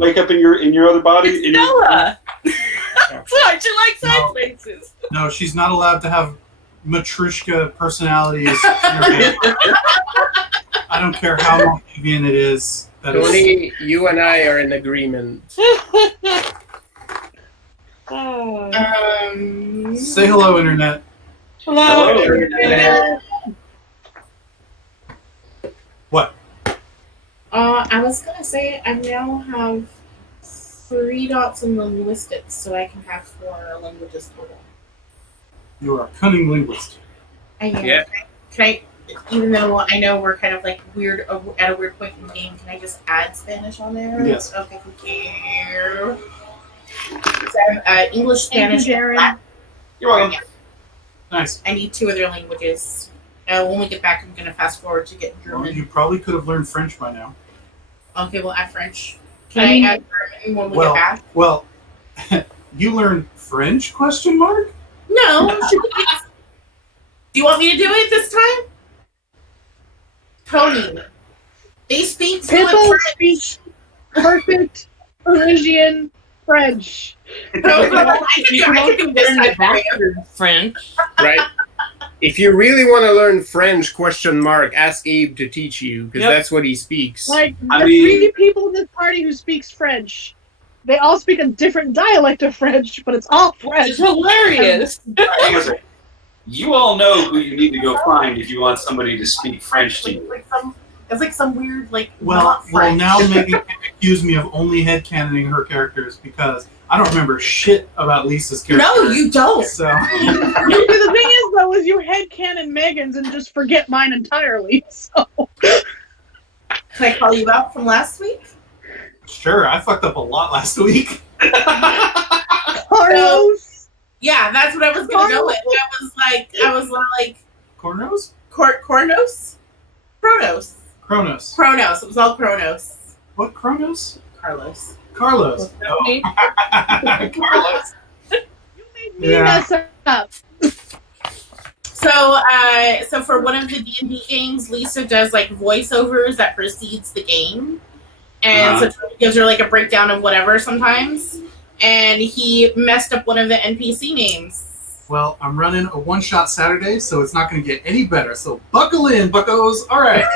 wake up in your other body? It's Stella. That's why she likes high places. No, she's not allowed to have Matryoshka personalities in her game. I don't care how Malkavian it is. Tony, you and I are in agreement. Say hello, Internet. Hello. What? I was gonna say I now have 3 dots in linguistics, so I can have 4 languages total. You are a cunning linguist. I am. Yeah. Can I, even though I know we're kind of like weird at a weird point in the game, can I just add Spanish on there? Yes. Okay, thank you. So, English, Spanish, Darren. Latin. You're welcome. Yeah. Nice. I need 2 other languages. When we get back, I'm gonna fast forward to get German. Well, you probably could have learned French by now. Okay, we'll add French. Can I add German when we get back? Well, you learned French? Question mark? No. Do you want me to do it this time? Tony, they speak fluent People French. speak perfect Parisian French. I can do this time for you. French. Right? If you really want to learn French, ask Abe to teach you, because that's what he speaks. Like, the 3 people in this party who speaks French. They all speak a different dialect of French, but it's all French. It's hilarious. You all know who you need to go find if you want somebody to speak French to you. It's like some weird, like, Well, not French. now Megan can accuse me of only headcanoning her characters because I don't remember shit about Lisa's character. No, you don't. So The thing is, though, is you headcanon Megan's and just forget mine entirely. So Can I call you out from last week? sure, I fucked up a lot last week. Carlos. Yeah, that's what I was gonna go with. I was like Cornos? Kronos? Kronos. Kronos. It was all Kronos. What Kronos? Carlos. Carlos. Oh. Carlos. You made me mess up. So for one of the D&D games, Lisa does like voiceovers that precedes the game, and so Tony gives her like a breakdown of whatever sometimes. And he messed up one of the NPC names. Well, I'm running a one-shot Saturday, so it's not going to get any better. So buckle in, buckos. All right.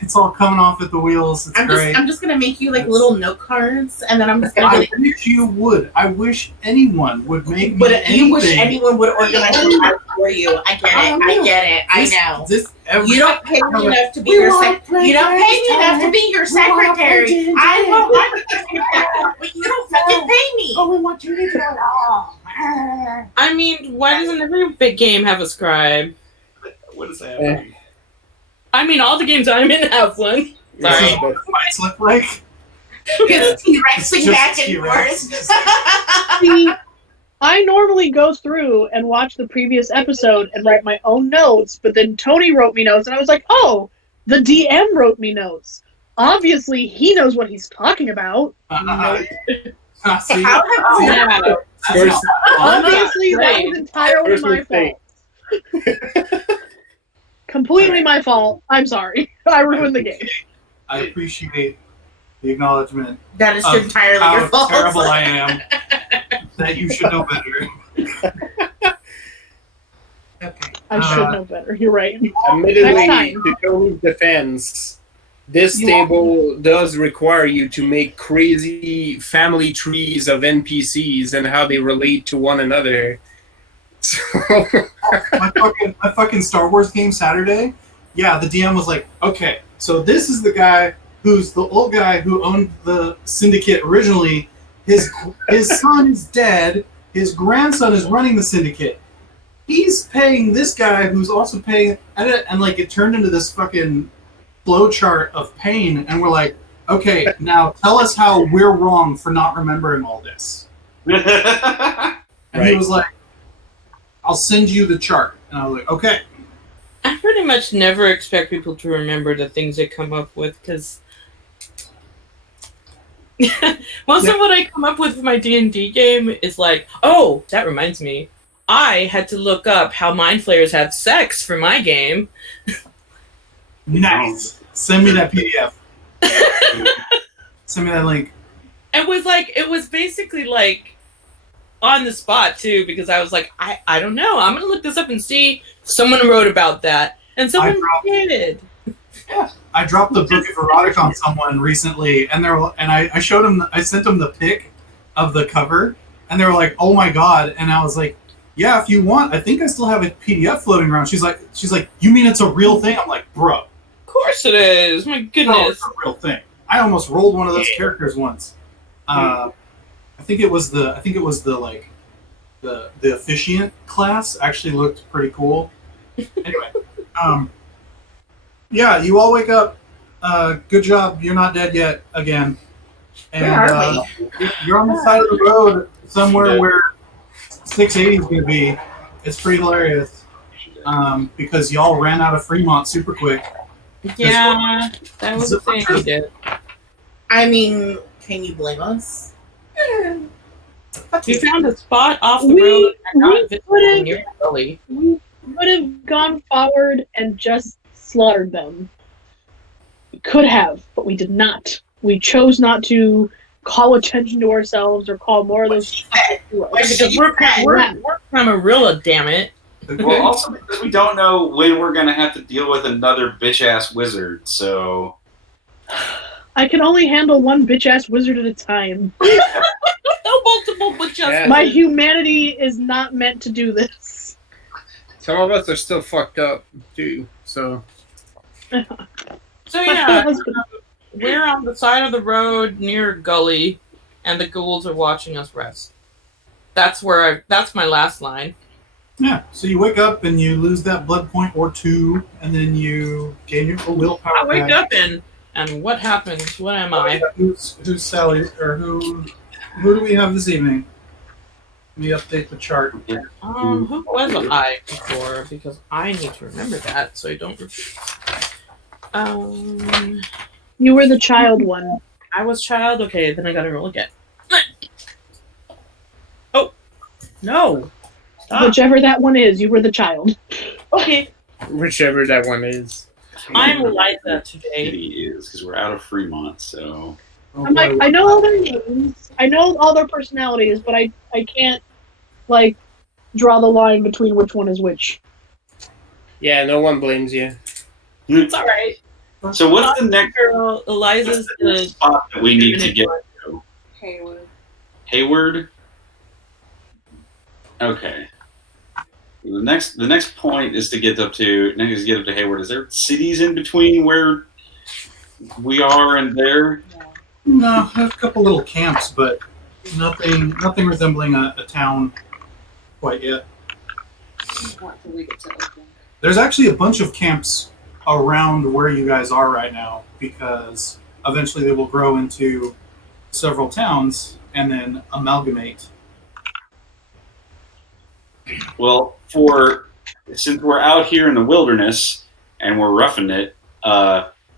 It's all coming off at the wheels. It's great. I'm just gonna make you like little note cards, and then I'm just gonna. I wish you would. I wish anyone would make me But anything. you wish anyone would organize it for you. I get it. I know. You don't pay me enough to be your secretary. You don't pay me enough to be your secretary. I won't want but you don't fucking pay me. Oh, we want you to do it all. I mean, why doesn't every big game have a scribe? What is that? I mean, all the games I'm in have one. Sorry. What mice look like? Because T-Rexing back and T-Rex. forth. See, I normally go through and watch the previous episode and write my own notes, but then Tony wrote me notes, and I was like, oh, the DM wrote me notes. Obviously, he knows what he's talking about. See, How have you? Obviously, that was entirely my fault. Completely my fault. I'm sorry. I ruined the game. I appreciate the acknowledgement. That is of entirely how your fault. terrible I am. That you should know better. Okay. I should know better. You're right. Admittedly, Next time. to Tony's defense, this table does require you to make crazy family trees of NPCs and how they relate to one another. So my fucking Star Wars game Saturday, yeah, the DM was like, okay, so this is the guy who's the old guy who owned the syndicate originally. His son is dead. His grandson is running the syndicate. He's paying this guy who's also paying, and like it turned into this fucking flowchart of pain. And we're like, okay, now tell us how we're wrong for not remembering all this. And he was like, I'll send you the chart. And I was like, okay. I pretty much never expect people to remember the things they come up with, because most of what I come up with for my D&D game is like, oh, that reminds me. I had to look up how Mind Flayers have sex for my game. Nice. Send me that PDF. Send me that link. It was basically like on the spot too, because I was like, I don't know. I'm gonna look this up and see. Someone wrote about that, and someone did. Yeah, I dropped the book of erotic on someone recently, and I showed them. I sent them the pic of the cover, and they were like, "Oh my god!" And I was like, "Yeah, if you want, I think I still have a PDF floating around." She's like, "You mean it's a real thing?" I'm like, "Bro, Of course it is. My goodness, no, it's a real thing." I almost rolled one of those characters once. I think it was the officiant class actually looked pretty cool. Anyway, yeah, you all wake up. Good job. You're not dead yet again. And you're on the side of the road somewhere where 680 is going to be. It's pretty hilarious because y'all ran out of Fremont super quick. yeah, that was the thing we did. I mean, can you blame us? We found a spot off the We- road. And I got we it couldn't- near the gully. We would have gone forward and just slaughtered them. We could have, but we did not. We chose not to call attention to ourselves or call more of What those. she said. Because we're Camarilla, damn it. Well, also because we don't know when we're gonna have to deal with another bitch ass wizard. So I can only handle one bitch ass wizard at a time. No multiple, but just Yeah. My humanity is not meant to do this. Some of us are still fucked up too. So So yeah, we're on the side of the road near a gully, and the ghouls are watching us rest. That's my last line. Yeah, so you wake up and you lose that blood point or two, and then you gain your willpower I wake back. up and what happens? What am I? Who's Sally, or who do we have this evening? Let me update the chart. Who was I before? Because I need to remember that so I don't repeat. You were the child one. I was child. Okay, then I gotta roll again. Oh no! Stop. Whichever that one is, you were the child. Okay, whichever that one is. I'm Eliza today. He is because we're out of Fremont. So I'm like, I know all their names, I know all their personalities, but I can't, like, draw the line between which one is which. Yeah, no one blames you. It's all right. So what's the next Girl, Eliza's the spot that we need to get to? Hayward. Hayward. Okay. The next point is to get up to Hayward. Is there cities in between where we are and there? No, I have a couple little camps, but nothing resembling a town quite yet. Not till we get to Oakland. There's actually a bunch of camps around where you guys are right now because eventually they will grow into several towns and then amalgamate. Well, since we're out here in the wilderness and we're roughing it,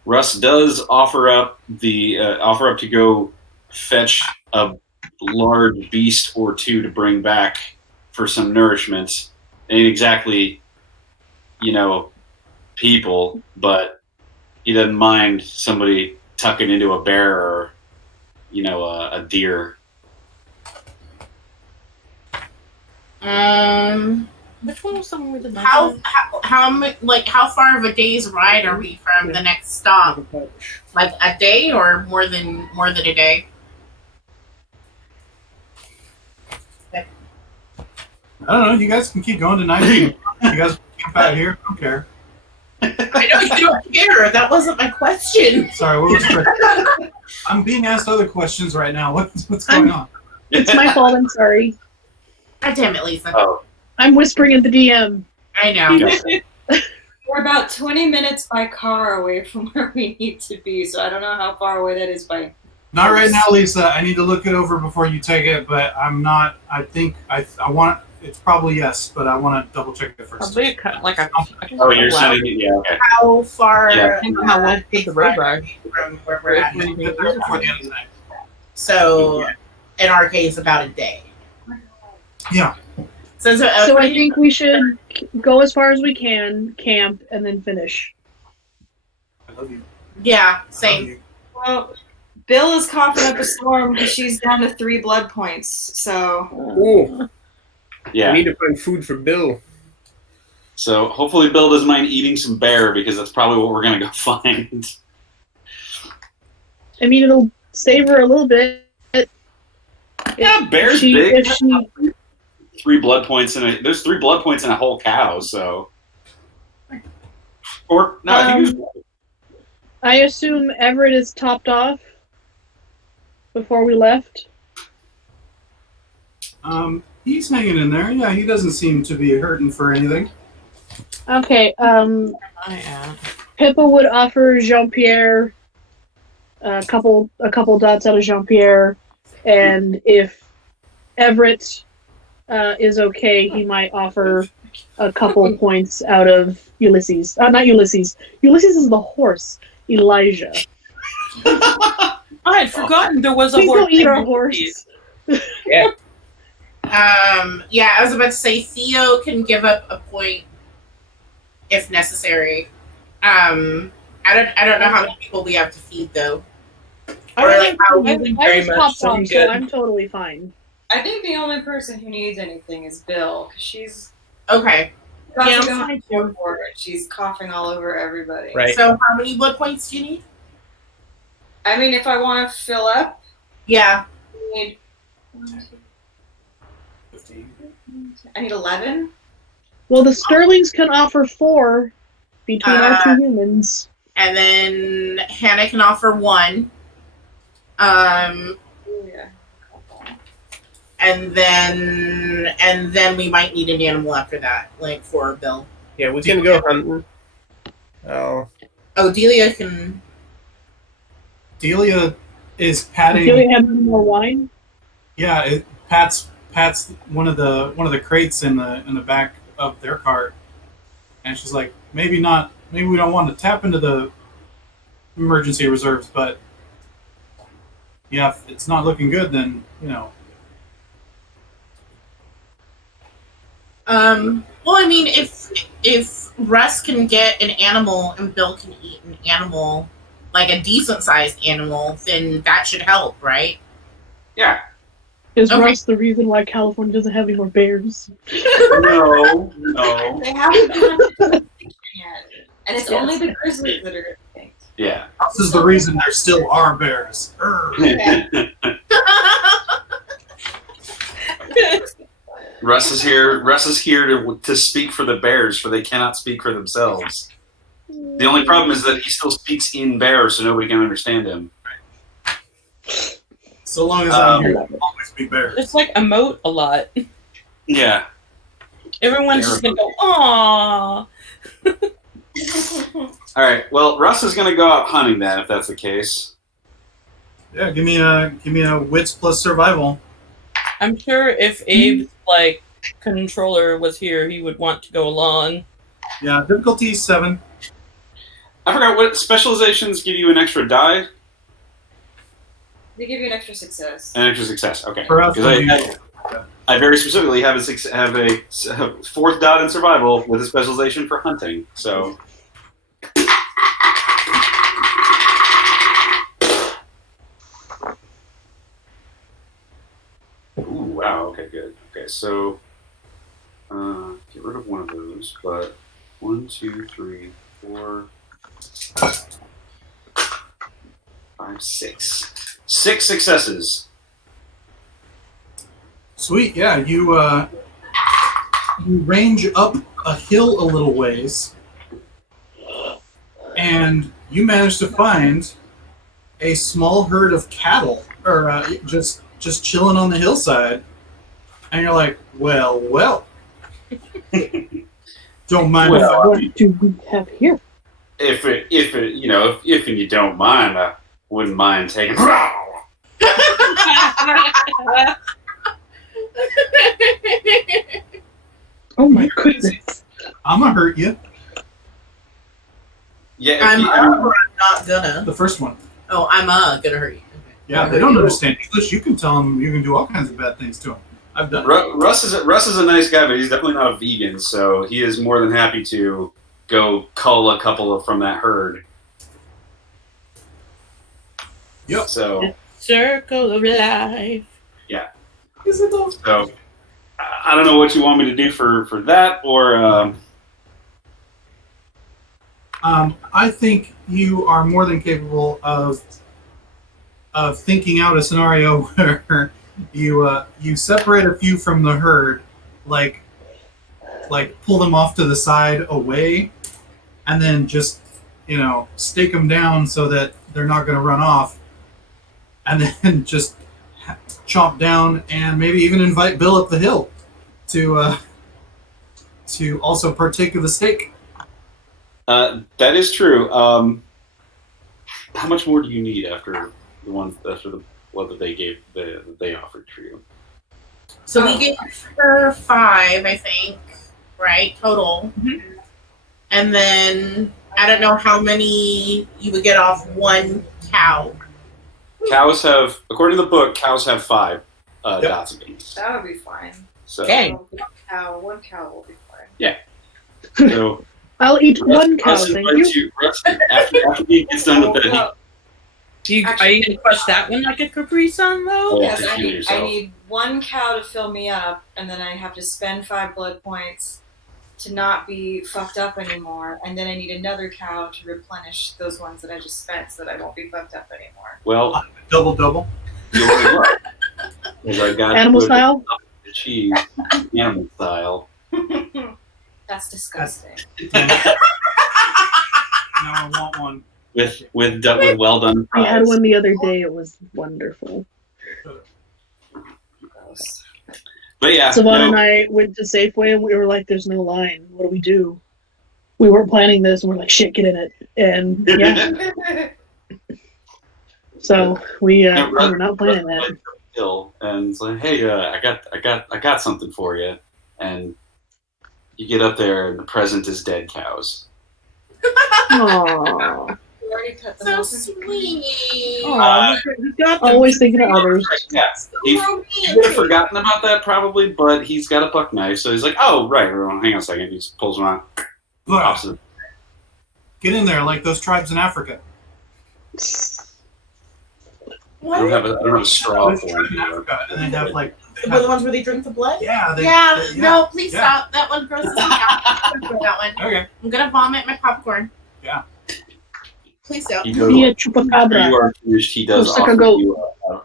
Russ does offer up to go fetch a large beast or two to bring back for some nourishment. Ain't exactly, people, but he doesn't mind somebody tucking into a bear or, a deer. Which one was the one with the How far of a day's ride are we from the next stop? Like a day or more than a day? I don't know. You guys can keep going tonight. You guys camp out here. I don't care. I know you don't care. That wasn't my question. Sorry, what was the... I'm being asked other questions right now. What's going on? It's my fault, I'm sorry. God damn it, Lisa. Oh, I'm whispering at the DM. I know. We're about 20 minutes by car away from where we need to be, so I don't know how far away that is by. Not right now, Lisa. I need to look it over before you take it, but I'm not. I think I want. It's probably yes, but I want to double check it first. Probably like a. Oh, you're sending it? Yeah, okay. How far Yeah. How long did the road ride? from where we're at? We'll get there before the end of the night. So, in our case, about a day. Yeah. So I think we should go as far as we can, camp, and then finish. I love you. yeah, I love same. you. Well, Bill is coughing up a storm because she's down to 3 blood points. So Ooh, Yeah. we need to find food for Bill. So hopefully Bill doesn't mind eating some bear because that's probably what we're gonna go find. I mean, it'll save her a little bit. Yeah, bear's She- big. if she- 3 blood points there's 3 blood points in a whole cow. So, or no, I think it was. I assume Everett is topped off before we left. He's hanging in there. Yeah, he doesn't seem to be hurting for anything. Okay, I am. Pippa would offer Jean-Pierre a couple dots out of Jean-Pierre, and if Everett is okay, he might offer a couple points out of Ulysses. Not Ulysses. Ulysses is the horse. Elijah. I had forgotten there was a Please horse. don't eat our named horse. Yeah. Yeah, I was about to say Theo can give up a point if necessary. I don't know how many people we have to feed though. I Or, don't like, know how- if I I'm very was much, topped so off, I'm so good. I'm totally fine. I think the only person who needs anything is Bill because she's Okay, got Yeah, to I'm go fine on board. She's coughing all over everybody. Right. so how many blood points do you need? I mean, if I want to fill up, Yeah, I need 11. Well, the Sterlings can offer 4 between our 2 humans. and then Hannah can offer 1. Ooh, yeah. And then we might need an animal after that, like for Bill. Yeah, we can go hunting. Oh. Oh, Delia can. Delia is patting. Do we have any more wine? Yeah, Pat's one of the crates in the back of their cart, and she's like, maybe not. Maybe we don't want to tap into the emergency reserves, but yeah, if it's not looking good, then Well, I mean, if Russ can get an animal and Bill can eat an animal, like a decent sized animal, then that should help, right? Yeah. Is Okay. Russ the reason why California doesn't have any more bears? No. They haven't done it yet. And it's Yes. only the grizzlies that are extinct. Yeah. this is the reason there still are bears. Russ is here. Russ is here to speak for the bears, for they cannot speak for themselves. The only problem is that he still speaks in bear, so nobody can understand him. So long as I'm here, there'll always be bears. It's like emote a lot. Yeah. Everyone's just gonna go, aww. All right. Well, Russ is going to go out hunting then, if that's the case. Yeah, give me a wits plus survival. I'm sure if Abe's like controller was here, he would want to go along. Yeah, difficulty 7. I forgot what specializations give you an extra die. They give you an extra success. An extra success. Okay. For us, Because I very specifically have a 4th dot in survival with a specialization for hunting. So. Ooh, wow. Okay, good. Okay, so get rid of one of those, but 1, 2, 3, 4, 5, 6. 6 successes. Sweet, yeah. You range up a hill a little ways, and you manage to find a small herd of cattle, or just chilling on the hillside. And you're like, well. Don't mind. Well, What do we have here? If you don't mind, I wouldn't mind taking. Oh my goodness. I'm gonna hurt you. Yeah, if I'm you, or I'm not gonna. The first one. Oh, I'm gonna hurt you. Okay. Yeah, they don't understand English. You can tell them. You can do all kinds of bad things to them. I've done it. Russ is a nice guy, but he's definitely not a vegan, so he is more than happy to go cull a couple from that herd. Yep. So Circle of life. Is it though? so I don't know what you want me to do for that, or I think you are more than capable of thinking out a scenario where you separate a few from the herd, like pull them off to the side away, and then just stake them down so that they're not going to run off, and then just chomp down and maybe even invite Bill up the hill to also partake of the steak. that is true. How much more do you need after the ones after the what that they gave that they offered for you? So we gave her 5, I think, right? Total. Mm-hmm. And then I don't know how many you would get off one cow. Cows have, according to the book, cows have 5 dots of beans. That would be fine. So, Dang. One cow will be fine. so I'll eat one cow, Russ thank invites you. Russ, after he gets done with that, Are you gonna crush that one like a Capri Sun though? Yeah, Yes, I to heal need yourself. 1 cow to fill me up, and then I have to spend 5 blood points to not be fucked up anymore, and then I need another cow to replenish those ones that I just spent so that I won't be fucked up anymore. well, Double. you already are. 'Cause I got Animal to style? the cheese, animal style. That's disgusting. Now I want one. With well done I had fries. one the other day. It was wonderful. Gross. But yeah, Savannah no, and I went to Safeway and we were like, "There's no line. What do we do?" We weren't planning this, and we're like, "Shit, get in it!" And yeah, so we were not planning that. Hill, and it's like, hey, I got something for you, and you get up there, and the present is dead cows. Aww. We already cut them So open. sweet. You got them. Always thinking of others. Yeah, he would have forgotten about that probably, but he's got a buck knife, so he's like, oh right, hang on a second. He just pulls one out. Look, Opposite. get in there like those tribes in Africa. I don't have a straw Those for tribes in him. Africa, and they have like Were the ones where they drink the blood? yeah, No, please yeah. stop. That one grosses me out. That one. Okay. I'm gonna vomit my popcorn. Yeah. Please don't. You go Be a after chupacabra. you are finished, he does Go suck a offer goat. you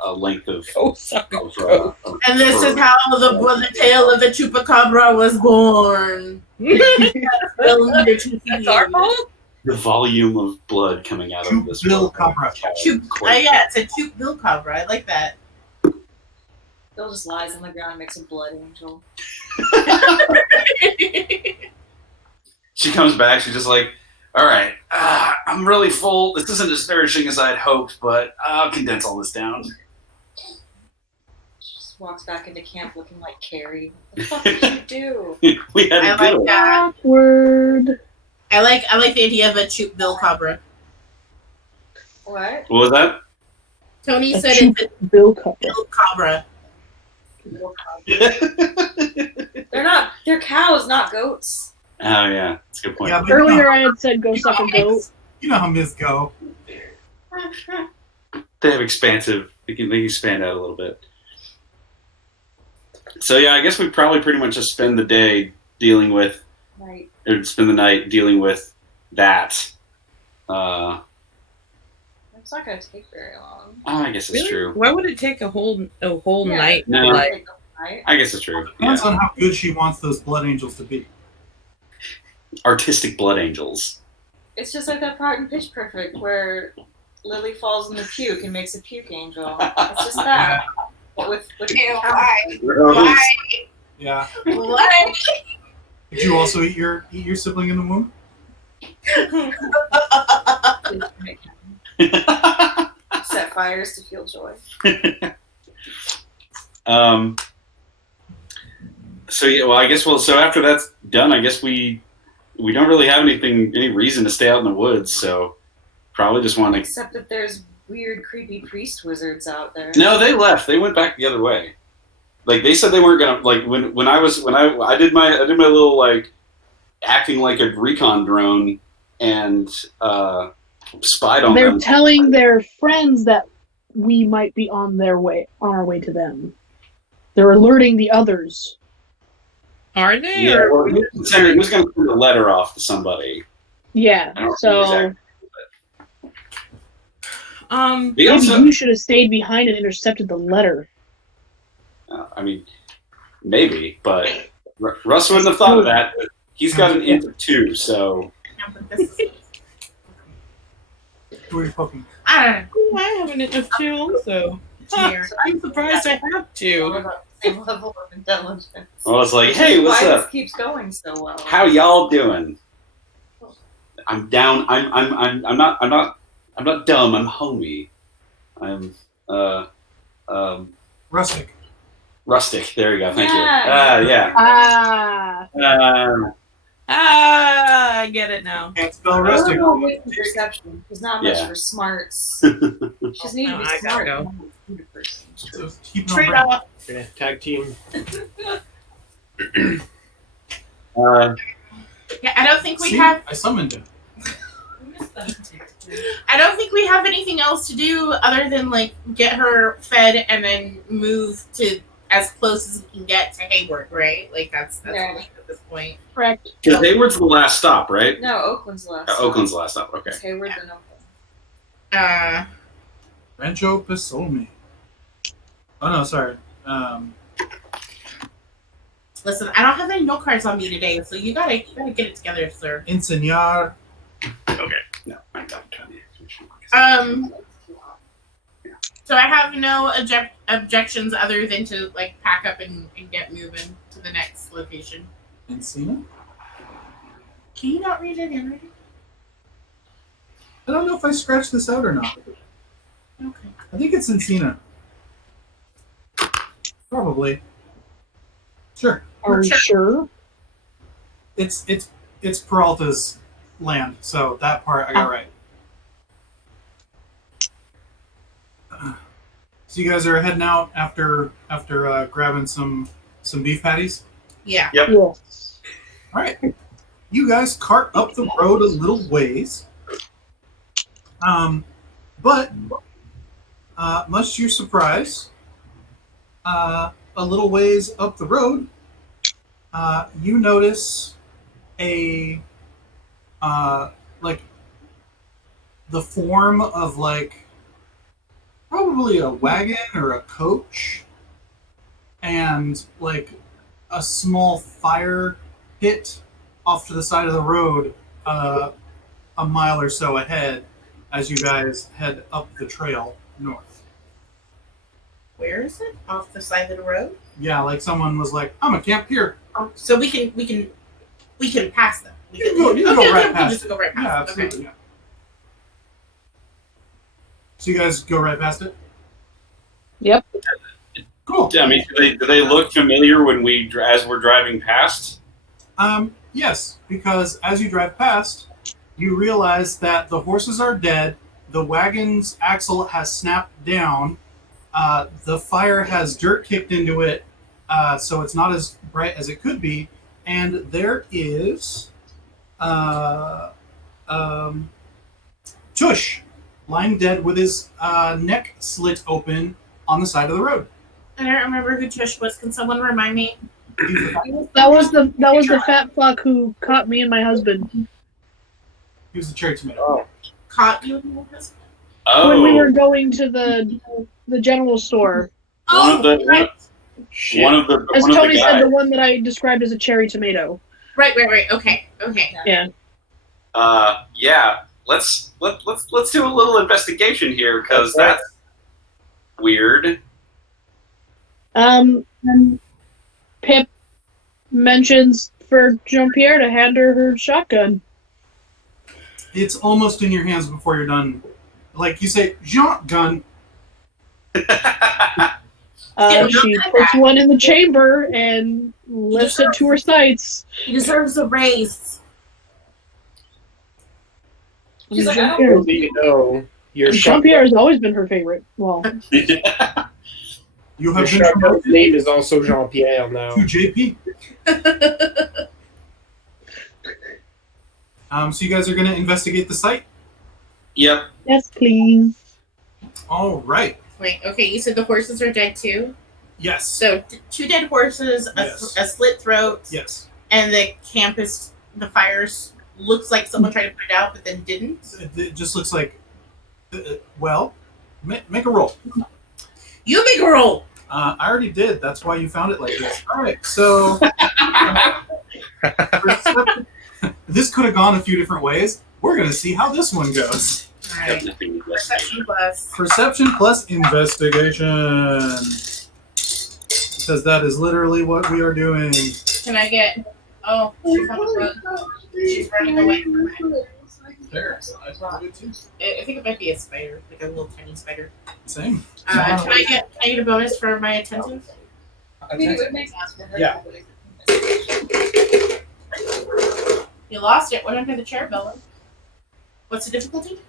a length of Oh, suck a of, goat. of And this is fur. how the tale of the chupacabra was born. That's our fault? The volume of blood coming out of this Bill one. Cobra. Yeah, it's a chup bill cobra. I like that. Bill just lies on the ground and makes a blood angel. She comes back. She's just like, all right, I'm really full. This isn't as nourishing as I'd hoped, but I'll condense all this down. She just walks back into camp looking like Carrie. What the fuck did you do? We had I to do like it. that. Awkward. I like the idea of a chup bill cobra. What? What was that? Tony A said chup it's a bill cobra. bill cobra. They're cows, not goats. Oh yeah, that's a good point. Yeah, but Earlier I had said go suck a goat. you know how myths go. They have expansive. They can expand out a little bit. So yeah, I guess we probably pretty much just spend the day dealing with, Right. or spend the night dealing with that. It's not gonna take very long. I guess it's Really? true. Why would it take a whole Yeah. night? No. Like, Right? I guess it's true. Depends Yeah. on how good she wants those blood angels to be. Artistic blood angels. It's just like that part in Pitch Perfect where Lily falls in the puke and makes a puke angel. It's just that. But with Why? Yeah. Why? Did you also eat your sibling in the womb? set fires to feel joy. So yeah, well, I guess so after that's done, I guess we don't really have any reason to stay out in the woods. So probably just want to. Except that there's weird, creepy priest wizards out there. No, they left. They went back the other way. Like they said they weren't gonna like when I did my little like acting like a recon drone and spied on They're them. telling their friends that we might be on our way to them. They're alerting the others. Are they? Yeah, Or... well, he was going to send a letter off to somebody. Yeah, I don't so remember exactly. maybe you should have stayed behind and intercepted the letter. I mean, maybe, but Russ wouldn't have thought of that. But he's got an int of 2, so. Who are you poking? I have an int of 2 also. I'm surprised I have 2. Same level of intelligence. I was like, hey, what's Why up? this keeps going so well? How y'all doing? I'm down. I'm not dumb. I'm homey. I'm Rustic. rustic. There you go. Thank you. Yeah. Yeah. I get it now. Can't spell rustic. Perception. There's not much Yeah. for smarts. She just needs to be I smart. gotta So keep it on Trade brand. off. Yeah, tag team. Yeah, I don't think we See? have. I summoned him. I don't think we have anything else to do other than like get her fed and then move to as close as we can get to Hayward, right? Like that's Yeah. what we at this point. Correct. Because Hayward's the last stop, right? No, Oakland's last. Oakland's the last stop. Okay. It's Hayward then Oakland. Rancho Pisome. Oh no, sorry. Listen, I don't have any note cards on me today, so you gotta get it together, sir. Enseñar. Okay. No, I don't. So I have no objections other than to like pack up and get moving to the next location. Encina? Can you not read it handwriting? I don't know if I scratched this out or not. Okay. I think it's Encina. Probably. Sure. Are we sure? It's Peralta's land, so that part I got right. So you guys are heading out after grabbing some beef patties. Yeah. Yep. Yes. All right, you guys cart up the road a little ways, but much to your surprise, a little ways up the road, you notice a like the form of like probably a wagon or a coach, and like a small fire pit off to the side of the road, a mile or so ahead, as you guys head up the trail north. Where is it? Off the side of the road. Yeah, like someone was like, "I'm gonna camp here." So we can pass them. You can go right past. Just go right Yeah, past. absolutely. Okay. Yeah. So you guys go right past it. Yep. Cool. I mean, do they look familiar as we're driving past? Yes, because as you drive past, you realize that the horses are dead, the wagon's axle has snapped down, the fire has dirt kicked into it, so it's not as bright as it could be, and there is Tush lying dead with his neck slit open on the side of the road. I don't remember who Tush was. Can someone remind me? That was the fat fuck who caught me and my husband He was the cherry tomato. Oh, Caught you in your husband? Oh, when we were going to the general store. One of the- right. shit. one of the As one of Tony the said, guys. the one that I described as a cherry tomato. Right. Okay. Yeah. Yeah. Let's do a little investigation here because that's weird. Pip mentions for Jean-Pierre to hand her shotgun. It's almost in your hands before you're done. Like you say, Jean gun. She puts one in the chamber and lifts it to her sights. He deserves a raise. She's like, I don't Jean-Pierre, You know, your Jean-Pierre has always been her favorite. Well, You Your have been shotgun's promoted name is also Jean-Pierre now. to JP. So you guys are going to investigate the site? Yep. yes, please. All right. Wait, okay, you said the horses are dead too? Yes. So 2 dead horses, Yes. a slit throat, Yes. and the campus, the fires looks like someone tried to put it out but then didn't. It just looks like. Well, make a roll. You make a roll. I already did. That's why you found it like this. All right. So this could have gone a few different ways. We're gonna see how this one goes. All right. Perception plus. Perception plus investigation, because that is literally what we are doing. Can I get? Oh, she's on the road. She's running away from it. There. I I think it might be a spider, like a little tiny spider. Same. Can I get a bonus for my attentive? Yeah. You lost it. Went under the chair, Bella. What's the difficulty?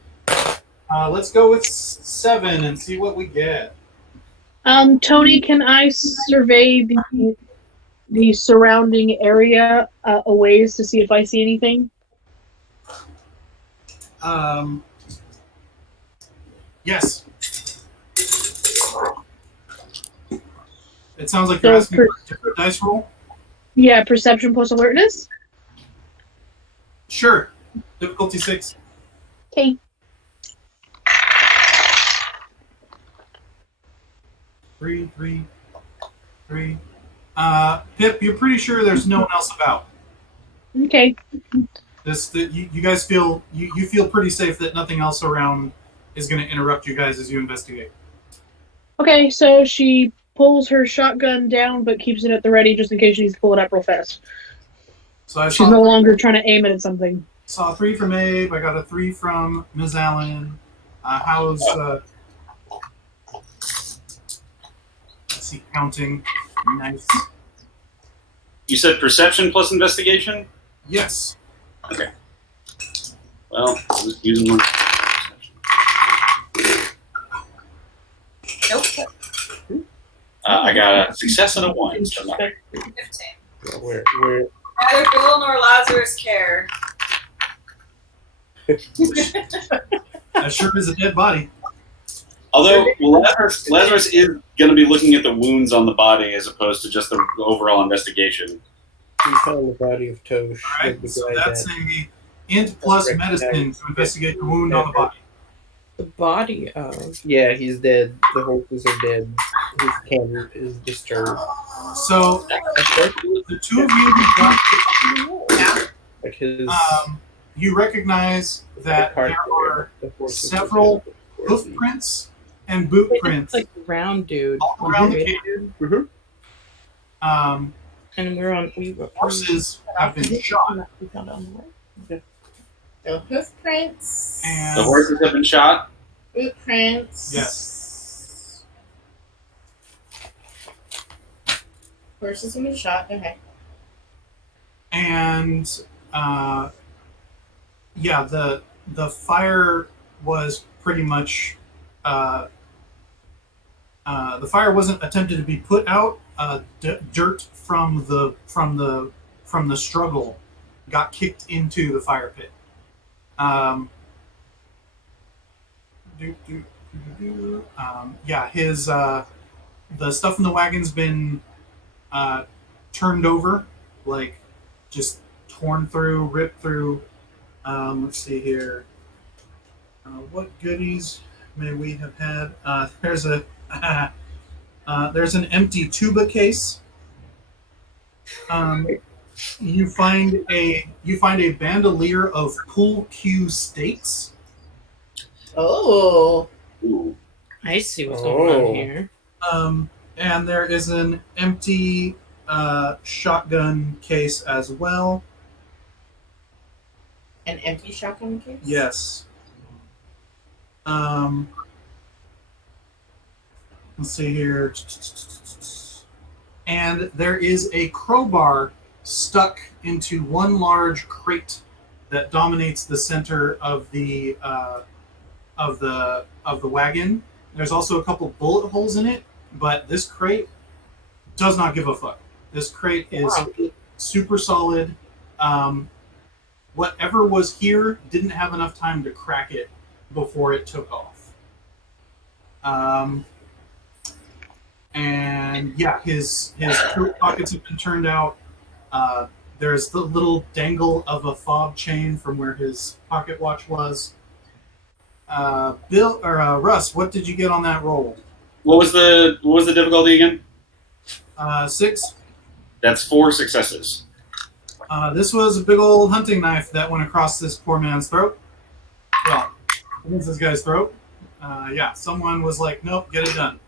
Let's go with 7 and see what we get. Tony, can I survey the surrounding area a ways to see if I see anything? Yes. It sounds like you're asking for a different dice roll. Yeah, perception plus alertness. Sure. Difficulty 6. Okay. 3, 3, 3. Pip, you're pretty sure there's no one else about. Okay. You guys feel you feel pretty safe that nothing else around is going to interrupt you guys as you investigate. Okay, so she pulls her shotgun down but keeps it at the ready just in case she needs to pull it up real fast. So I She's no longer trying to aim it at something. saw a 3 from Abe. I got a 3 from Ms. Allen. How's let's see, counting. Nice. You said perception plus investigation? Yes. Okay. Well, I'm just using one. Nope. I got a success and a 1. So not 15. Where Neither Bill nor Lazarus care. That sure is a dead body. Although Lazarus is going to be looking at the wounds on the body as opposed to just the overall investigation. he found the body of Tosh. Alright, so that's a int plus medicine to investigate the wound on the body. The body of. Yeah, he's dead. The horses are dead. His camp is disturbed. So the two of you who got Like his you recognize that there are several hoof prints. prints and boot It's prints like round dude. all around the cave. And we're on. Horses have been shot. We found on the way. So hoof prints. And The horses have been shot. Boot prints. Yes. Horses have been shot. Okay. And yeah, the fire was pretty much the fire wasn't attempted to be put out. Dirt from the struggle got kicked into the fire pit. Yeah, his the stuff in the wagon's been turned over, like just torn through, ripped through. Let's see here. What goodies may we have had? There's an empty tuba case. You find a bandolier of pool cue steaks. Oh. Ooh. I see what's going on here. And there is an empty shotgun case as well. An empty shotgun case? Yes. Let's see here. And there is a crowbar stuck into one large crate that dominates the center of the wagon. There's also a couple bullet holes in it, but this crate does not give a fuck. This crate is super solid. Whatever was here didn't have enough time to crack it before it took off. And yeah, his coat pockets have been turned out. There's the little dangle of a fob chain from where his pocket watch was. Russ, what did you get on that roll? What was the difficulty again? 6. That's 4 successes. This was a big old hunting knife that went across this poor man's throat. Well, against this guy's throat. Yeah, someone was like, nope, get it done.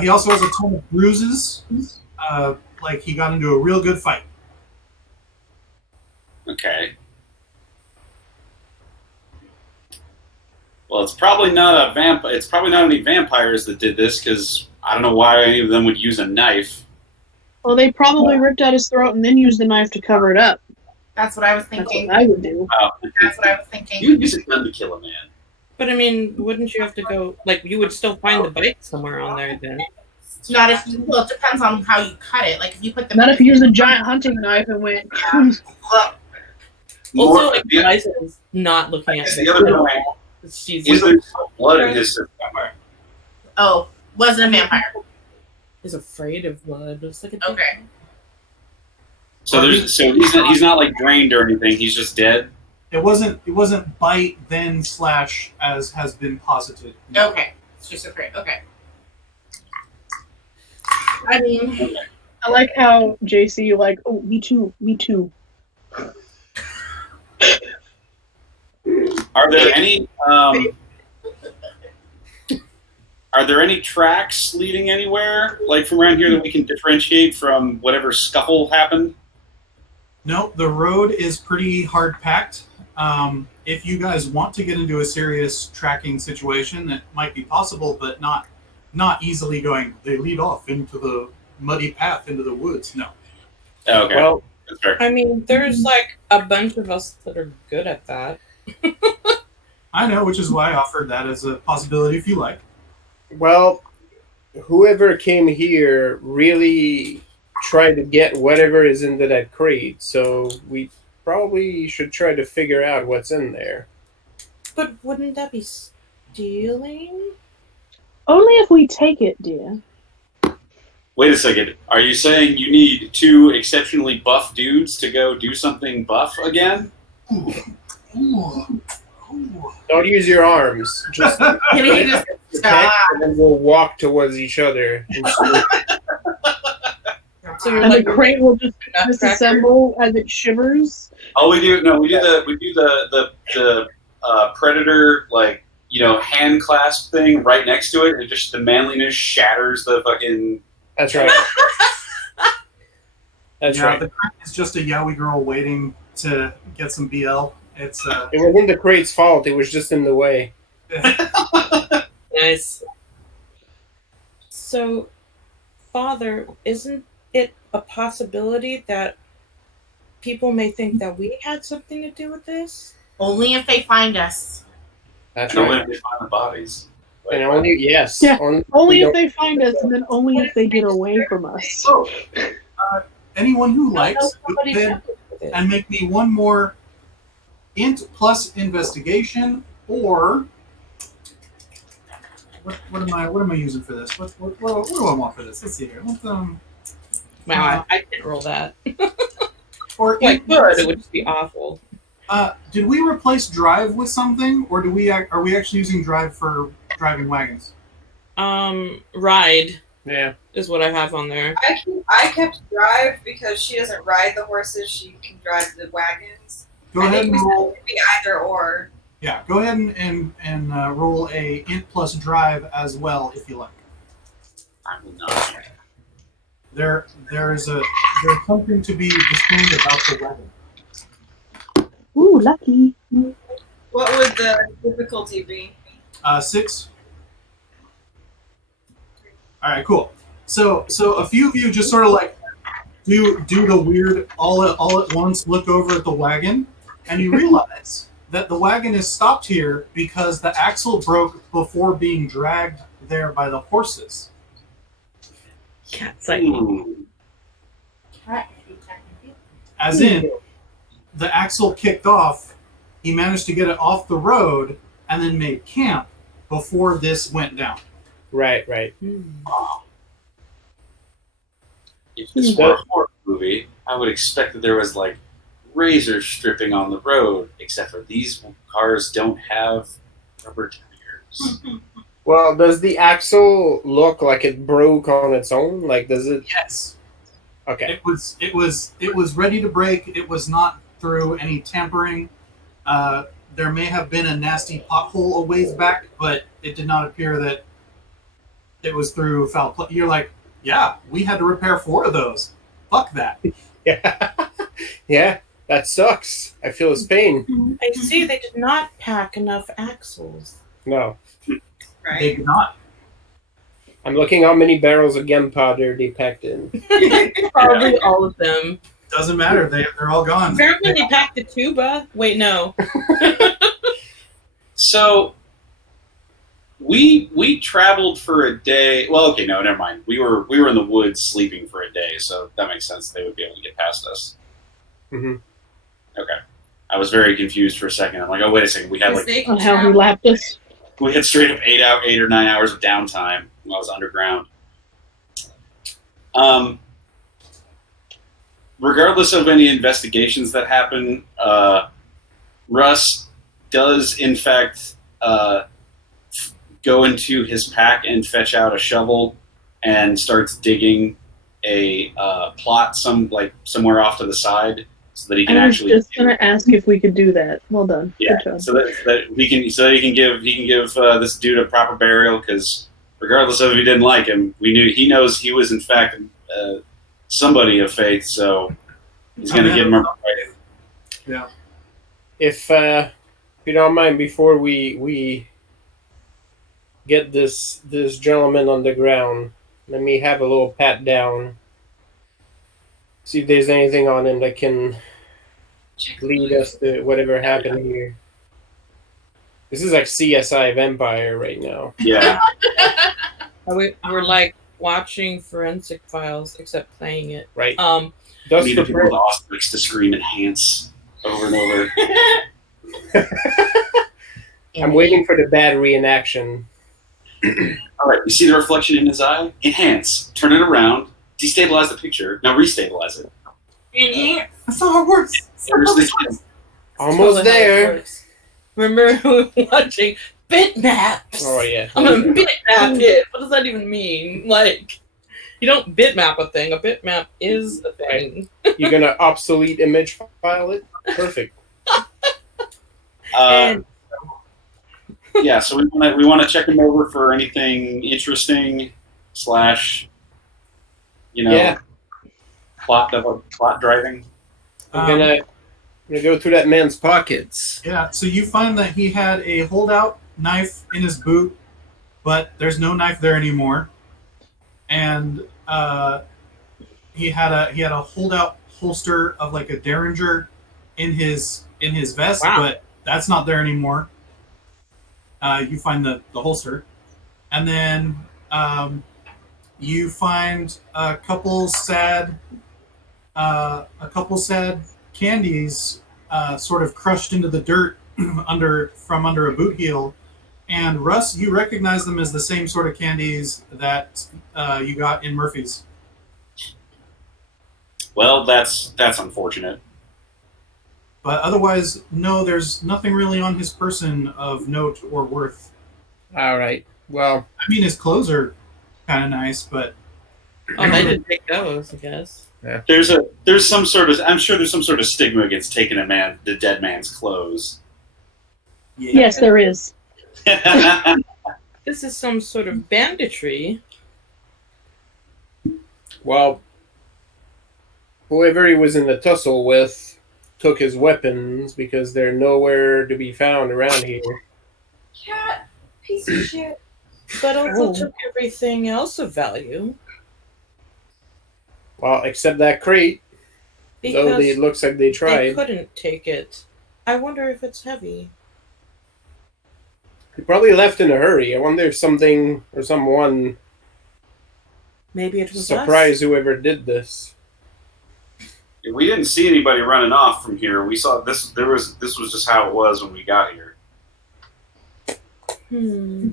He also has a ton of bruises. Like he got into a real good fight. Okay. Well, it's probably not It's probably not any vampires that did this, because I don't know why any of them would use a knife. Well, they probably ripped out his throat and then used the knife to cover it up. That's what I was That's thinking. what I would do. That's what I was thinking. You use a gun to kill a man. But I mean, wouldn't you have to go? Like, you would still find the bite somewhere on there then. Not if you. Well, it depends on how you cut it. Like if you put the. Not if you used a giant hunting knife and went. Also, like, Liza's not looking at That's the other point. She's Is there blood in his system? Oh, wasn't a vampire. is afraid of blood. It's like a Okay. So he's not like drained or anything. He's just dead. It wasn't bite then slash as has been posited. Okay. It's just afraid. Okay. I mean, I like how JC, you're like, oh, me too. Are there any tracks leading anywhere, like from around here, that we can differentiate from whatever scuffle happened? No, the road is pretty hard packed. If you guys want to get into a serious tracking situation, that might be possible, but not easily going. They lead off into the muddy path into the woods. No. Okay. Well, that's fair. I mean, there's like a bunch of us that are good at that. I know, which is why I offered that as a possibility if you like. Well, whoever came here really tried to get whatever is into that crate, so we probably should try to figure out what's in there. But wouldn't that be stealing? Only if we take it, dear. Wait a second. Are you saying you need 2 exceptionally buff dudes to go do something buff again? Ooh. Don't use your arms. Just just protect, and then we'll walk towards each other. So you're And like the crate will just disassemble as it shivers. Oh, we do the predator, like, hand clasp thing right next to it, and just the manliness shatters the fucking. That's right. That's right. The crate is just a yaoi girl waiting to get some BL. It's It wasn't the crate's fault. It was just in the way. Nice. So, Father, isn't it a possibility that people may think that we had something to do with this? only if they find us. That's No right. way they find the bodies. And only, yes. Yeah, Only we if don't- they find us, and then only if they get away from us. so. Anyone who No, likes, go somebody ahead tampered with it. and make me one more int plus investigation, or what am I using for this? What do I want for this? Let's see here. Wow, I can't roll that. Or Like, good, it would just be awful. did we replace drive with something, or are we actually using drive for driving wagons? Ride Yeah. is what I have on there. I kept drive because she doesn't ride the horses; she can drive the wagons. Go I ahead think and we roll. said it could be either or. Yeah, go ahead and roll a int plus drive as well if you like. I will not. There's something to be discerned about the wagon. Ooh, lucky. What would the difficulty be? 6. All right, cool. So a few of you just sort of like do the weird all at once look over at the wagon, and you realize that the wagon is stopped here because the axle broke before being dragged there by the horses. Yeah, it's like, Ooh. As in, the axle kicked off, he managed to get it off the road and then made camp before this went down. Right. If this were a horror movie, I would expect that there was like razor stripping on the road, except for these cars don't have rubber tires. Well, does the axle look like it broke on its own? Like, does it? Yes. Okay. It was ready to break. It was not through any tampering. There may have been a nasty pothole a ways back, but it did not appear that it was through foul play. You're like, yeah, we had to repair 4 of those. Fuck that. Yeah. Yeah, that sucks. I feel his pain. I see they did not pack enough axles. No. They Right. did not. I'm looking how many barrels of gunpowder they packed in. Probably all of them. Doesn't matter. They're all gone. Apparently they packed a tuba. Wait, no. So we traveled for a day. Well, okay, no, never mind. We were in the woods sleeping for a day, so that makes sense. They would be able to get past us. Mm-hmm. Okay, I was very confused for a second. I'm like, oh wait a second. We had like On how he lapped us. we had straight up 8 or 9 hours of downtime while I was underground. Regardless of any investigations that happen, Russ does in fact go into his pack and fetch out a shovel and starts digging a plot somewhere off to the side so that he can I was actually. just gonna ask if we could do that. Well done. Yeah, Good job. so that he can give this dude a proper burial, because regardless of if he didn't like him, he knows he was in fact somebody of faith, so he's going to give him a right. Yeah. If you don't mind, before we get this gentleman on the ground, let me have a little pat down. See if there's anything on him that can lead us to whatever happened here. This is like CSI Vampire right now. Yeah. We're like watching Forensic Files, except playing it. Right. We Dust need for people with Ostrix to scream enhance over and over. I'm waiting for the bad reenaction. All right, you see the reflection in his eye? Enhance. Turn it around. Destabilize the picture. Now restabilize it. Enhance. That's not how it works. There's the kid. Almost there. Remember watching bitmaps? Oh yeah. I'm gonna bitmap it. What does that even mean? Like, you don't bitmap a thing. A bitmap is a thing. You're gonna obsolete image file it? Perfect. And Yeah, so we want to check him over for anything interesting / Yeah. plot driving. I'm gonna go through that man's pockets. Yeah, so you find that he had a holdout knife in his boot, but there's no knife there anymore. And he had a holdout holster of like a Derringer in his vest, Wow. but that's not there anymore. You find the holster, and then you find a couple sad candies sort of crushed into the dirt from under a boot heel. And Russ, you recognize them as the same sort of candies that you got in Murphy's. Well, that's unfortunate. But otherwise, no, there's nothing really on his person of note or worth. All right. Well, I mean, his clothes are kind of nice, but oh, they didn't take those, I guess. There's some sort of stigma against taking the dead man's clothes. yeah. Yes, there is. This is some sort of banditry. well, whoever he was in the tussle with took his weapons because they're nowhere to be found around here. Cat, piece of shit. But also Oh. took everything else of value. Well, except that crate. Though Because it looks like they they tried. couldn't take it. I wonder if it's heavy. He probably left in a hurry. I wonder if something or someone Maybe it was surprised whoever did this. We didn't see anybody running off from here. We saw this. This was just how it was when we got here. us.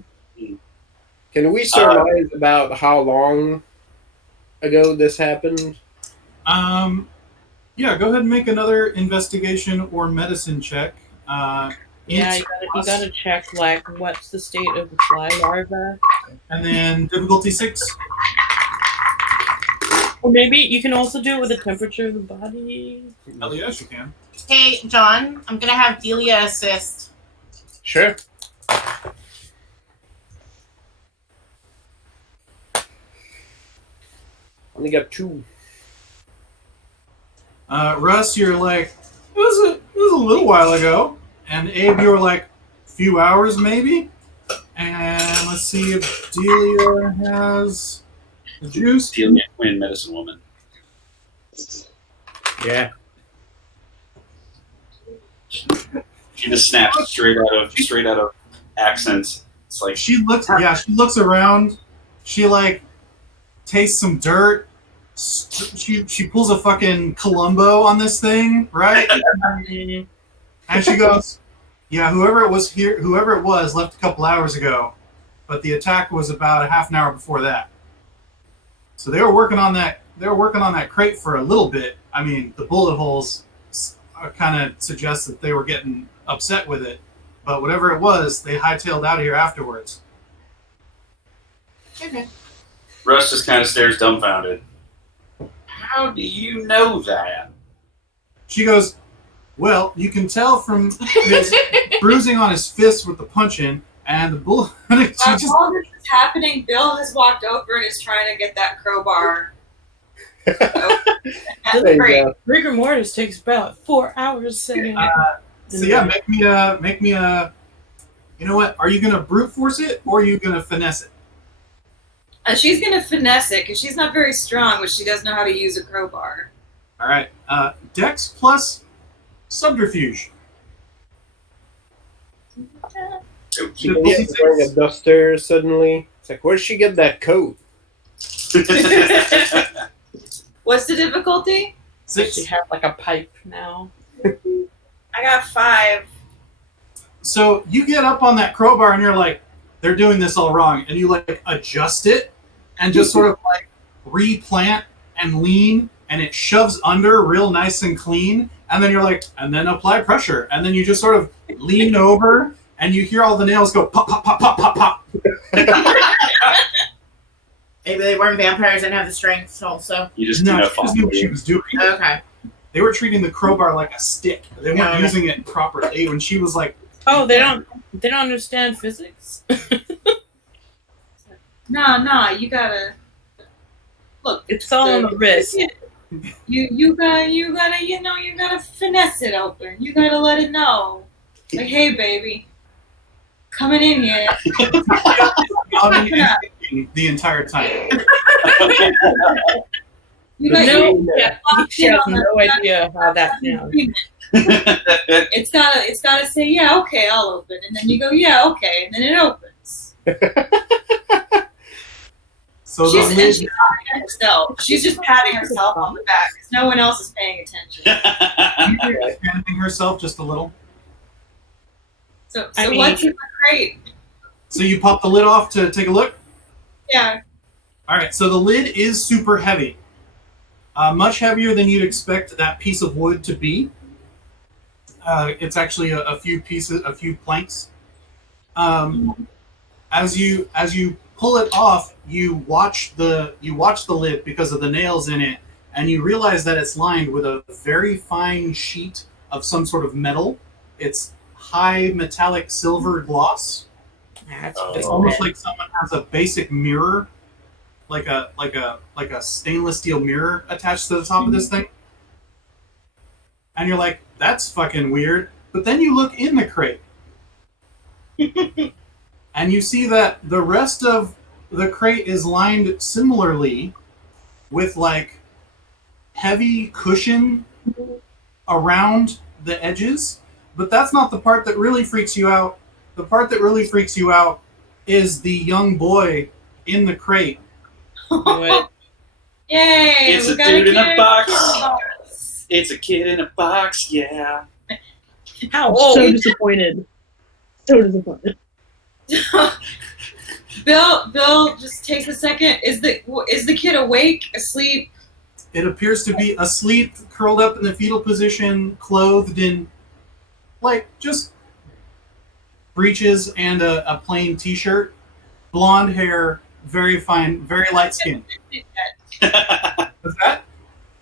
Can we surmise about how long ago this happened? Yeah, go ahead and make another investigation or medicine check. Yeah, you gotta check, like, what's the state of the fly larva. And then difficulty 6. Or maybe you can also do it with the temperature of the body. Hell yes, you can. Hey, John, I'm gonna have Delia assist. Sure. Only got 2. Russ, you're like, it was a little while ago. And Abe, you were like, a few hours maybe. And let's see if Delia has the juice. Delia, Queen Medicine Woman. Yeah. She just snaps straight out of accents. It's like She looks around. She like tastes some dirt. She pulls a fucking Columbo on this thing, right? And she goes, "Yeah, whoever it was left a couple hours ago, but the attack was about a half an hour before that. So they were working on that. They were working on that crate for a little bit. I mean, the bullet holes kind of suggest that they were getting upset with it, but whatever it was, they hightailed out of here afterwards." Okay. Russ just kind of stares dumbfounded. How do you know that? She goes, "Well, you can tell from his bruising on his fist with the punch in, and the bullet." While this is happening, Bill has walked over and is trying to get that crowbar. That's great. Rigor mortis takes about 4 hours setting it. So yeah, make me a. You know what? Are you gonna brute force it or are you gonna finesse it? And she's gonna finesse it because she's not very strong, but she does know how to use a crowbar. All right. Dex plus subterfuge. She gets wearing a duster suddenly. It's like, where'd she get that coat? What's the difficulty? 6. She has like a pipe now. I got 5. So you get up on that crowbar and you're like, they're doing this all wrong, and you like adjust it and just sort of like replant and lean, and it shoves under real nice and clean, and then you're like, and then apply pressure, and then you just sort of lean over and you hear all the nails go pop pop pop pop pop pop. Maybe they weren't vampires and have the strength also. You just No, do she just knew what she was doing. Okay. They were treating the crowbar like a stick. They weren't Yeah. using it properly. When she was like, Oh, they don't understand physics? No, you gotta look. It's all on the wrist. You gotta finesse it open. You gotta let it know, like, hey, baby, coming in here. yawning and thinking the entire time. You got She has no idea how that sounds. It's gotta say, yeah, okay, I'll open, and then you go, yeah, okay, and then it opens. So She's the lid, patting herself. She's just patting herself on the back because no one else is paying attention. expanding herself just a little. So I mean- what's in the crate? So you pop the lid off to take a look. Yeah. All right. So the lid is super heavy, much heavier than you'd expect that piece of wood to be. It's actually a few planks. As you pull it off, you watch the lid because of the nails in it, and you realize that it's lined with a very fine sheet of some sort of metal. It's high metallic silver gloss. That's It's almost like someone has a basic mirror, like a stainless steel mirror attached to the top of this thing. And you're like, that's fucking weird. But then you look in the crate. And you see that the rest of the crate is lined similarly with like heavy cushion around the edges. But that's not the part that really freaks you out. The part that really freaks you out is the young boy in the crate. What? Yay! It's we a got dude in a kid box. It's a kid in a box, yeah. How So old? disappointed. So disappointed. Bill just takes a second. Is the kid awake, asleep? It appears to be asleep, curled up in the fetal position, clothed in, like, just breeches and a plain t-shirt. Blonde hair, very fine, very light skin. What's that?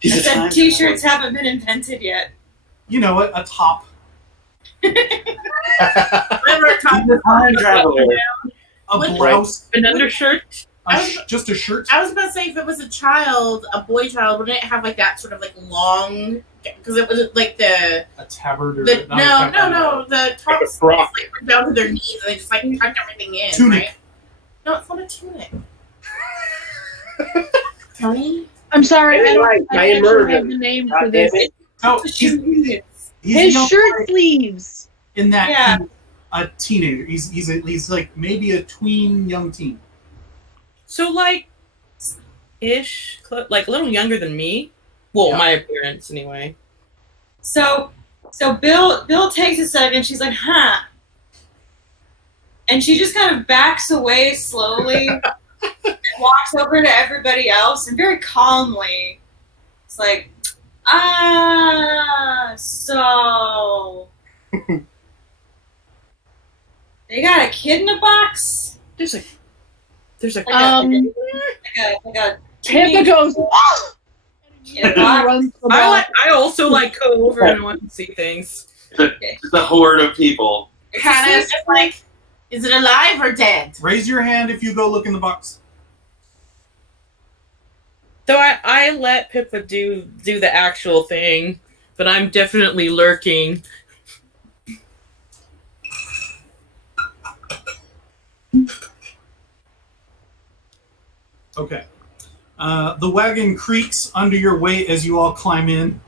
I said t-shirts haven't been invented yet. You know what? A top. Whatever top. Time traveler. A blouse. An undershirt. Just a shirt. I was about to say, if it was a child, a boy child, wouldn't it have like that sort of like long? Because it was like the A tabard or no, not a tabard. no. The tops Frock. like down to their knees, and they just like tuck everything in. Tunic. Right? No, it's not a tunic. Tony. I'm sorry, I don't. Right, I I actually murdered. have the name God for this. damn it. No, he's His young shirt sleeves. in that Yeah. he's a teenager. He's like maybe a tween young teen. So like, like a little younger than me. Well, Yeah. my appearance anyway. So Bill takes a second. She's like, huh. And she just kind of backs away slowly and walks over to everybody else and very calmly, it's like, so they got a kid in a box? There's a Like a Pippa goes. in a and box? runs the box. I also like go over and want to see things. The horde of people. Hannah is just like, is it alive or dead? Raise your hand if you go look in the box. So I let Pippa do the actual thing, but I'm definitely lurking. Okay. The wagon creaks under your weight as you all climb in,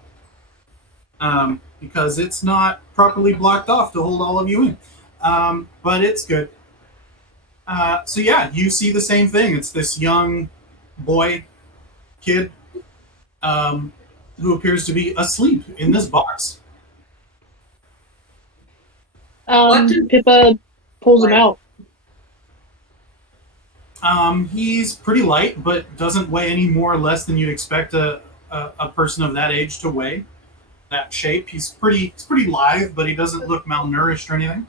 because it's not properly blocked off to hold all of you in. But it's good. So yeah, you see the same thing. It's this young kid, who appears to be asleep in this box. Pippa pulls him out. He's pretty light, but doesn't weigh any more or less than you'd expect a person of that age to weigh. That shape. He's pretty lithe, but he doesn't look malnourished or anything.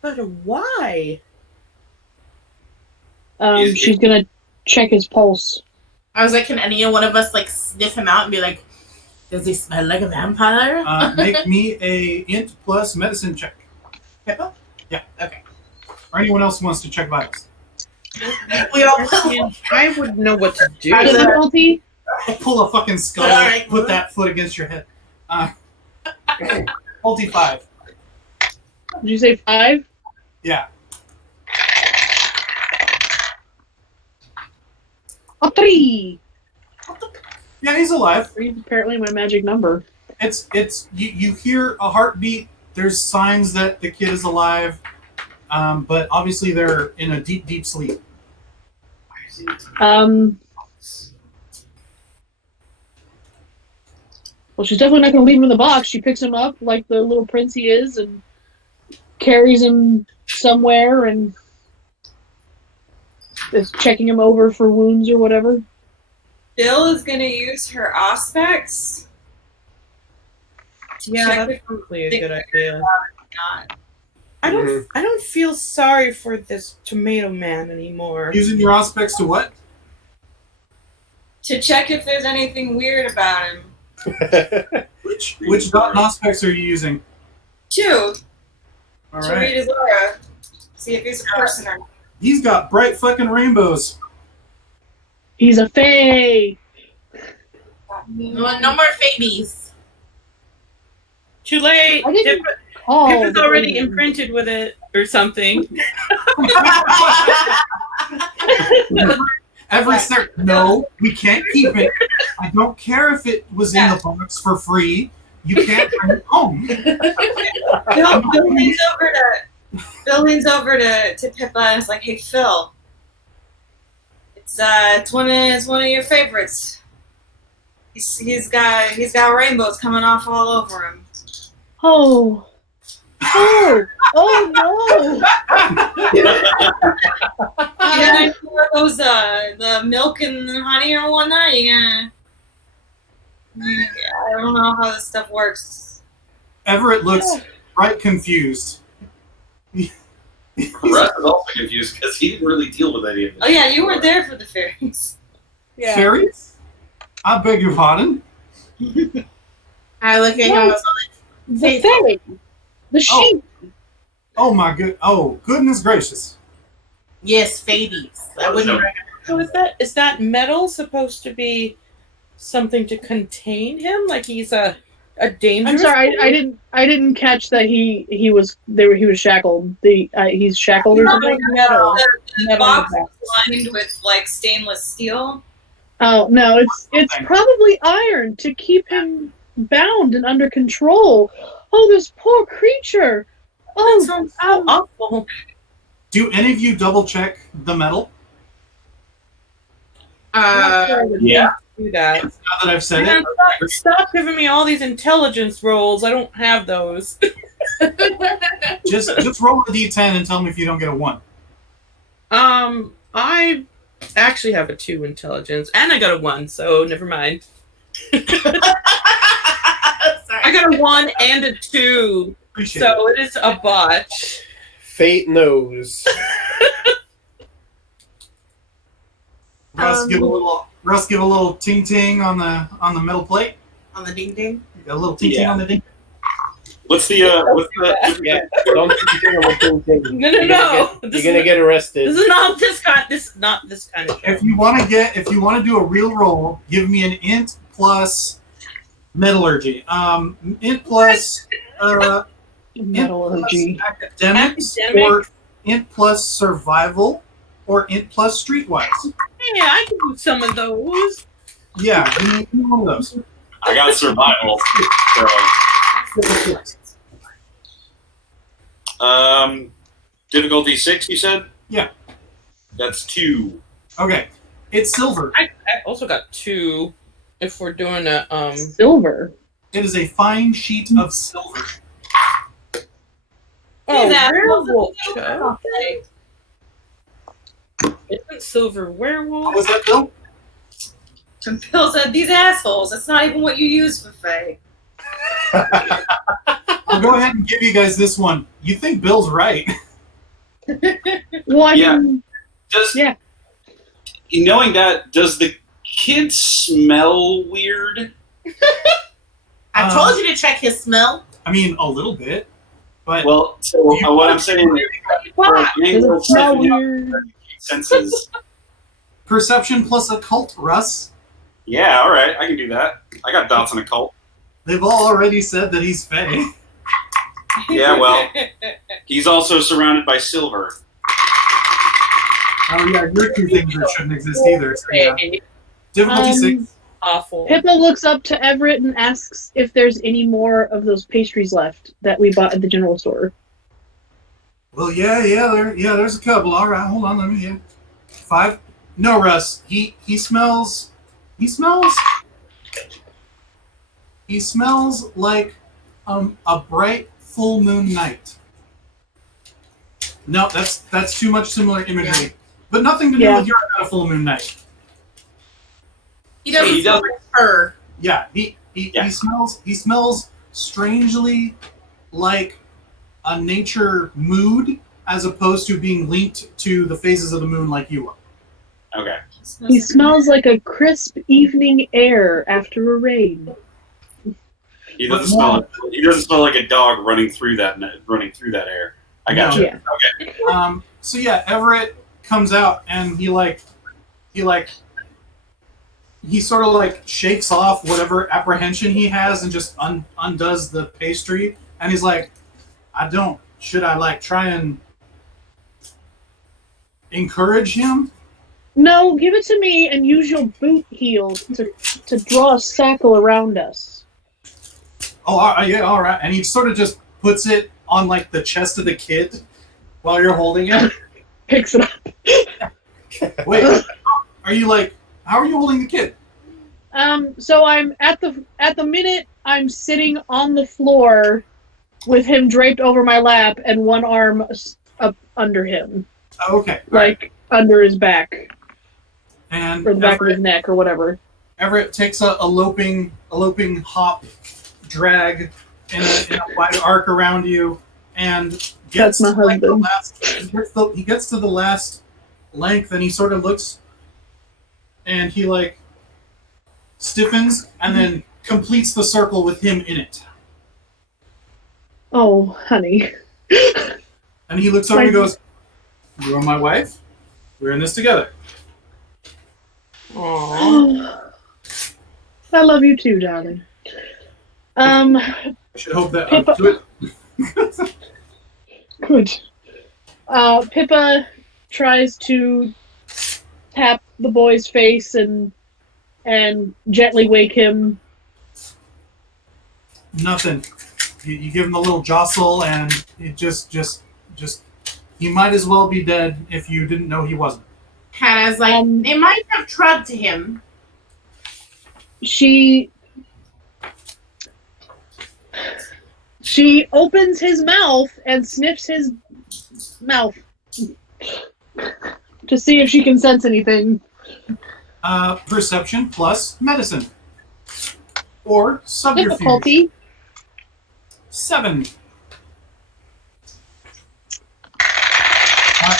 But why? She's gonna check his pulse. I was like, can any one of us like sniff him out and be like, does he smell like a vampire? Make me a int plus medicine check. Pippa? Yeah. Okay. Or anyone else who wants to check vitals. We all I would know what to do. Difficulty? Pull a fucking skull. All right. Put that foot against your head. Multi 5. Did you say 5? Yeah. A 3. Yeah, he's alive. 3 is apparently my magic number. It's you hear a heartbeat. There's signs that the kid is alive, but obviously they're in a deep sleep. Well, she's definitely not going to leave him in the box. She picks him up like the little prince he is and carries him somewhere and is checking him over for wounds or whatever. Bill is going to use her aspects. Yeah, Check that's if probably a they good figure idea. it out or not. I don't feel sorry for this tomato man anymore. Using your aspects to what? To check if there's anything weird about him. Which dot and aspects are you using? 2. All To right. read his aura. See if he's a person or not. He's got bright fucking rainbows. He's a fae. No more babies. Too late. I didn't Pippa- call. Pippa's the already fae. imprinted with it or something. Every step. No, we can't keep it. I don't care if it was in the box for free. You can't bring it home. Bill leans over to Pippa and is like, "Hey Phil, it's one of your favorites. He's got rainbows coming off all over him." Oh. Oh no! Yeah, for those the milk and the honey or whatnot. I don't know how this stuff works. Everett looks right confused. Russ is also confused because he didn't really deal with any of this. Oh yeah, you were there for the fairies. Yeah. Fairies? I beg your pardon? I look at him and was The thing. The sheep. Oh my goodness gracious. yes, Fades. I wouldn't recommend. So is that metal supposed to be something to contain him? Like he's a dangerous? I'm sorry, I didn't catch that he was shackled. He's shackled or something. Metal. The Metal box box. is lined with like stainless steel. Oh no, it's probably iron to keep him bound and under control. Oh, this poor creature. That sounds so awful. Do any of you double check the metal? Yeah. Do that. Now that I've said Man, it. stop giving me all these intelligence rolls. I don't have those. Just roll a d10 and tell me if you don't get a 1. I actually have a 2 intelligence, and I got a 1, so never mind. I got a 1 and a 2, Appreciate so it is a botch. Fate knows. Russ, give a little ting ting on the metal plate. On the ding ding. A little ting ting Yeah. on the ding. What's the Yeah, don't think No. You're gonna get arrested. This is not this kind. This is not this kind of. If you want to do a real roll, give me an int plus metallurgy. Int plus Metallurgy. academics, or int plus survival, or int plus streetwise. Yeah, I can do some of those. Yeah, give me one of those. I got survival. Difficulty 6, you said? Yeah. That's 2. Okay, it's silver. I also got 2. If we're doing a Silver. It is a fine sheet of silver. oh that werewolf show. Okay. Isn't silver werewolf? What was that, Bill? And Bill said, "These assholes. That's not even what you use for Faye." I'll go ahead and give you guys this one. You think Bill's right? Well, I Yeah. mean, Does knowing that, does the kid smell weird? I told you to check his smell. I mean, a little bit, but Well, so what I'm saying is, for a gang does of it smell 70 weird? senses. perception plus occult, Russ. Yeah, all right, I can do that. I got dots on occult. They've all already said that he's fey. Yeah, well, he's also surrounded by silver. Oh yeah, you're two things that shouldn't exist either. So, yeah. Difficulty 6. Awful. Pippa looks up to Everett and asks if there's any more of those pastries left that we bought at the general store. Well, there's a couple. All right, hold on, let me 5. No, Russ. He smells like a bright full moon night. No, that's too much similar imagery, Yeah. but nothing to do Yeah. with you're at a full moon night. He doesn't He smell does- like fur. Yeah, he smells strangely like a nature mood as opposed to being linked to the phases of the moon like you are. Okay. He smells like a crisp evening air after a rain. He doesn't smell like a dog running through that air. I got No. you. Yeah. So yeah, Everett comes out and he sort of like shakes off whatever apprehension he has and just undoes the pastry, and he's like, should I like try and encourage him? No, give it to me and use your boot heel to draw a circle around us. Oh, all right. And he sort of just puts it on like the chest of the kid while you're holding it. Picks it up. Wait, how are you holding the kid? So I'm at the minute I'm sitting on the floor with him draped over my lap and one arm up under him. Okay. Like, under his back. And or the back of his neck, or whatever. Everett takes a loping hop, drag in a wide arc around you, and gets That's my to, husband. he gets to the last length, and he sort of looks, and he like stiffens, and then completes the circle with him in it. Oh, honey. And he looks over and he goes, "You are my wife. We're in this together." Aww. I love you too, darling. I should hope that Pippa- do it. Good. Pippa tries to tap the boy's face and gently wake him. Nothing. You give him a little jostle, and it just he might as well be dead if you didn't know he wasn't. Hannah's like, they might have trod to him. She opens his mouth and sniffs his mouth to see if she can sense anything. Perception plus medicine. Or subterfuge. Difficulty. 7.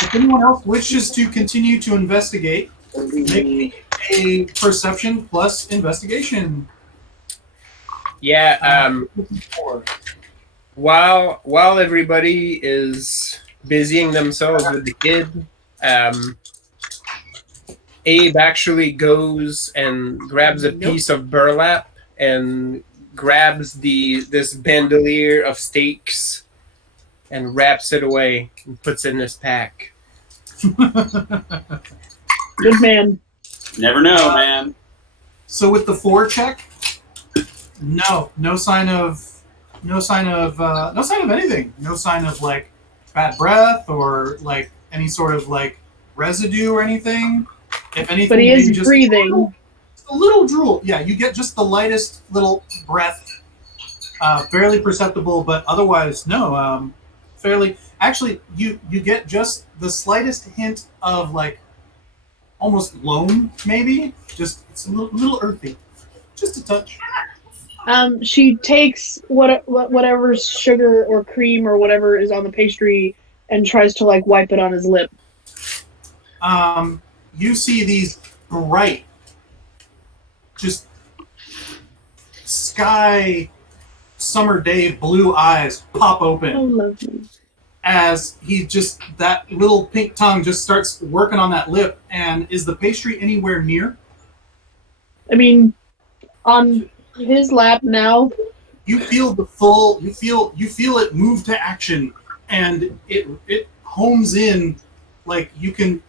If anyone else wishes to continue to investigate, make me a perception plus investigation. Yeah. While everybody is busying themselves with the kid, Abe actually goes and grabs a piece of burlap and grabs this bandolier of steaks and wraps it away and puts it in his pack. Good man. Never know, man. So with the 4 check, no sign of anything. No sign of like bad breath or like any sort of like residue or anything. If anything, But he is maybe just breathing. a little drool. Yeah, you get just the lightest little breath, fairly perceptible, but otherwise no. Fairly. Actually, you get just the slightest hint of like almost loam, maybe. Just it's a little earthy, just a touch. She takes whatever sugar or cream or whatever is on the pastry and tries to like wipe it on his lip. You see these bright, just sky summer day blue eyes pop open. Oh, lovely. As that little pink tongue just starts working on that lip. And is the pastry anywhere near? I mean, on his lap now. You feel you feel it move to action, and it homes in, like you can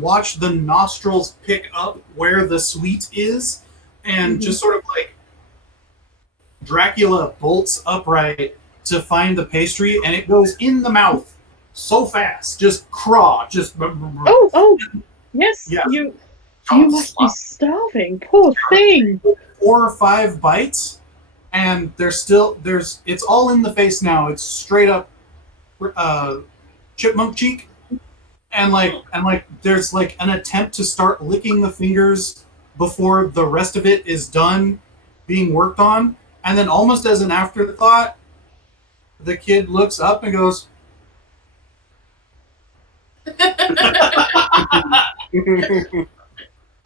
watch the nostrils pick up where the sweet is, and just sort of like Dracula bolts upright to find the pastry, and it goes in the mouth so fast, just craw, just. Oh, yes. Yeah. You must be starving, poor thing. 4 or 5 bites, and it's all in the face now. It's straight up chipmunk cheek, and there's like an attempt to start licking the fingers before the rest of it is done being worked on, and then almost as an afterthought, the kid looks up and goes,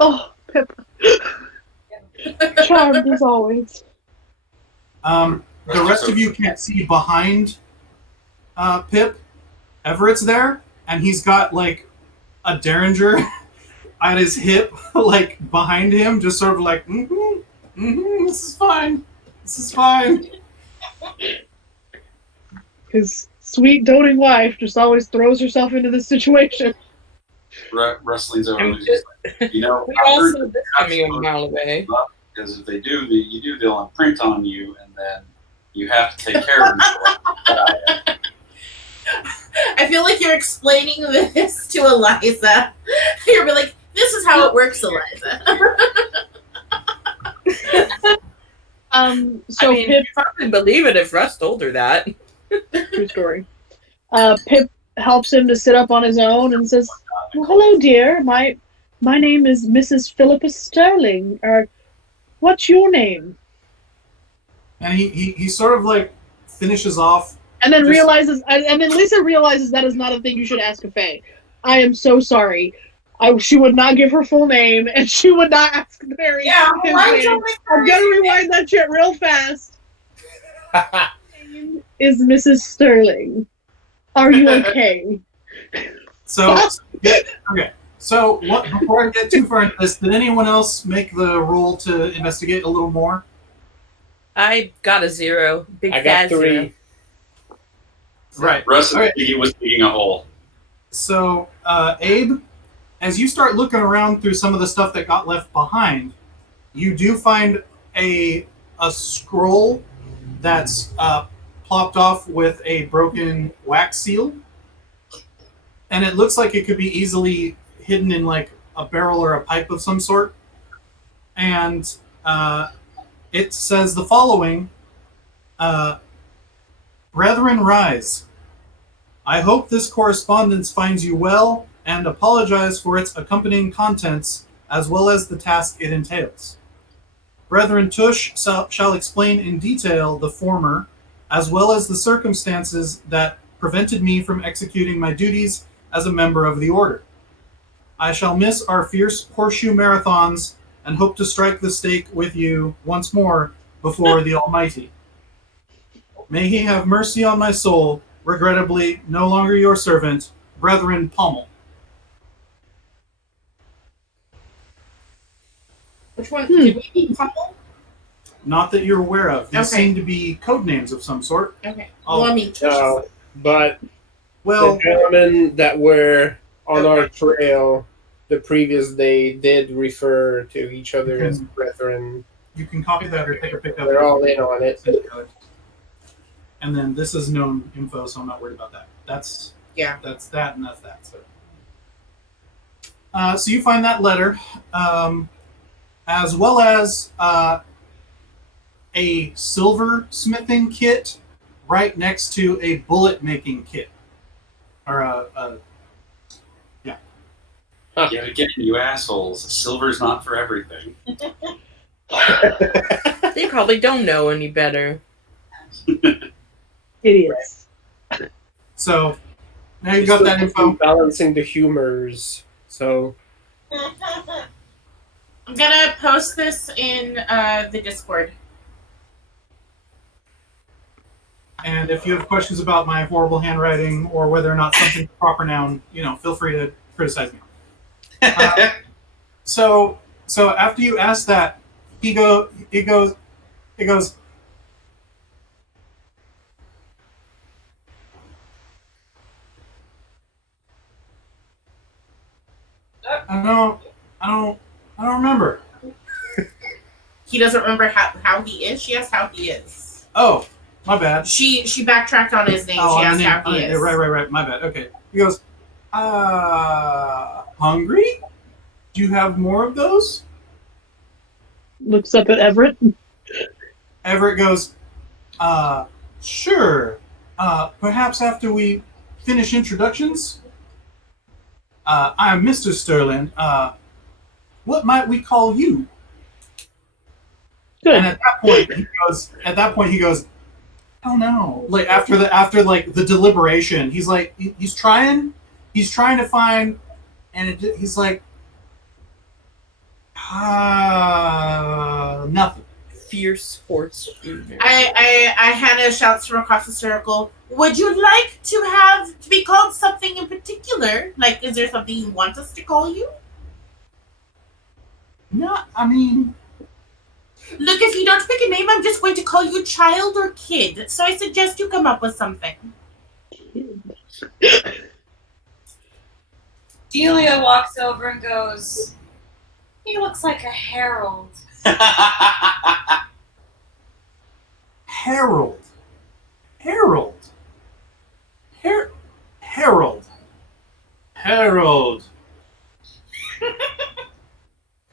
Oh, Pippa. Charmed as always. The rest of you can't see behind Pip. Everett's there, and he's got like a derringer at his hip, like behind him, just sort of like, this is fine. This is fine. His sweet doting wife just always throws herself into this situation. Russ leans over and And he's like, we I heard also this you're coming a not mile away. because if they do, they'll imprint on you, and then you have to take care of them. I feel like you're explaining this to Eliza. You're like, this is how it works, Eliza. So I mean, Pip, you probably believe it if Russ told her that. True story. Pip helps him to sit up on his own and says, well, hello, dear. My name is Mrs. Philippa Sterling. What's your name? And he sort of like finishes off. And then Just- and then Lisa realizes that is not a thing you should ask a Fae. I am so sorry. She would not give her full name, and she would not ask Barry Yeah, his why name. don't I'm gonna rewind that shit real fast. Name is Mrs. Sterling. Are you okay? So okay. So before I get too far into this, did anyone else make the roll to investigate a little more? I got a 0. Big I fat got 3. 0. Right. Russ All right. he was digging a hole. So Abe, as you start looking around through some of the stuff that got left behind, you do find a scroll that's plopped off with a broken wax seal, and it looks like it could be easily hidden in like a barrel or a pipe of some sort. And it says the following: Brethren, rise. I hope this correspondence finds you well, and apologize for its accompanying contents, as well as the task it entails. Brethren Tush shall explain in detail the former, as well as the circumstances that prevented me from executing my duties as a member of the Order. I shall miss our fierce horseshoe marathons, and hope to strike the stake with you once more before the Almighty. May he have mercy on my soul. Regrettably, no longer your servant, Brethren Pommel. Which one? Did we meet Pummel? Not that you're aware of. These Okay. seem to be code names of some sort. Okay. Oh, Well, I mean, No, but Well, the gentlemen that were on our trail the previous day did refer to each other as brethren. you can copy that or take a pic of They're it. all in on it. And then this is known info, so I'm not worried about that. That's that, and that's that. So you find that letter, as well as a silver smithing kit right next to a bullet making kit, or Yet again, you assholes. Silver's not for everything. They probably don't know any better. Idiots. So now you've got that info. Balancing the humors. So I'm gonna post this in the Discord. And if you have questions about my horrible handwriting or whether or not something's a proper noun, feel free to criticize me. So after you ask that, it goes. I don't remember. He doesn't remember how he is. She asked how he is. Oh, my bad. She backtracked on his name. Oh, She asked how on he the name. is. Right. My bad. Okay. He goes, hungry? Do you have more of those? Looks up at Everett. Everett goes, sure. Perhaps after we finish introductions? I'm Mr. Sterling. What might we call you? Good. And at that point he goes, I don't know. Like after the deliberation, he's like he's trying to find, and he's like, nothing. Fierce horse. I Hannah shouts from across the circle. Would you like to be called something in particular? Like, is there something you want us to call you? No, I mean, Look, if you don't pick a name, I'm just going to call you child or kid. So I suggest you come up with something. Delia walks over and goes, he looks like a herald. Harold.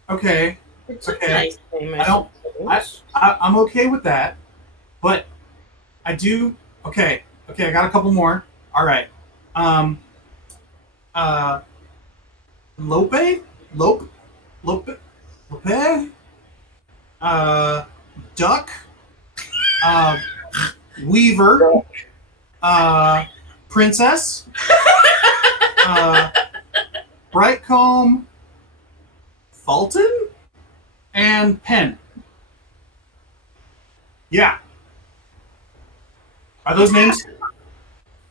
Okay, It's Okay. a nice name, I don't- suppose. I'm okay with that, but I do. Okay, Okay, I got a couple more. All right. Lope? Lope? Lope? Lope? Duck? Weaver? Princess? Brightcomb? Fulton? And Penn. Yeah. Are those names?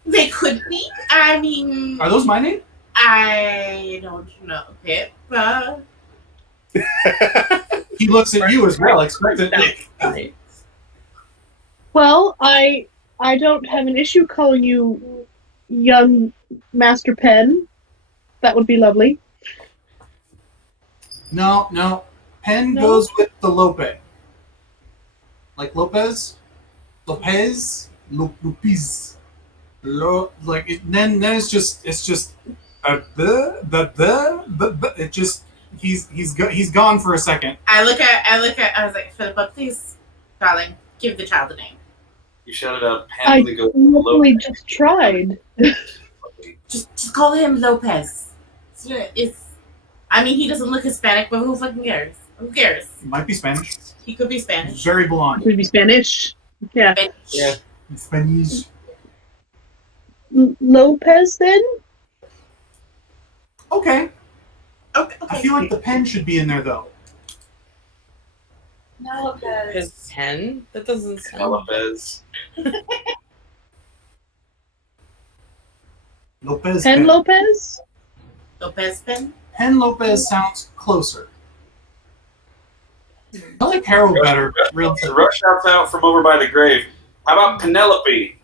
They could be. I mean, Are those my name? I don't know, Pip. He looks at you as well, expectantly. Well, I don't have an issue calling you young Master Penn. That would be lovely. No. Penn No? goes with the Lope. Like Lopez? Lopez? Lopez. Then it's just it just he's gone for a second. I look at. I was like, Philippa, please, darling, give the child a name. You shouted out I Penn to go literally just tried. Just call him Lopez. It's. I mean, he doesn't look Hispanic, but who fucking cares? Who cares? He might be Spanish. He could be Spanish. Very blonde. Would be Spanish. Yeah. Yeah. Spanish. Lopez then? Okay. Okay. I feel like the pen should be in there though. No, because His pen? That doesn't sound. Lopez. Lopez. Penn Lopez? Lopez Pen. Pen Lopez sounds closer. I like Harold better. Real Rush shouts out from over by the grave. How about Penelope?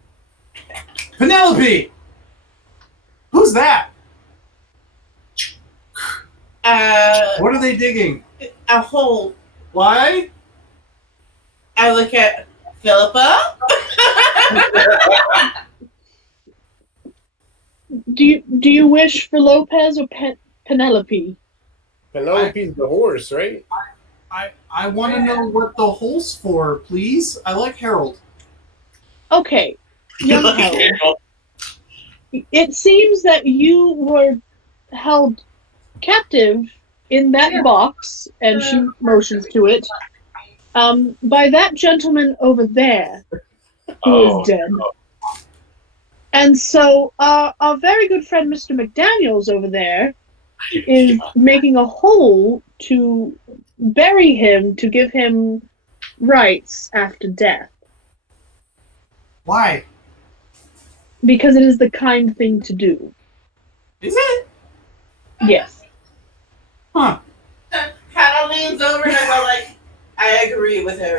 Penelope. Who's that? What are they digging? A hole. Why? I look at Philippa. Do you wish for Lopez or Penelope? Penelope's the horse, right? I want to know what the hole's for, please. I like Harold. Okay, young Harold. It seems that you were held captive in that box, and she motions to it, by that gentleman over there, who is dead. And so our very good friend Mr. McDaniels over there is making a hole to bury him to give him rights after death. Why? Because it is the kind thing to do. Is it? Yes. Huh. Hannah leans over and I go like, I agree with her.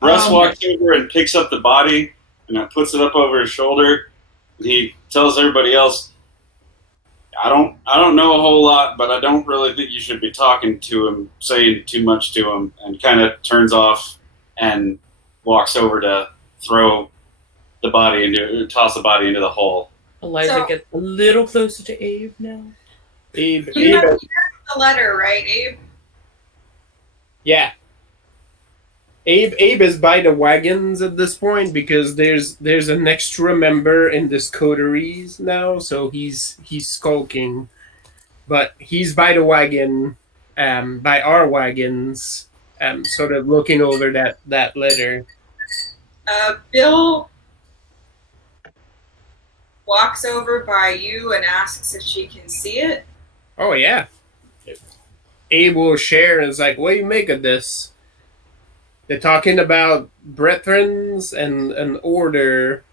Russ walks over and picks up the body and puts it up over his shoulder. He tells everybody else, I don't know a whole lot, but I don't really think you should be talking to him, saying too much to him, and kind of turns off and walks over to toss the body into the hole. Eliza gets a little closer to Abe now. Abe, you have the letter, right, Abe? yeah. Abe is by the wagons at this point because there's an extra member in this coteries now, so he's skulking, but he's by the wagon, by our wagons, sort of looking over that letter. Bill walks over by you and asks if she can see it. Oh yeah. Abe will share and is like, what do you make of this? They're talking about brethrens and an order,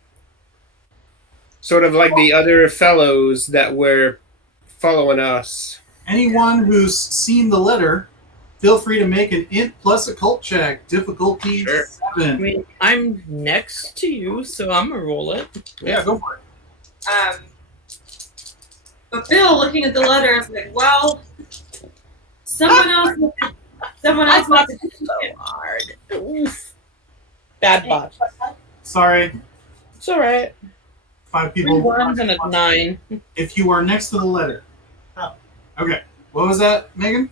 sort of like the other fellows that were following us. Anyone who's seen the letter, feel free to make an int plus occult check. Difficulty Sure. 7. I mean, I'm next to you, so I'm gonna roll it. Yeah, go for it. But Bill, looking at the letter, is like, well, someone else must have So hard. Oof. Bad bot. Sorry, It's alright. 5 3 people. 1s and a 9. If you are next to the letter. Oh. Okay. What was that, Megan?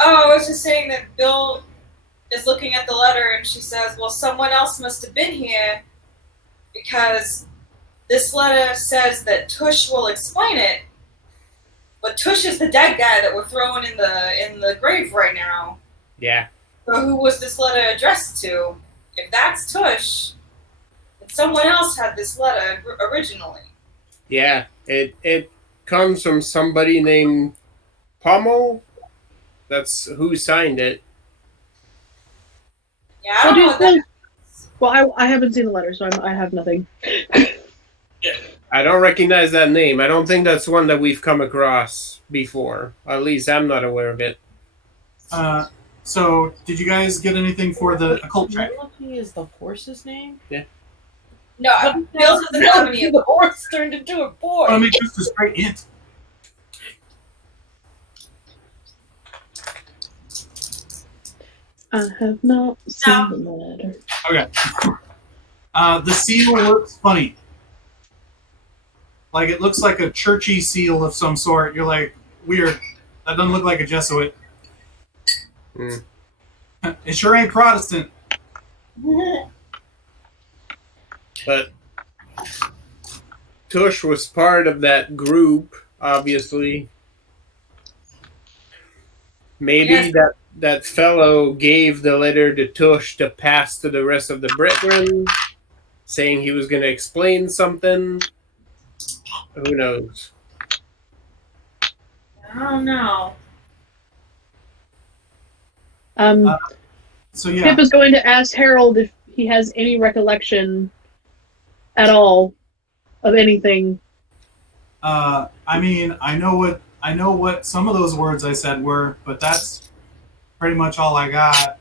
Oh, I was just saying that Bill is looking at the letter and she says, well, someone else must have been here because this letter says that Tush will explain it, but Tush is the dead guy that we're throwing in the grave right now. Yeah. So who was this letter addressed to? If that's Tush, then someone else had this letter originally. Yeah. It comes from somebody named Pommel. That's who signed it. Yeah, I don't know what that Well, I haven't seen the letter, so I have nothing. I don't recognize that name. I don't think that's one that we've come across before. At least I'm not aware of it. So, did you guys get anything for the occult check? Lucky is the horse's name? No, Bill's doesn't have any of The horse turned into a boy. I'll make just a straight int. I have not seen the letter. Okay. The seal looks funny. Like, it looks like a churchy seal of some sort. You're like, weird. That doesn't look like a Jesuit. It sure ain't Protestant. But Tush was part of that group, obviously. Maybe that fellow gave the letter to Tush to pass to the rest of the brethren, saying he was going to explain something. Who knows? I don't know. So, yeah. Pip is going to ask Harold if he has any recollection at all of anything. I mean, I know what some of those words I said were, but that's pretty much all I got.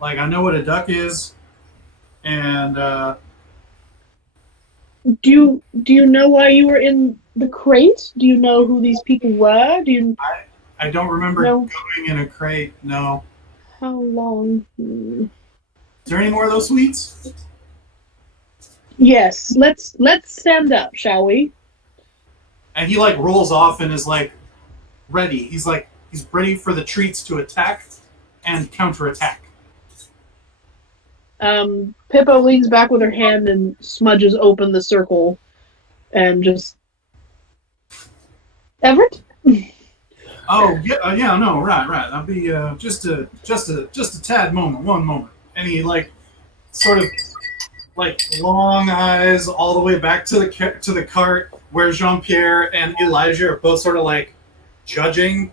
Like, I know what a duck is, and Do you know why you were in the crate? Do you know who these people were? I don't remember No. going in a crate. No. How long? Is there any more of those sweets? Yes. Let's stand up, shall we? And he like rolls off and is like ready. He's ready for the treats to attack and counterattack. Pippa leans back with her hand and smudges open the circle, and just Everett. Oh yeah, no, right. I'll be just a tad moment, one moment. And he like sort of like long eyes all the way back to the cart where Jean-Pierre and Elijah are both sort of like judging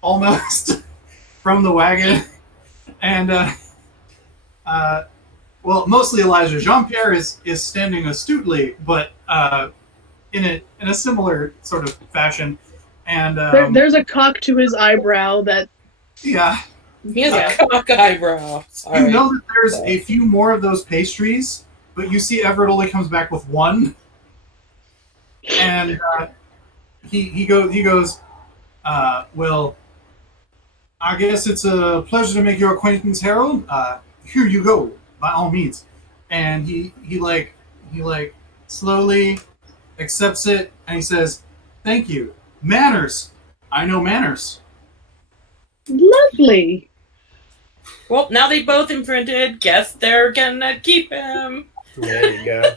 almost from the wagon. And well, mostly Elijah. Jean-Pierre is standing astutely, but in a similar sort of fashion. And There's a cock to his eyebrow that. yeah. He has a cock eyebrow. Sorry. You know that there's a few more of those pastries, but you see Everett only comes back with one. And he goes, well, I guess it's a pleasure to make your acquaintance, Harold. Here you go, by all means. And he slowly accepts it, and he says, thank you. Manners. I know manners. Lovely. Well, now they both imprinted. Guess they're gonna keep him. There you go.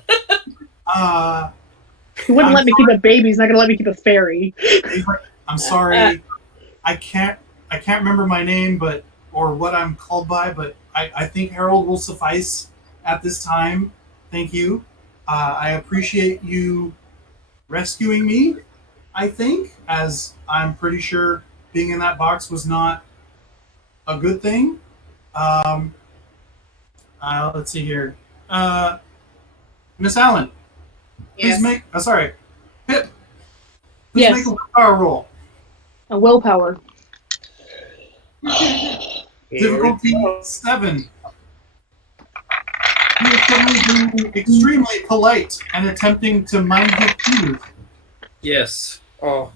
He wouldn't let me keep a baby. He's not gonna let me keep a fairy. He's like, I'm sorry. I can't remember my name, or what I'm called by, but I think Harold will suffice at this time. Thank you. I appreciate you rescuing me, I think, as I'm pretty sure being in that box was not a good thing. Let's see here. Miss Allen, please Yes. Pip, please Yes. make a willpower roll. A willpower. Difficulty 7. You are suddenly being extremely polite and attempting to mind your cues. Yes. Oh.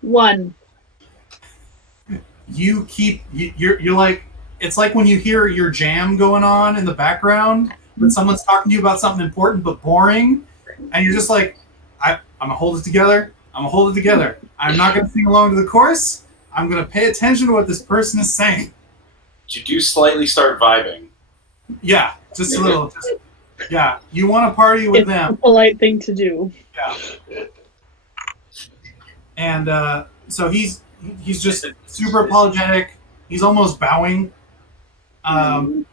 One. You're like, it's like when you hear your jam going on in the background, but someone's talking to you about something important but boring, and you're just like, I'm gonna hold it together. I'm gonna hold it together. I'm not gonna sing along to the chorus. I'm gonna pay attention to what this person is saying. You do slightly start vibing. Yeah, just a little. Yeah, you want to party with It's them. a polite thing to do. Yeah. And so he's just super apologetic. He's almost bowing, and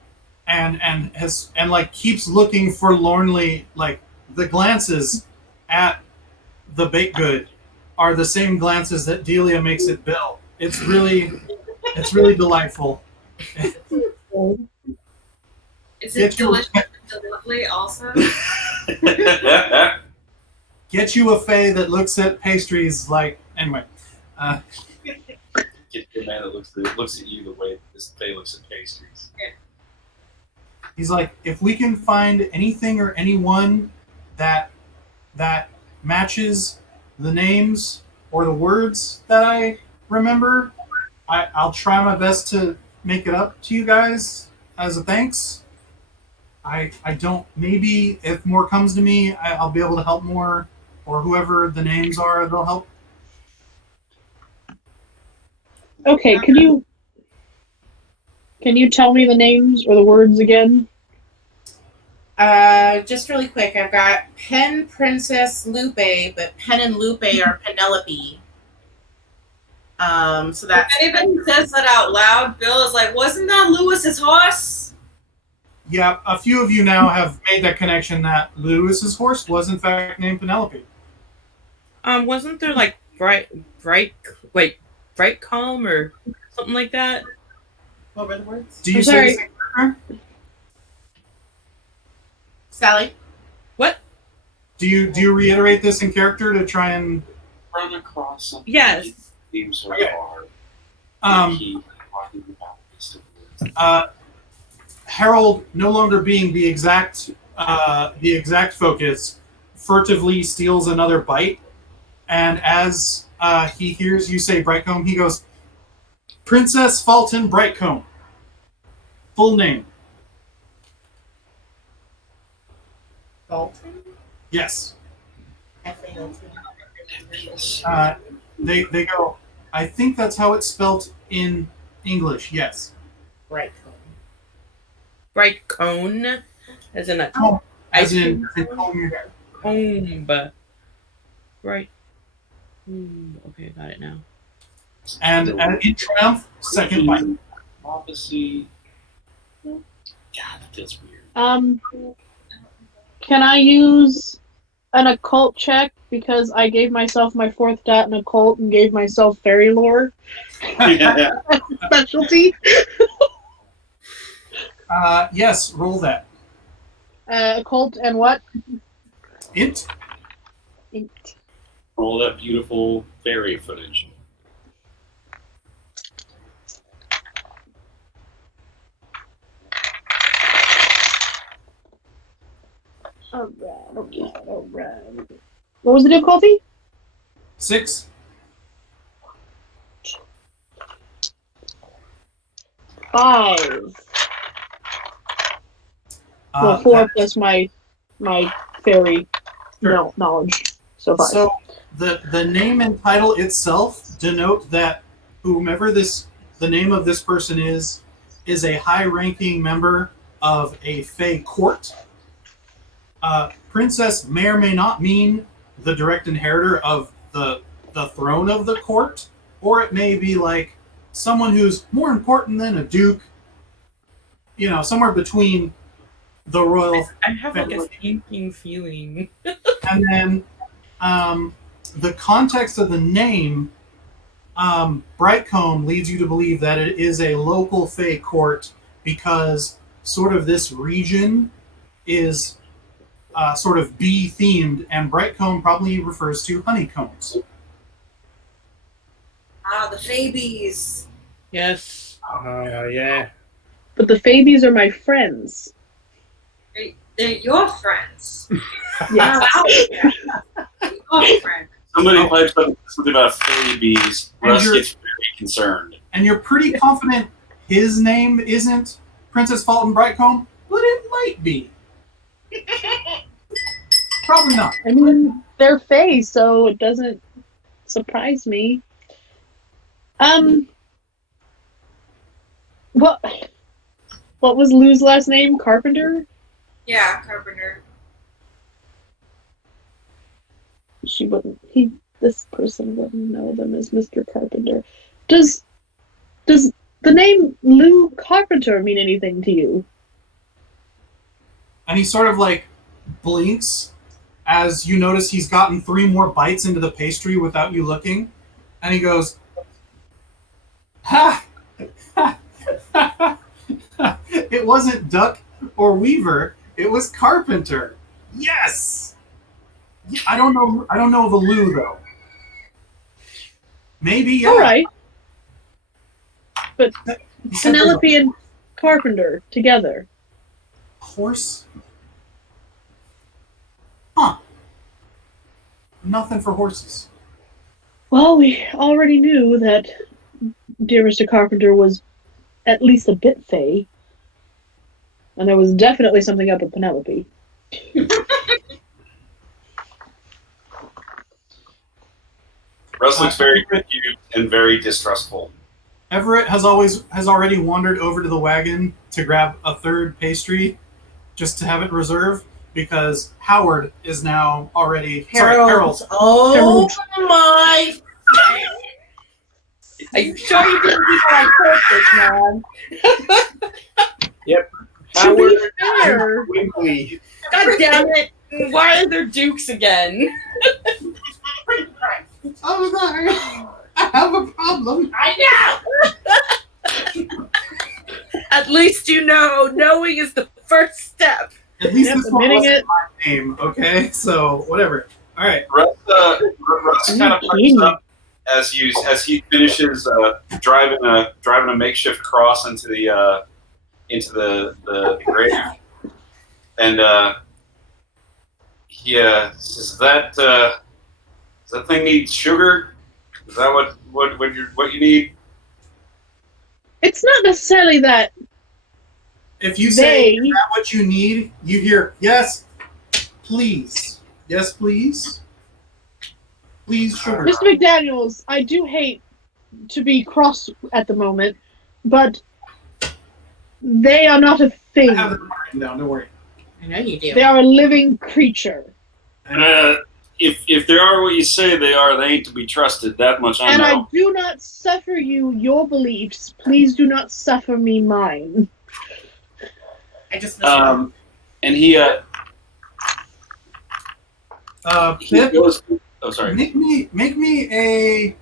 like keeps looking forlornly. Like the glances at the baked good are the same glances that Delia makes at Bill. It's really delightful. Is Get it your- delicious and lovely also? Get you a fae that looks at pastries like anyway. Get the man that looks at you the way this Faye looks at pastries. He's like, if we can find anything or anyone that matches the names or the words that I remember, I'll try my best to make it up to you guys as a thanks. I don't, maybe if more comes to me, I'll be able to help more, or whoever the names are, they'll help. Okay, can you tell me the names or the words again? Just really quick, I've got Pen Princess Lupe, but Pen and Lupe are Penelope. So that's If anybody says that out loud, Bill is like, wasn't that Lewis's horse? Yeah, a few of you now have made that connection that Lewis's horse was in fact named Penelope. Wasn't there like bright calm or something like that? what were the words? Do you I'm say sorry. the same character? Sally? What? Do you reiterate this in character to try and Run across something. Yes. Seems so Okay. far. Harold, no longer being the exact focus, furtively steals another bite, and as he hears you say Brightcomb, he goes, Princess Fulton Brightcomb. Full name. Bolton? Yes. F-A-L-T. They go, I think that's how it's spelt in English, yes. Right. Bright cone, as in a Cone, ice as in cream comb your hair. cone. Right. Okay, got it now. And in triumph, second bite. Prophecy. God, that feels weird. Can I use an occult check because I gave myself my 4th dot in occult and gave myself fairy lore specialty? Yes, roll that. Occult and what? Int. Int. All that beautiful fairy footage. Alright. What was the difficulty? 6. Five. Well, 4 plus my fairy Sure. knowledge. So 5. So the name and title itself denote that whomever the name of this person is a high-ranking member of a Fae court. Princess may or may not mean the direct inheritor of the throne of the court, or it may be like someone who's more important than a duke. You know, somewhere between the royal. I have like a stinking feeling. And then the context of the name, Brightcomb, leads you to believe that it is a local Fae court because sort of this region is sort of bee themed, and Brightcomb probably refers to honeycombs. Ah, the Fabies. Yes. Yeah. But the Fabies are my friends. They're your friends. Yes. Your friends. Somebody pipes up something about fairy bees. And Russ you're- gets very concerned. And you're pretty confident his name isn't Princess Fulton Brightcomb, but it might be. Probably not. I mean, they're Fae, so it doesn't surprise me. What was Lou's last name? Carpenter? Yeah, Carpenter. This person wouldn't know them as Mr. Carpenter. Does the name Lou Carpenter mean anything to you? And he sort of like blinks as you notice he's gotten 3 more bites into the pastry without you looking. And he goes, ha! It wasn't duck or weaver, it was carpenter. Yes! I don't know of a Lou though. Maybe, yeah. Alright. But He said there's Penelope and Carpenter together. a horse? Huh. Nothing for horses. Well, we already knew that dear Mr. Carpenter was at least a bit fey. And there was definitely something up with Penelope. Russ looks very confused and very distrustful. Everett has already wandered over to the wagon to grab a 3rd pastry just to have it reserved because Howard is now already Harold. Oh Harold. my! I sure you didn't do that on purpose, man. Yep. To be Howard fair, Winkley. God damn it! Why are there dukes again? Oh, sorry. I have a problem. I know. At least you know. Knowing is the first step. At least Yep, this one admitting wasn't it. my name, okay? So, whatever. All right. Russ kind of picks up as he finishes driving a makeshift cross into the grave, and he says, "Does that thing need sugar? Is that what you need?" it's not necessarily that If you say, they... is that what you need? You hear, yes, please. Yes, please. Please, sugar. Mr. McDaniels, I do hate to be cross at the moment, but they are not a I thing. have it written down, don't worry. I know you do. They are a living creature. If they are what you say they are, they ain't to be trusted. That much I And I know. do not suffer you your beliefs. Please do not suffer me mine. I just miss you. And he Pip, goes. Oh, sorry. make me a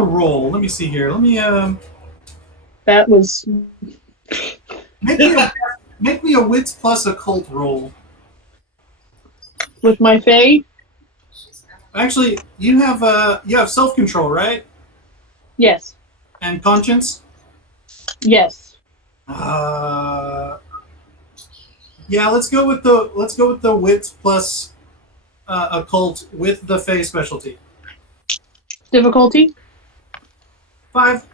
roll. Let me see here. Let me That was... make me a wits plus occult roll. with my fae? Actually, you have self-control, right? Yes. And conscience? Yes. Yeah, let's go with the wits plus occult with the Fey specialty. Difficulty? 5.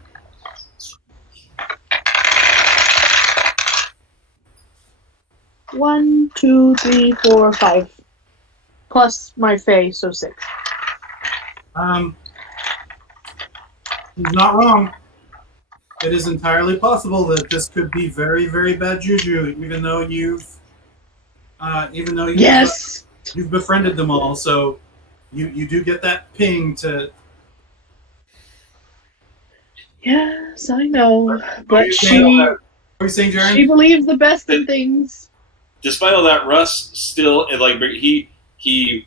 One, 2, 3, 4, 5. Plus my fae, so 6. He's not wrong. It is entirely possible that this could be very, very bad juju, even though you've Yes! you've befriended them all. So you do get that ping to. Yes, I know. Are But you saying, she Jaren? believes the best in things. Despite all that, Russ still he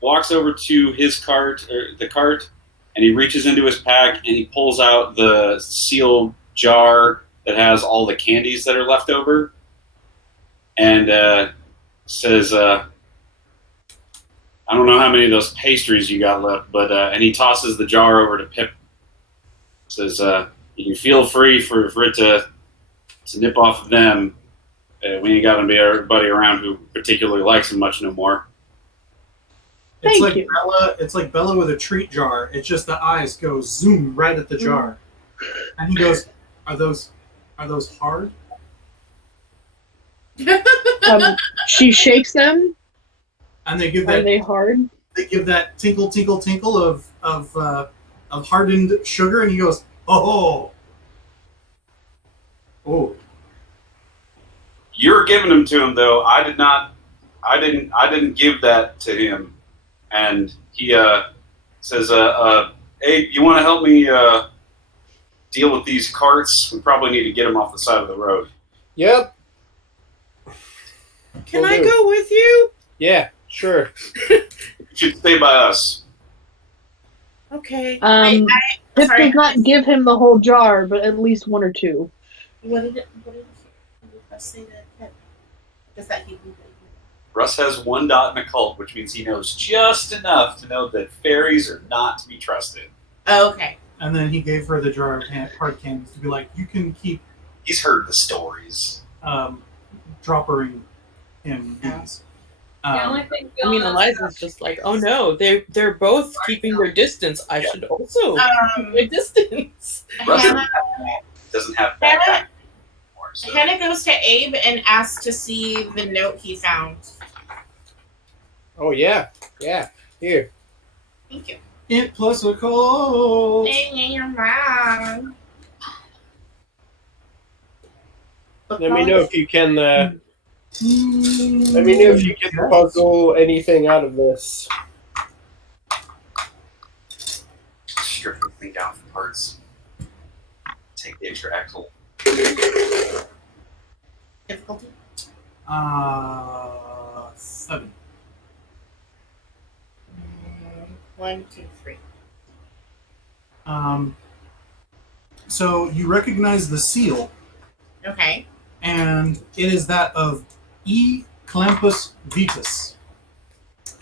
walks over to his cart or the cart, and he reaches into his pack and he pulls out the sealed jar that has all the candies that are left over, and says, "I don't know how many of those pastries you got left, but," and he tosses the jar over to Pip. Says, "You can feel free for it to nip off of them. We ain't got to be everybody around who particularly likes them much no more." It's Thank like you. Bella. It's like Bella with a treat jar. It's just the eyes go zoom right at the jar, and he goes, "Are those hard?" She shakes them. And they give Are that. they hard? they give that tinkle, tinkle, tinkle of hardened sugar, and he goes, "Oh, oh." You're giving them to him, though. I didn't give that to him. And he says, "Hey, you want to help me deal with these carts? We probably need to get them off the side of the road." Yep. Can Will I do. go with you? Yeah, sure. You should stay by us. Okay. This sorry. does not give him the whole jar, but at least one or two. What did Russ say that? Just that he. Russ has 1 dot in occult, which means he knows just enough to know that fairies are not to be trusted. Oh, okay. And then he gave her the jar of hard candies to be like, "You can keep He's heard the stories. droppering him these." The only thing I Bill mean, knows Eliza's just like, oh no, they're both keeping their distance. I should also keep my distance. Russ Hannah, doesn't have Hannah- backpack anymore, so. Hannah goes to Abe and asks to see the note he found. Oh, yeah. Yeah. Here. Thank you. Int plus occult. Hey, your mom. Let me know if you can. Let Let me know if you can puzzle anything out of this. Strip the thing down for parts. Take the extra axle. Difficulty. 7. 1, 2, 3. So you recognize the seal, Okay. and it is that of E. Clampus Vitus,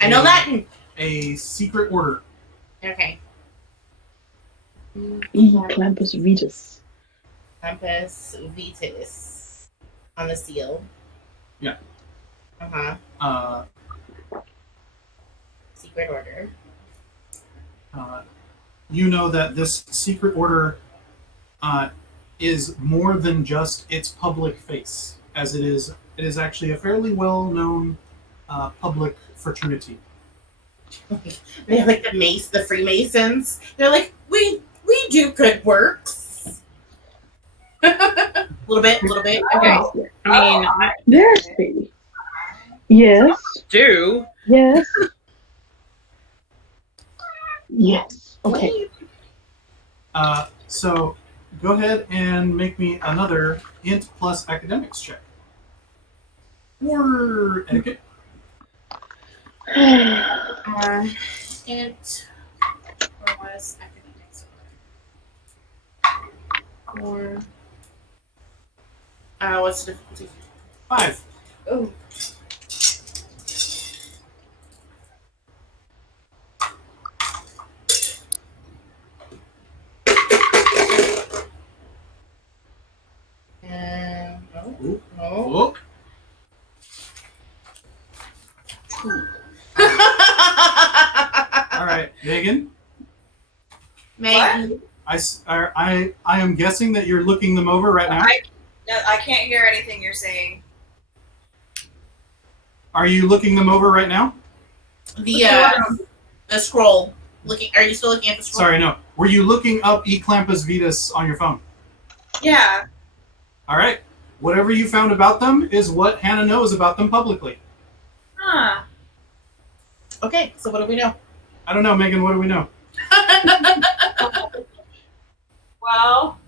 I know Latin. a secret order. Okay. E. Clampus Vitus. Campus Vitus on the seal. Yeah. Uh-huh. Secret order. You know that this secret order is more than just its public face, as it is actually a fairly well-known public fraternity. They have like the Freemasons. They're like, we do good works. little bit. Okay. I mean, I Yes, baby. Yes. do. Yes. Yes. Okay. So go ahead and make me another int plus academics check. Or etiquette. Int plus academics. Or what's the difficulty? 5. Oh. Ooh. No. Oh. All right, Megan. Maggie. I am guessing that you're looking them over right now. I can't hear anything you're saying. Are you looking them over right now? The scroll. Are you still looking at the scroll? Sorry, no. Were you looking up E. Clampus Vitus on your phone? Yeah. All right. Whatever you found about them is what Hannah knows about them publicly. Huh. Okay, so what do we know? I don't know, Megan. What do we know? Well,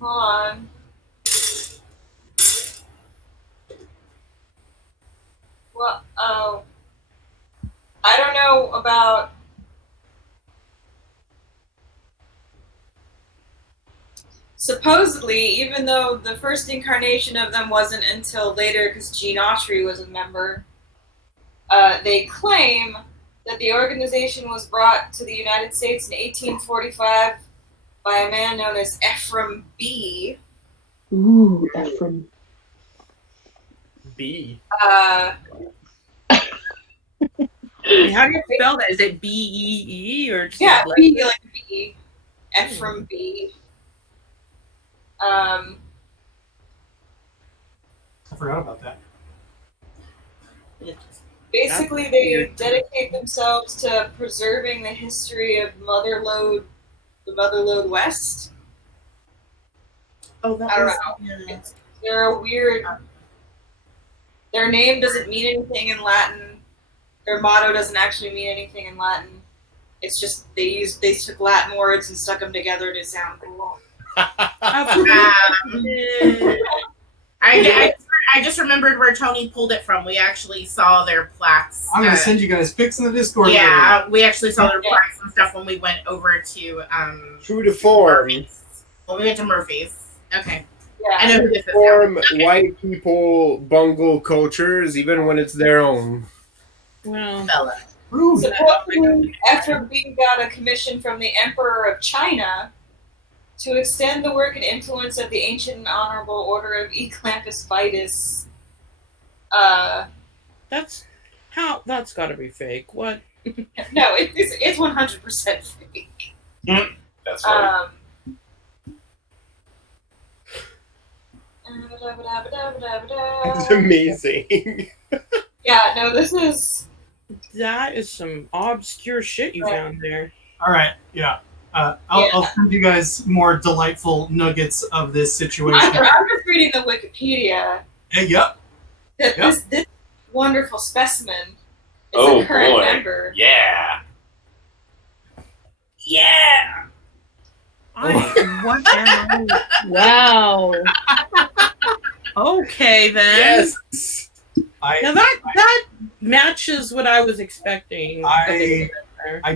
hold on. Well, oh, I don't know about. Supposedly, even though the first incarnation of them wasn't until later, because Gene Autry was a member, they claim that the organization was brought to the United States in 1845 by a man known as Ephraim B. Ooh, Ephraim. B. How do you spell that? Is it B-E-E or just Yeah, like B like B. Ephraim B. I forgot about that. Basically, they dedicate themselves to preserving the history of the Motherlode West. Oh, that I don't was. know. They're a weird. Their name doesn't mean anything in Latin. Their motto doesn't actually mean anything in Latin. It's just they took Latin words and stuck them together to sound cool. I just remembered where Tony pulled it from. We actually saw their plaques. I'm gonna send you guys pics in the Discord. Yeah, we actually saw their plaques and stuff when we went over to True to form. Murphy's. When we went to Murphy's. Okay. Yeah. I know who this is. Form Okay. white people bungle cultures even when it's their own. Well, Bella. Rude. Supposedly, after we got a commission from the Emperor of China to extend the work and influence of the ancient and honorable order of Eclampus Vitus. that's got to be fake. What? No, it's 100% fake. That's right. It's amazing. Yeah, no, this is. That is some obscure shit you found there. All right. Yeah. I'll send you guys more delightful nuggets of this situation. I'm just reading the Wikipedia. Hey, yep. That Yep. this wonderful specimen is Oh, a current boy. member. Yeah. Yeah. What the hell? Wow. Okay then. Yes. Now that matches what I was expecting. I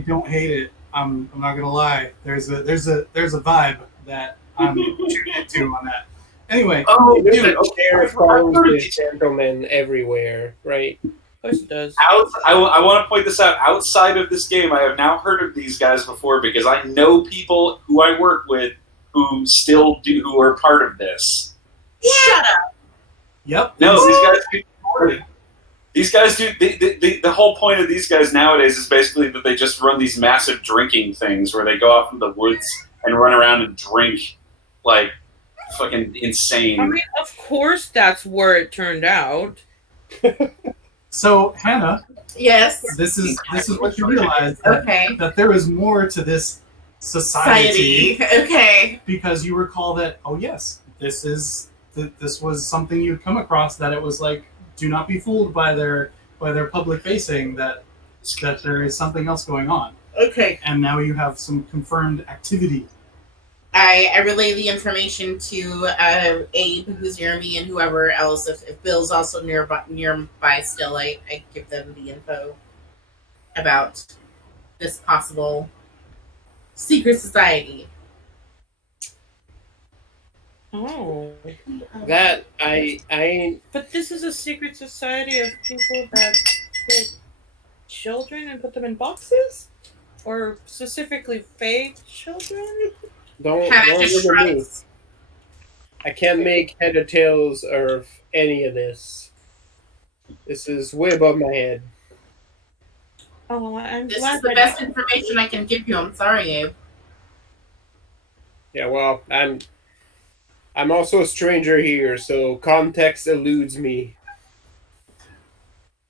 don't hate it. I'm not gonna lie. There's a vibe that I'm tuned into on that. Anyway, Oh, There's dude. a Okay. chair follows this gentleman everywhere, right? Of course it does. I want to point this out. Outside of this game, I have now heard of these guys before because I know people who I work with who still do, who are part of this. Shut up. yep. No, these guys do. The whole point of these guys nowadays is basically that they just run these massive drinking things where they go off in the woods and run around and drink like fucking insane. I mean, of course that's where it turned out. So Hannah, Yes. this is what you realize that, Okay. that there is more to this society Okay. because you recall that. Oh yes, this was something you'd come across that it was like, do not be fooled by their public facing that there is something else going on. Okay. And now you have some confirmed activity. I relay the information to Abe, who's near me, and whoever else. If Bill's also nearby still, I give them the info about this possible secret society. Oh. That I But this is a secret society of people that put children and put them in boxes? Or specifically fake children? don't Hannah just look at me. shrugs. I can't make head or tails of any of this. This is way above my head. Oh, I'm This glad is the I best information I can give you. I'm sorry, Abe. Yeah, well, I'm also a stranger here, so context eludes me.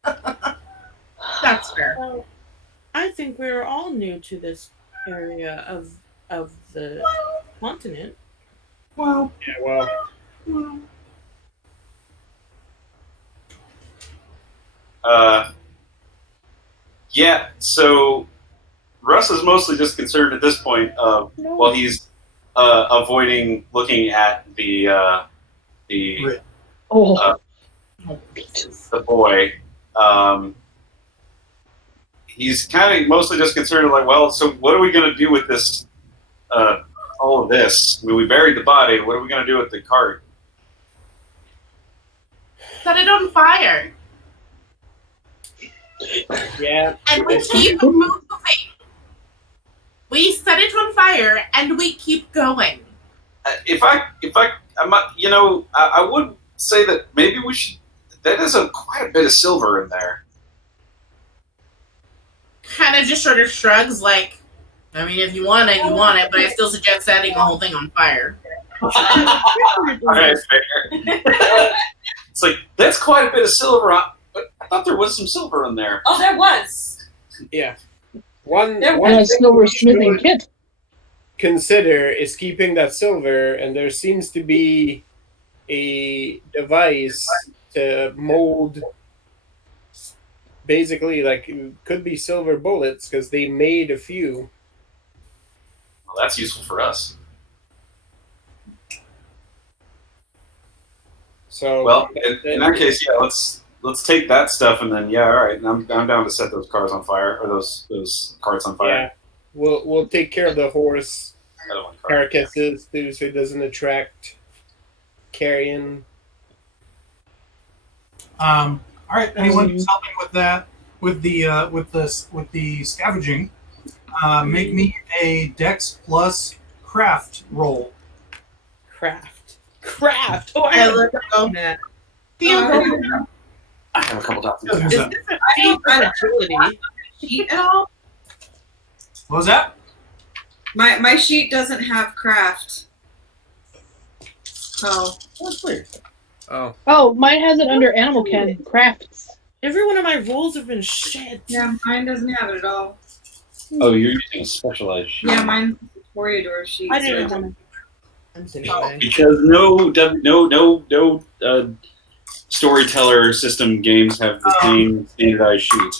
That's fair. Well, I think we're all new to this area of the continent. Well, Yeah, well, Yeah, so Russ is mostly just concerned at this point of while he's avoiding looking at the Oh. the boy. He's kind of mostly just concerned like, well, so what are we going to do with this? All of this. I mean, we buried the body. What are we going to do with the cart? Set it on fire. yeah. And we keep moving. We set it on fire and we keep going. I would say that maybe we should. That is quite a bit of silver in there. Hannah just sort of shrugs, like, I mean, if you want it, you want it, but I still suggest setting the whole thing on fire. All right, fair. It's like that's quite a bit of silver. But I thought there was some silver in there. Oh, there was. Yeah. One There one And a thing silver we smithing should kit. consider is keeping that silver, and there seems to be a device to mold. Basically, like it could be silver bullets because they made a few. Well, that's useful for us. So Well, in that case, yeah, let's take that stuff and then all right. And I'm down to set those cars on fire or those carts on fire. yeah, we'll take care of the horse I don't want cars. carcasses too, so it doesn't attract carrion. All right. Anyone who's helping with that, with the scavenging, make me a Dex plus craft roll. Craft. Oh, I Yeah, have let's go. that. Theo, I have a couple dots. Who's Is that? this a feat for agility? Sheet at all? What was that? My sheet doesn't have craft. Oh. That's weird. Oh, Oh, mine has it under animal ken crafts. Every one of my rolls have been shit. Yeah, mine doesn't have it at all. Oh, you're using a specialized sheet. Yeah, mine's a Toreador sheet. I didn't so- have anything. Because no storyteller system games have the same standardized sheet.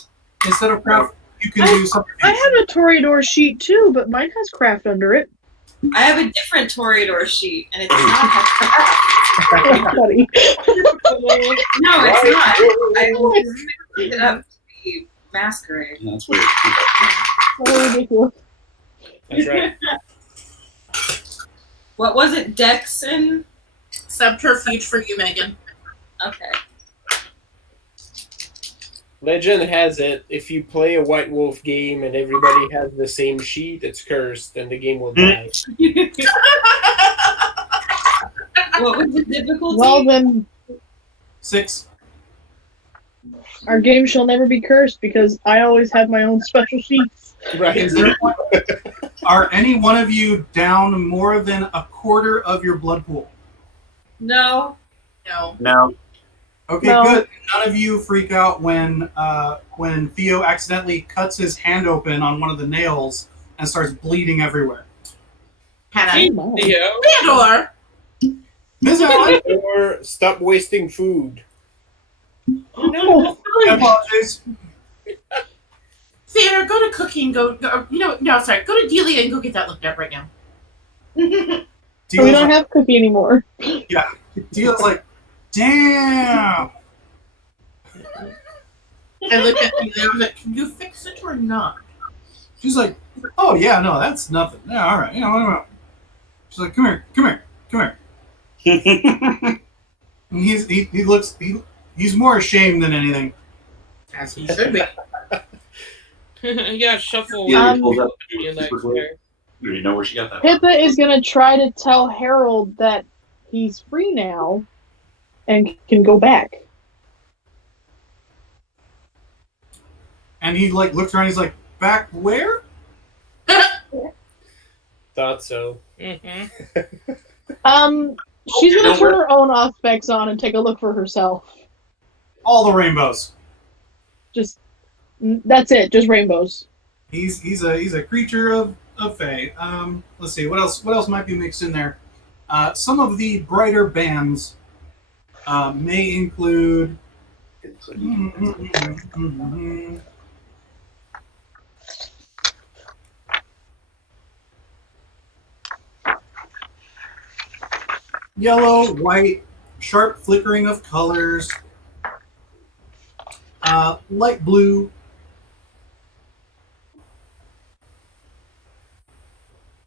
Instead of craft, you can do something. I have a Toreador sheet too, but mine has craft under it. I have a different Toreador sheet, and it does not have craft. Buddy. No, it's not. I picked it up to be Masquerade. That's weird. So ridiculous. that's right. What was it, Dex and? subterfuge for you, Megan. Okay. Legend has it, if you play a White Wolf game and everybody has the same sheet, it's cursed and the game will die. What was the difficulty? Well then, 6. our game shall never be cursed because I always have my own special sheets. Right. Is there one, are any one of you down more than a quarter of your blood pool? No. No. No. Okay, No. good. None of you freak out when Theo accidentally cuts his hand open on one of the nails and starts bleeding everywhere. Hannah. Oh, Theo. Theodore. Miss Allen, Or stop wasting food. no. I apologize. Theodore, go to Cookie and go sorry, go to Delia and go get that looked at right now. We Theo's don't have Cookie anymore. Theo's like, damn. I looked at Delia and I was like, can you fix it or not? She's like, oh yeah, no, that's nothing. Yeah, all right. What? She's like, come here. And he's more ashamed than anything. As he should be. Yeah, shuffle. Yeah, Um, he pulls up in that super quick. chair. You already know where she got that. Pippa is gonna try to tell Harold that he's free now and can go back. And he like looks around. He's like, back where? Thought so. Mhm. She's gonna Don't turn worry. her own off specs on and take a look for herself. All the rainbows. Just that's it. Just rainbows. He's a creature of Fae. Let's see what else might be mixed in there. Some of the brighter bands may include. Yellow, white, sharp flickering of colors, light blue,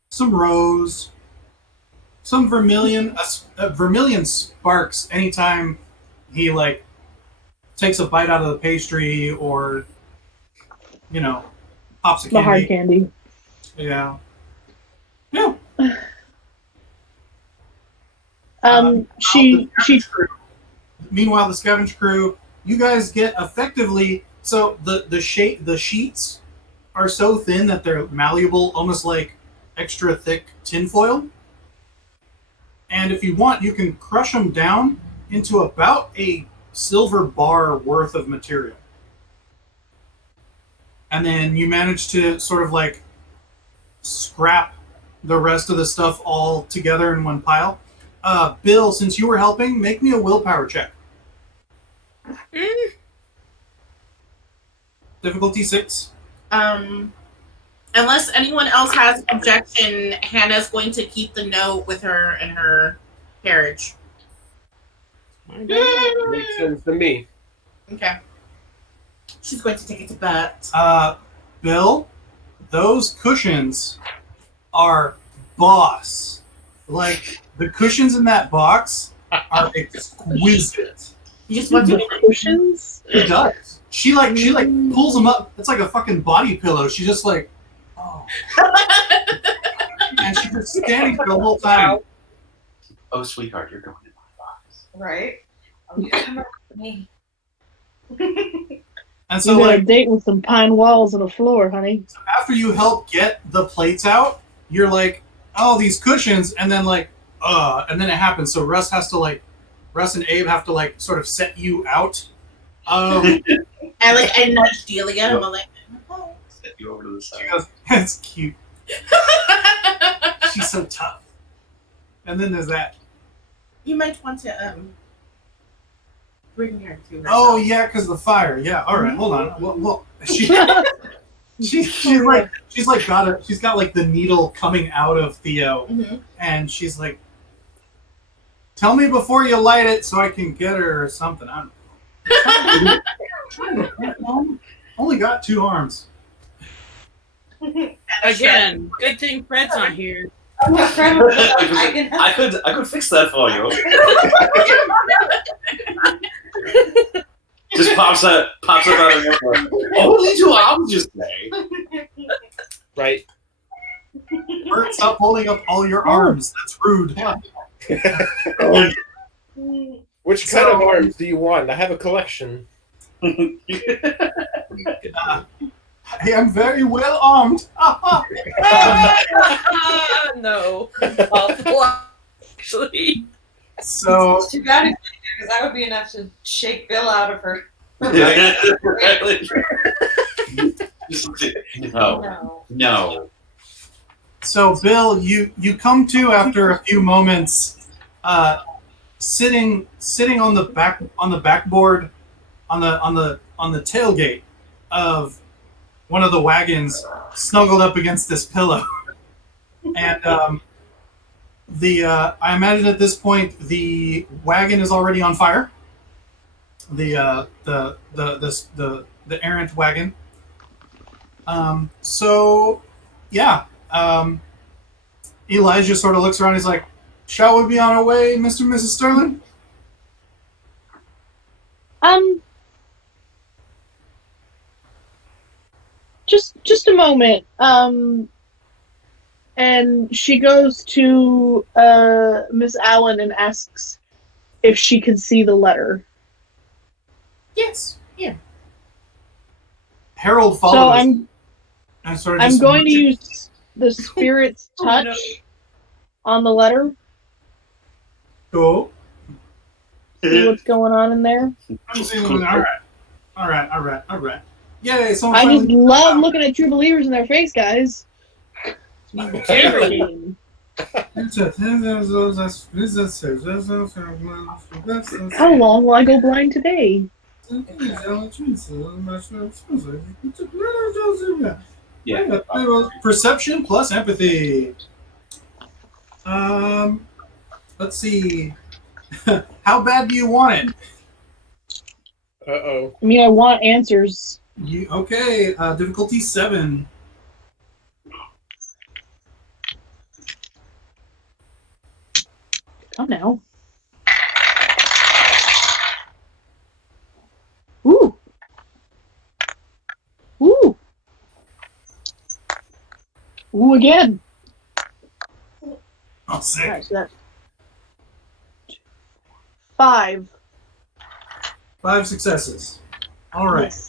some rose, some vermilion. Vermilion sparks anytime he like takes a bite out of the pastry or pops a The hard candy. candy. Yeah. She Meanwhile, the scavenge crew, you guys get effectively so the sheets are so thin that they're malleable, almost like extra thick tinfoil. And if you want, you can crush them down into about a silver bar worth of material. And then you manage to sort of like scrap the rest of the stuff all together in one pile. Bill, since you were helping, make me a willpower check. Difficulty 6. Unless anyone else has objection, Hannah's going to keep the note with her in her carriage. Makes sense to me. Okay. She's going to take it to bed. Bill, those cushions are boss. Like, the cushions in that box are exquisite. You just want to Cushions? It does. She pulls them up. It's like a fucking body pillow. She's just like, oh. And she's just standing for the whole time. Oh, sweetheart, you're going in my box. Right? Oh, you come up with me. And You so, got a like, date with some pine walls and a floor, honey. after you help get the plates out, you're like, oh, these cushions, and then like, and then it happens. So Russ and Abe have to like sort of set you out. I nudge Delia. I'm like, oh. Set you over to the side. She goes, that's cute. She's so tough. And then there's that. You might want to bring her to her. Oh yeah, because the fire. Yeah. All right. Hold on. Well she's got like the needle coming out of Theo, and she's like, "Tell me before you light it, so I can get her or something." I don't know. Only got 2 arms. Again, good thing Fred's not here. I'm not friend with I can help. I could fix that for you. Just pops up out of nowhere. Only 2 arms, you say? Right. Bert, stop holding up all your arms. That's rude. Which kind of arms do you want? I have a collection. I am very well armed. No. Awful, actually. So It's too bad because that would be enough to shake Bill out of her. No. So, Bill, you come to after a few moments, sitting on the backboard, on the tailgate of one of the wagons, snuggled up against this pillow, and I imagine at this point the wagon is already on fire. The errant wagon. So, yeah. Elijah sort of looks around. He's like, "Shall we be on our way, Mr. and Mrs. Sterling?" Just a moment. And she goes to Miss Allen and asks if she can see the letter. Yes. Yeah. Harold follows. So I'm going to use the spirit's touch on the letter. Cool. See what's going on in there. All right. Yay! Someone I just finally- love looking at true believers in their face, guys. Favorite game. How long will I go blind today? Yeah. Perception plus empathy. Let's see. How bad do you want it? Uh-oh. I mean, I want answers. Okay, difficulty 7. Come now. Ooh. Ooh. Ooh again. Oh, sick. Alright, so that's 5. 5 successes. All right. Yes.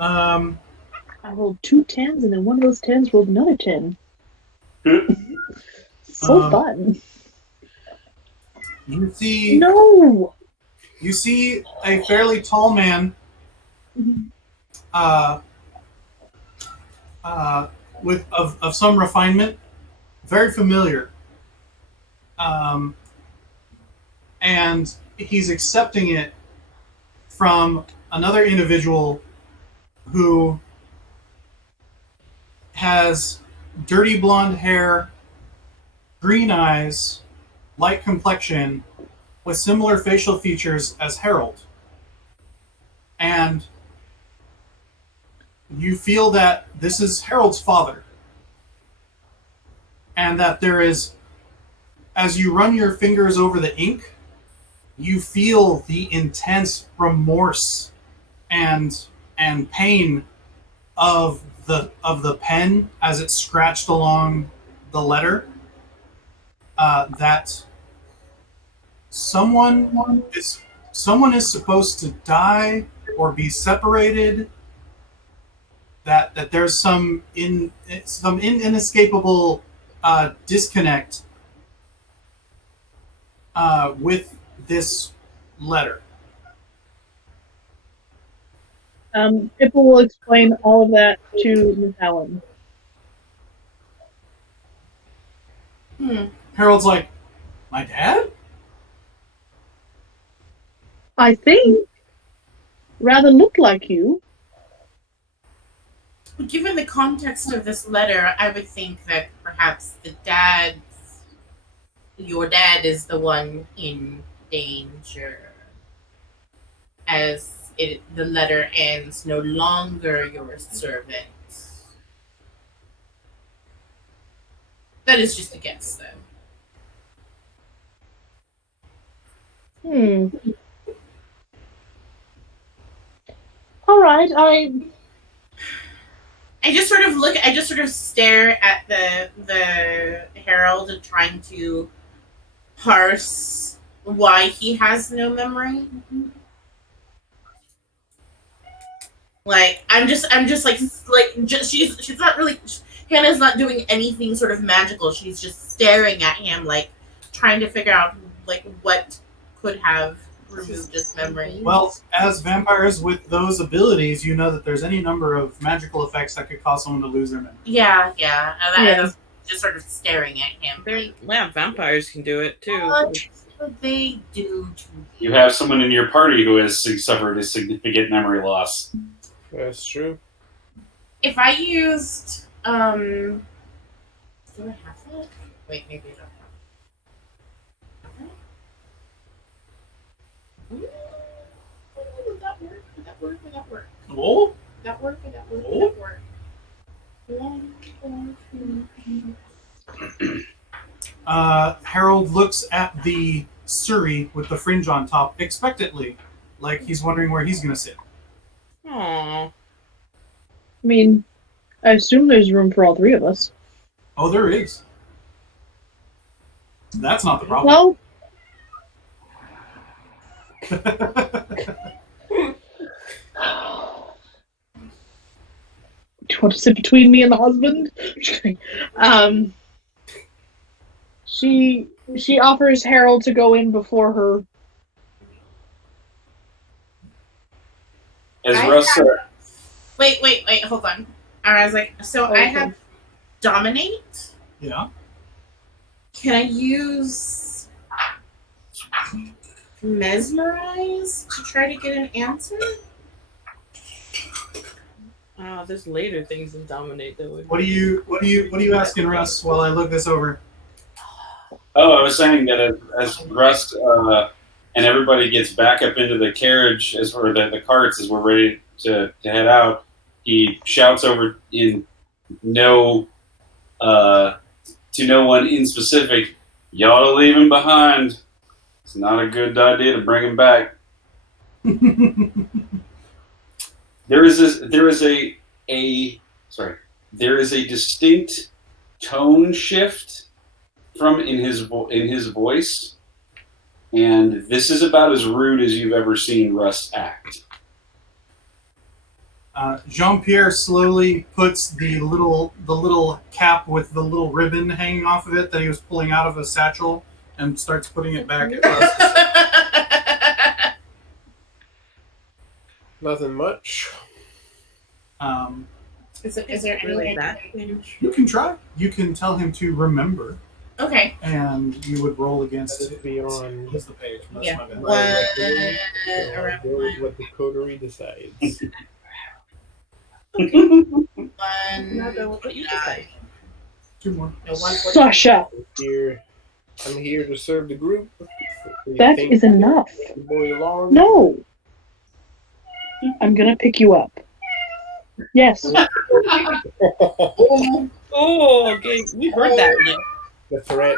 I rolled 2 10s, and then one of those 10s rolled another 10. So fun. You see. No. You see a fairly tall man with of some refinement, very familiar. And he's accepting it from another individual who has dirty blonde hair, green eyes, light complexion, with similar facial features as Harold. And you feel that this is Harold's father. And that there is, as you run your fingers over the ink, you feel the intense remorse and pain of the pen as it's scratched along the letter. That someone is supposed to die or be separated. That there's some inescapable disconnect with this letter. Pippa will explain all of that to Miss Allen. Harold's like, my dad? I think rather look like you. Given the context of this letter, I would think that perhaps your dad is the one in danger. As the letter ends, no longer your servant. That is just a guess, though. All right, I just sort of stare at the Herald and trying to parse why he has no memory. Like I'm just she's not really, Hannah's not doing anything sort of magical. She's just staring at him, like trying to figure out like what could have removed his memory. Well, as vampires with those abilities, you know that there's any number of magical effects that could cause someone to lose their memory. Yeah. And I'm just sort of staring at him. Vampires can do it too. What they do to You have someone in your party who has suffered a significant memory loss. That's true. If I used do I have that? Wait, maybe I don't have it. Okay. Would that work? Would that work? Would that work? Oh? Would that work? Would that work? Would that work? 1, 4, 2, 3. Harold looks at the Surrey with the fringe on top expectantly, like he's wondering where he's going to sit. Aww. I mean, I assume there's room for all three of us. Oh, there is. That's not the problem. Well, do you want to sit between me and the husband? She offers Harold to go in before her. As Russ said, Wait, hold on. I was like, so I have dominate. Yeah. Can I use mesmerize to try to get an answer? There's later things in Dominate that would. What are you asking, Russ? While I look this over. Oh, I was saying that as Russ and everybody gets back up into the carriage, or the carts, as we're ready to head out, he shouts over to no one in specific, "You ought to leave him behind. It's not a good idea to bring him back." There is a distinct tone shift in his voice, and this is about as rude as you've ever seen Russ act. Jean-Pierre slowly puts the little cap with the little ribbon hanging off of it that he was pulling out of a satchel and starts putting it back at Russ. Nothing much. Is there any way that? You can try. You can tell him to remember, Okay. and you would roll against Let it be on. What's the page? That's Yeah. my bad. Around Go with what the coterie decides. Now go with what you decide. 2 more. No, 140. Sasha, I'm here to serve the group. that is enough. The boy along. No. I'm gonna pick you up. Yes. Oh, okay. We heard that. Yeah. The threat.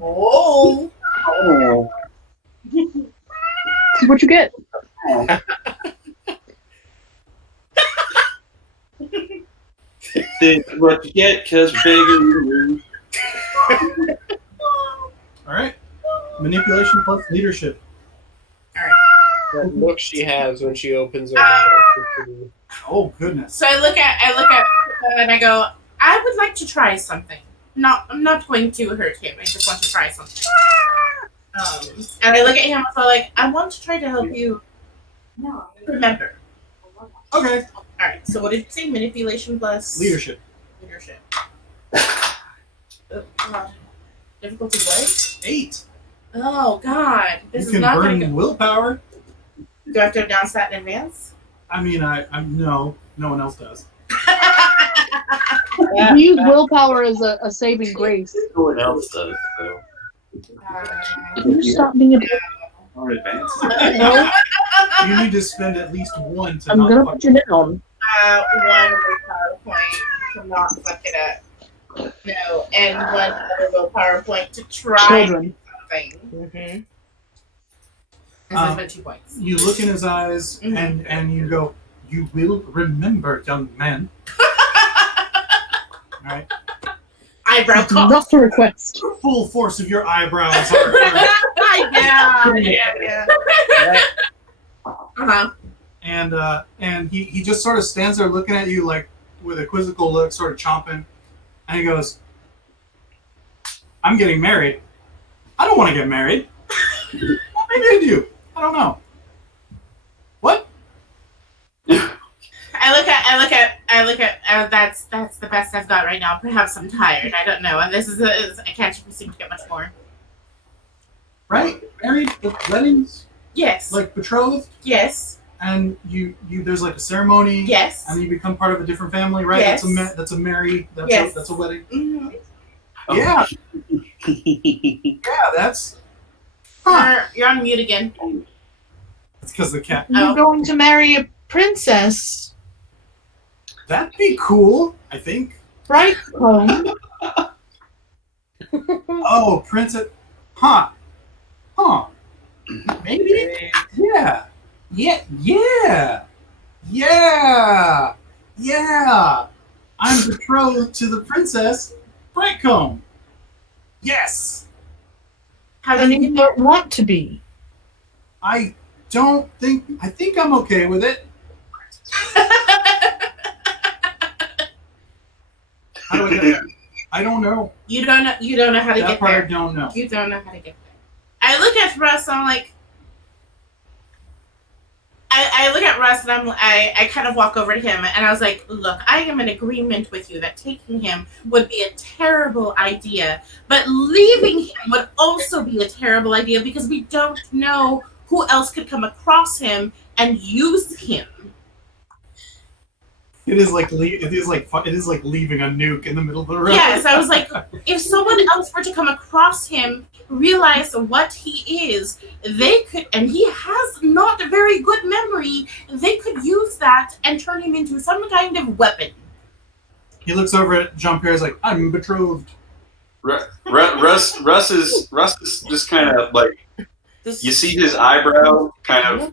Oh. Oh. This is what you get. This is what you get, cause bigger. All right. Manipulation plus leadership. That look she has when she opens her mouth. Oh goodness. So I look at and I go, I would like to try something. I'm not going to hurt him. I just want to try something. And I look at him and I'm like, I want to try to help you remember. Okay. All right. So what did you say? Manipulation plus Leadership. Leadership. Difficulty what? 8. Oh God, this You is can not going burn to go. willpower. Do I have to announce that in advance? I mean, I'm no one else does. We use willpower as a saving grace. No one else does, so. Can you stop being a Or advance. No, You need to spend at least 1 to I'm not gonna fuck put you down. 1 willpower point to not fuck it up. No, and 1 other willpower point to try Children. something. Mm-hmm. This has been 2 points. You look in his eyes and you go, "You will remember, young man." All right. Eyebrow cock. Not a request. The full force of your eyebrows are. Yeah. Uh-huh. And he just sort of stands there looking at you like with a quizzical look, sort of chomping, and he goes, "I'm getting married. I don't want to get married. Well, maybe I do. I don't know. What? I look at. That's the best I've got right now. Perhaps I'm tired. I don't know. And this is I can't seem to get much more. Right? Married? Weddings? Yes. Like betrothed? Yes. And you there's like a ceremony. Yes. And you become part of a different family, right? Yes. That's a marry. That's Yes. that's a wedding. Mm-hmm. Yeah. Yeah. That's. Huh. You're on mute again. It's because the cat. Oh. You're going to marry a princess, That'd be cool. I think. right? Home. Oh, princess. Huh. Huh. Maybe. Yeah. Yeah. Yeah. Yeah. Yeah. I'm betrothed to the princess Brightcomb. Yes. How And did you you don't want to be. I think I'm okay with it. How do I get there? I don't know. You don't know how to That get part I there. don't know. You don't know how to get there. I look at Russ. I'm like. I look at Russ and I kind of walk over to him and I was like, look, I am in agreement with you that taking him would be a terrible idea, but leaving him would also be a terrible idea because we don't know who else could come across him and use him. It is like leaving a nuke in the middle of the road. Yes, I was like, if someone else were to come across him, realize what he is, they could, and he has not a very good memory, they could use that and turn him into some kind of weapon. He looks over at Jean-Pierre. He's like, I'm betrothed. Russ is just kind of like, you see his eyebrow kind of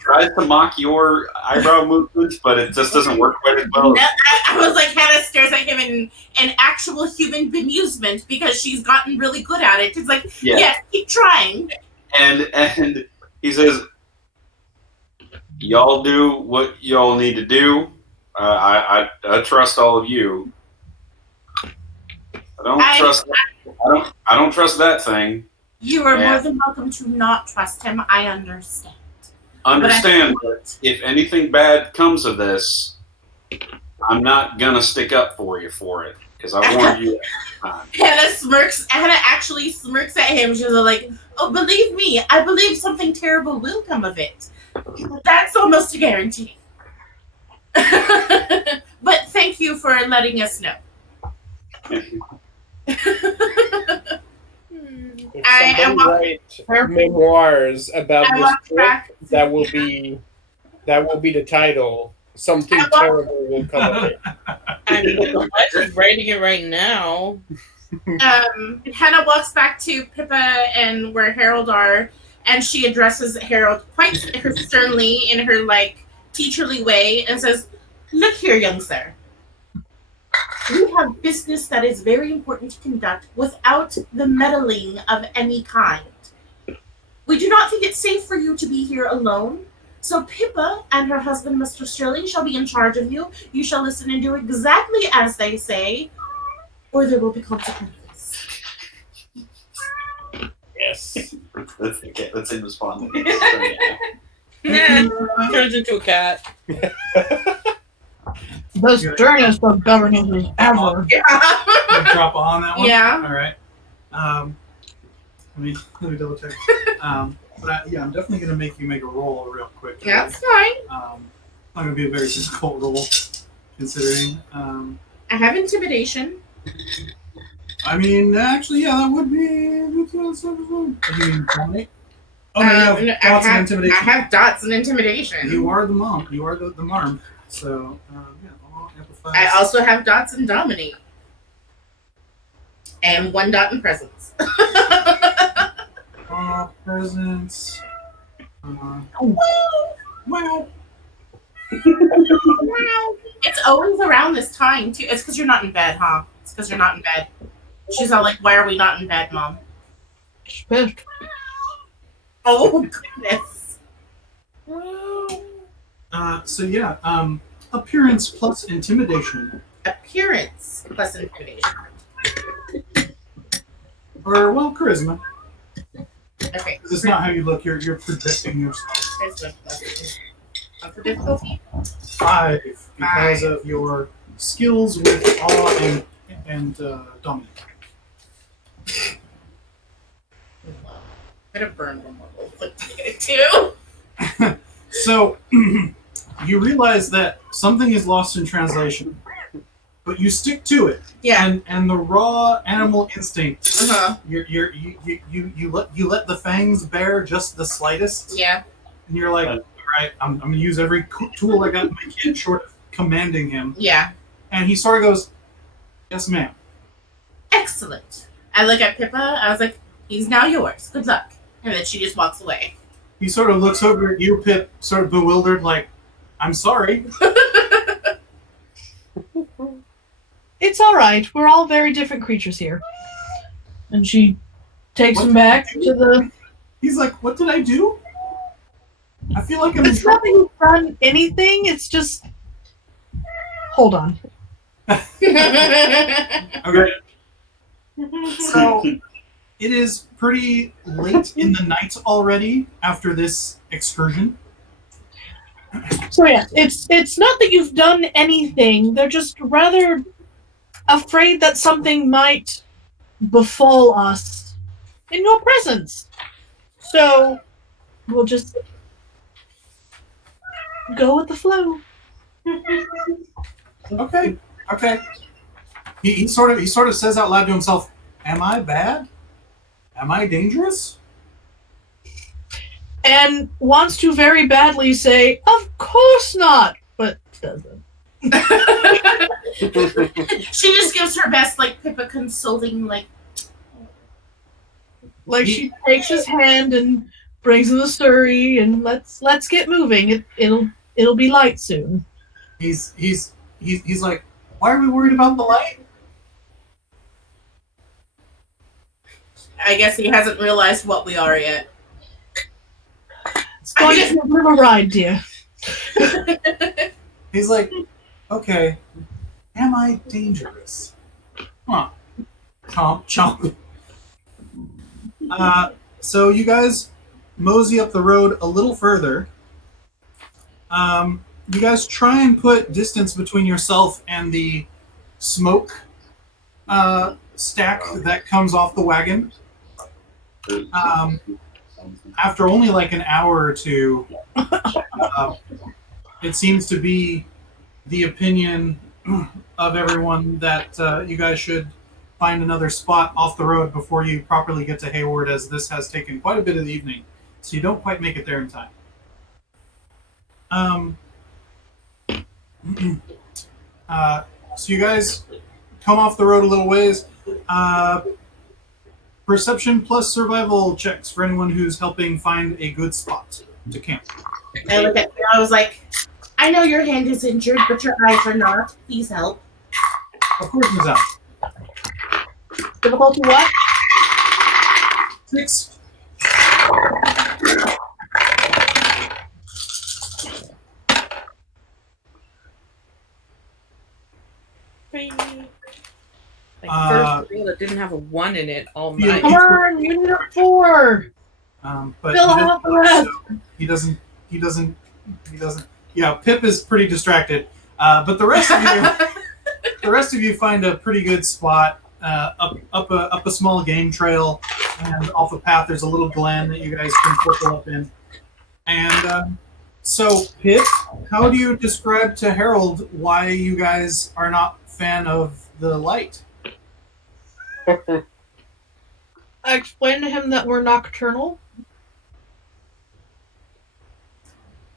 tries to mock your eyebrow movements, but it just doesn't work quite as well. I was like, Hannah stares at him in actual human bemusement because she's gotten really good at it. It's like, yes, keep trying. And he says, y'all do what y'all need to do. I trust all of you. I don't trust that thing. You are more than welcome to not trust him. I understand. understand that if anything bad comes of this, I'm not gonna stick up for you for it because I warned you last time. Hannah actually smirks at him. She's like, "Oh, believe me, I believe something terrible will come of it. That's almost a guarantee." But thank you for letting us know. If somebody write memoirs about this trip, that will be the title. Something terrible will come of it. I mean, the is writing it right now. Hannah walks back to Pippa and where Harold are, and she addresses Harold quite sternly in her teacherly way and says, "Look here, young sir. We have business that is very important to conduct without the meddling of any kind. We do not think it safe for you to be here alone. So Pippa and her husband, Mr. Sterling, shall be in charge of you. You shall listen and do exactly as they say, or there will be consequences." Yes. Let's end respond. Turns into a cat. The sternest of governors ever. Drop on that one. Yeah. All right. Let me double check. I'm definitely gonna make you make a roll real quick. Yeah, that's fine. Not gonna be a very difficult roll, considering. I have intimidation. I mean, actually, yeah, that would be. Are you dominate? Oh no, you have dots and intimidation. I have dots and intimidation. You are the mom. You are the marm. So I'll amplify. I also have dots and dominate. And 1 dot in presence. Presence. Wow. It's always around this time too. It's because you're not in bed, huh? It's because you're not in bed. She's all like, "Why are we not in bed, Mom?" Spit. Oh goodness. Appearance plus intimidation. Appearance plus intimidation. Or charisma. Okay. This is not how you look. You're projecting yourself. Charisma plus for difficulty. 5 because of your skills with awe and dominate. I'm gonna burn one more roll to get it too. So you realize that something is lost in translation, but you stick to it. Yeah. And the raw animal instinct. Uh-huh. You let the fangs bear just the slightest. Yeah. And you're like, all right, I'm gonna use every tool I got in my kit, short of commanding him. Yeah. And he sort of goes, "Yes, ma'am." Excellent. I look at Pippa. I was like, "He's now yours. Good luck." And then she just walks away. He sort of looks over at you, Pip, sort of bewildered, like, "I'm sorry." It's all right. We're all very different creatures here. And she takes him back to the. He's like, "What did I do? I feel like I'm in It's trouble." nothing you've done anything. It's just. Hold on. Okay. So it is pretty late in the night already after this excursion. So yeah, it's not that you've done anything. They're just rather afraid that something might befall us in your presence. So we'll just go with the flow. Okay. He sort of says out loud to himself, "Am I bad? Am I dangerous?" And wants to very badly say, "Of course not," but doesn't. She just gives her best, Pippa consoling, she takes his hand and brings him the surrey, and let's get moving. It'll be light soon. He's like, "Why are we worried about the light?" I guess he hasn't realized what we are yet. It's going to be a bit of a ride, dear. He's like, "Okay, am I dangerous?" Huh. Chomp, chomp. So you guys mosey up the road a little further, You guys try and put distance between yourself and the smoke stack that comes off the wagon. After only like an hour or two, it seems to be the opinion of everyone that you guys should find another spot off the road before you properly get to Hayward, as this has taken quite a bit of the evening, so you don't quite make it there in time. So you guys come off the road a little ways. Perception plus survival checks for anyone who's helping find a good spot to camp. I look at I was like, I know your hand is injured, but your eyes are not. Please help. Of course, Ms. Allen. Difficulty what? 6. First roll that didn't have a 1 in it all night. Come on, you need a 4. But Fill out the rest. he doesn't. Yeah, Pip is pretty distracted. But the rest of you, find a pretty good spot up a small game trail, and off a path there's a little glen that you guys can circle up in. And so, Pip, how do you describe to Harold why you guys are not a fan of the light? I explained to him that we're nocturnal.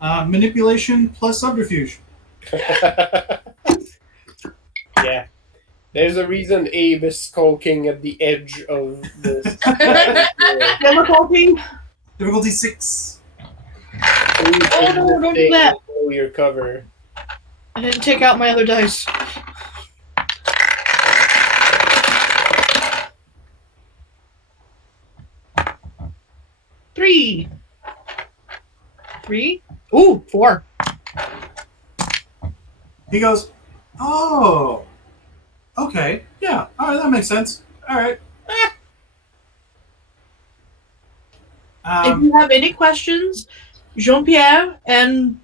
Manipulation plus subterfuge. Yeah. There's a reason Abe is skulking at the edge of this. Difficulty? Difficulty 6. Oh, no, don't do that. Below your cover. I didn't take out my other dice. Three. 3? Ooh, 4. He goes, oh, okay, yeah, all right, that makes sense. All right. If you have any questions, Jean-Pierre and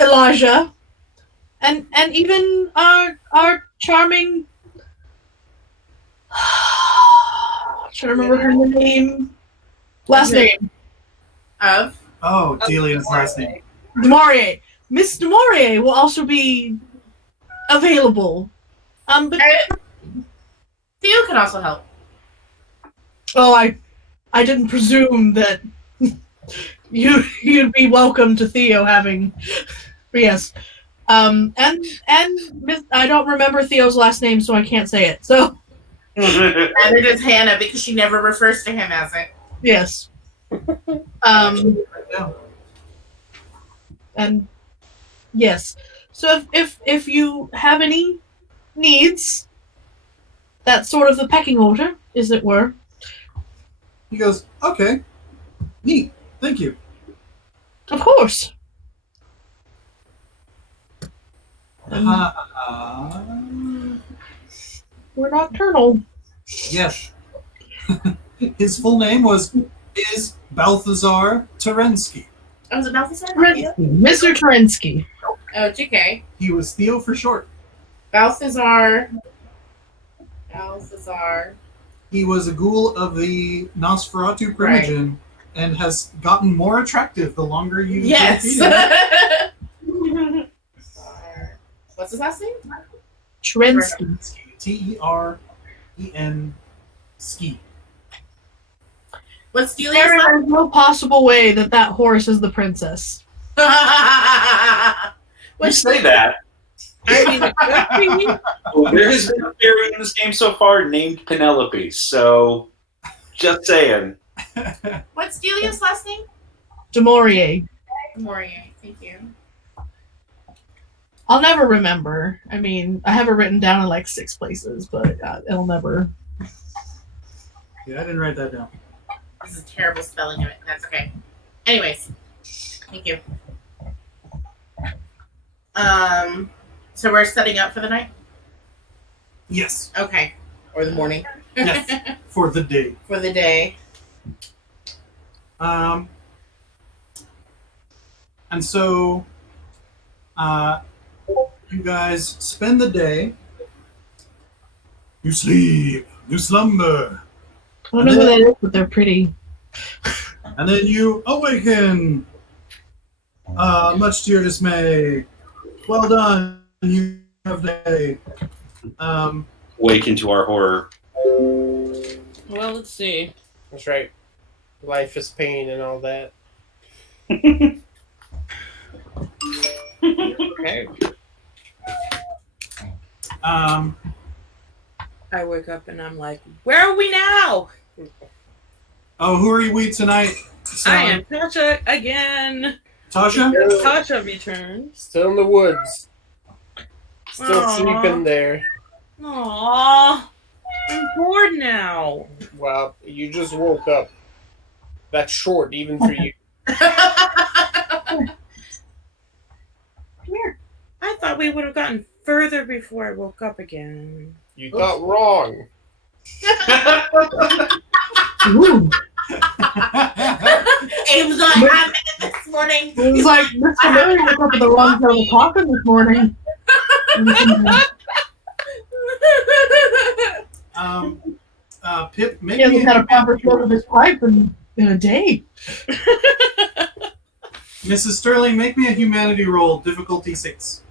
Elijah, and even our charming, trying to remember her name, last name. Delia's last name. Demarier. Miss Demarier will also be available. But Theo can also help. oh, I didn't presume that you'd be welcome to Theo having. Yes. And Miss, I don't remember Theo's last name, so I can't say it. So. And it is Hannah because she never refers to him as it. Yes. And yes. So if you have any needs, that's sort of the pecking order, as it were. He goes, okay, neat, thank you. Of course. We're nocturnal. Yes. His full name is Balthazar Terensky. Oh, is it Balthazar? Mr. Terensky. Oh, JK. He was Theo for short. Balthazar. He was a ghoul of the Nosferatu primogen, and has gotten more attractive the longer you Yes. defeat What's his last name? Terensky. him. T-E-R-E-N ski. What's Delia's There last is no possible way that horse is the princess. You What's say that. I mean, it could be. Well, there has been a fairy in this game so far named Penelope, so just saying. What's Delia's last name? Demorier. Morier. Thank you. I'll never remember. I mean, I have it written down in like 6 places, but it'll never. Yeah, I didn't write that down. This is terrible spelling of it. That's okay. Anyways, thank you. So we're setting up for the night? Yes. Okay. Or the morning. Yes. For the day. For the day. And so, you guys spend the day. You sleep. You slumber. I don't know who that is, but they're pretty. And then you awaken. Much to your dismay. Well done. You have day. Awaken to our horror. Well, let's see. That's right. Life is pain and all that. Okay. I wake up and I'm like, where are we now? Oh, who are we tonight? I am Tasha again. Tasha? Tasha returns. Still in the woods. Still Aww. sleeping there. Aww. I'm bored now. Well, you just woke up. That's short, even for you. Come here. I thought we would have gotten further before I woke up again. You thought wrong. Ooh. Abe's not having it this morning. It was like Mr. Murray woke up at the wrong side of the coffin this morning. Pip, He maybe hasn't had a proper flow of his pipe in a day. Mrs. Sterling, make me a humanity roll, difficulty 6.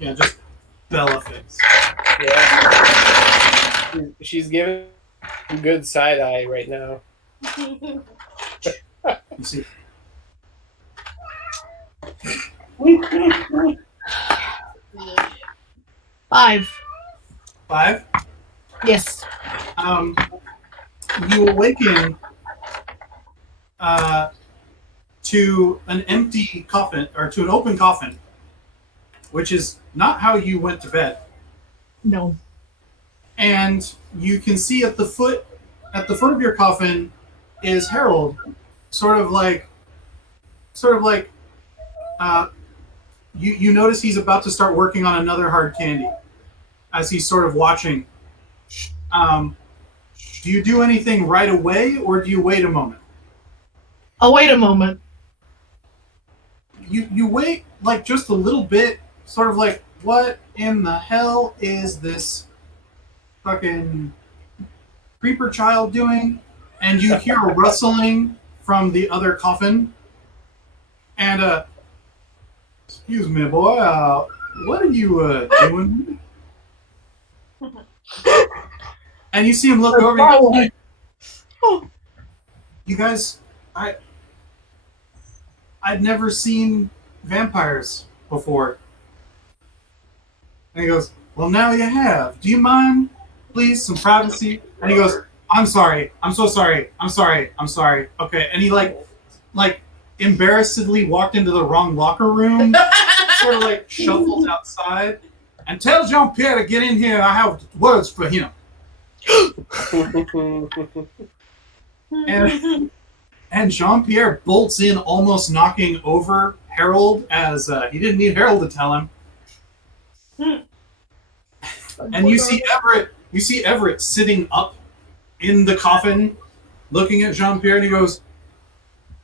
Yeah, just Bella face. Yeah. She's giving good side eye right now. You see. Five. 5. Yes. You awaken to an empty coffin, or to an open coffin, which is not how you went to bed. No. And you can see at the foot of your coffin is Harold, sort of like you notice he's about to start working on another hard candy as he's sort of watching. Do you do anything right away, or do you wait a moment? I'll wait a moment. You wait like just a little bit, sort of like, what in the hell is this fucking creeper child doing? And you hear a rustling from the other coffin. And excuse me, boy, what are you doing? And you see him look over. Oh, Oh, you guys, I'd never seen vampires before. And he goes, well, now you have. Do you mind, please, some privacy? And he goes, I'm sorry. I'm so sorry. I'm sorry. I'm sorry. Okay. And he like embarrassedly walked into the wrong locker room, sort of like shuffled outside, and tell Jean-Pierre to get in here. I have words for him. And Jean-Pierre bolts in, almost knocking over Harold, as he didn't need Harold to tell him. And you see Everett sitting up in the coffin, looking at Jean-Pierre, and he goes,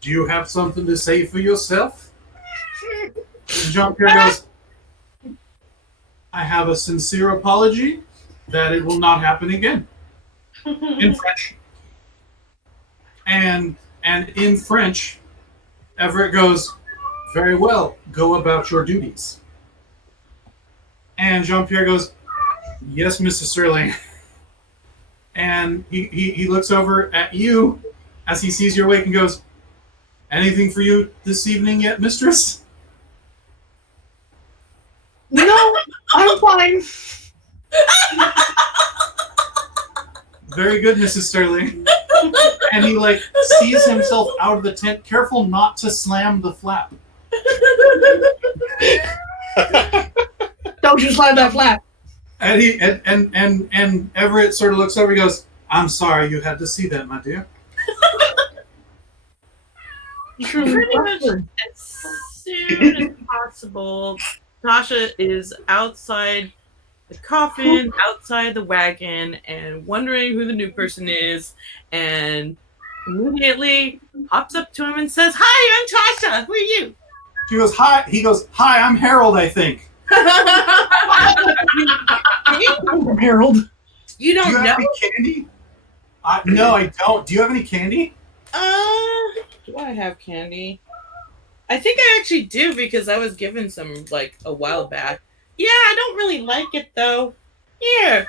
do you have something to say for yourself? And Jean-Pierre goes, I have a sincere apology that it will not happen again. In French. And in French, Everett goes, very well, go about your duties. And Jean-Pierre goes, yes, Mr. Sterling. And he looks over at you as he sees you awake and goes, anything for you this evening yet, mistress? no, I'm fine. Very good, Mrs. Sterling. And he sees himself out of the tent, careful not to slam the flap. Don't you slam that flap. And he and Everett sort of looks over and goes, I'm sorry you had to see that, my dear. Pretty much as soon as possible, Tasha is outside the coffin outside the wagon and wondering who the new person is, and immediately hops up to him and says, "Hi, I'm Tasha. Who are you?" She goes, "Hi." He goes, "Hi, I'm Harold, I think." Harold. You Do don't you have know? any candy? No, I don't. Do you have any candy? Do I have candy? I think I actually do because I was given some like a while back. Yeah, I don't really like it though. Here.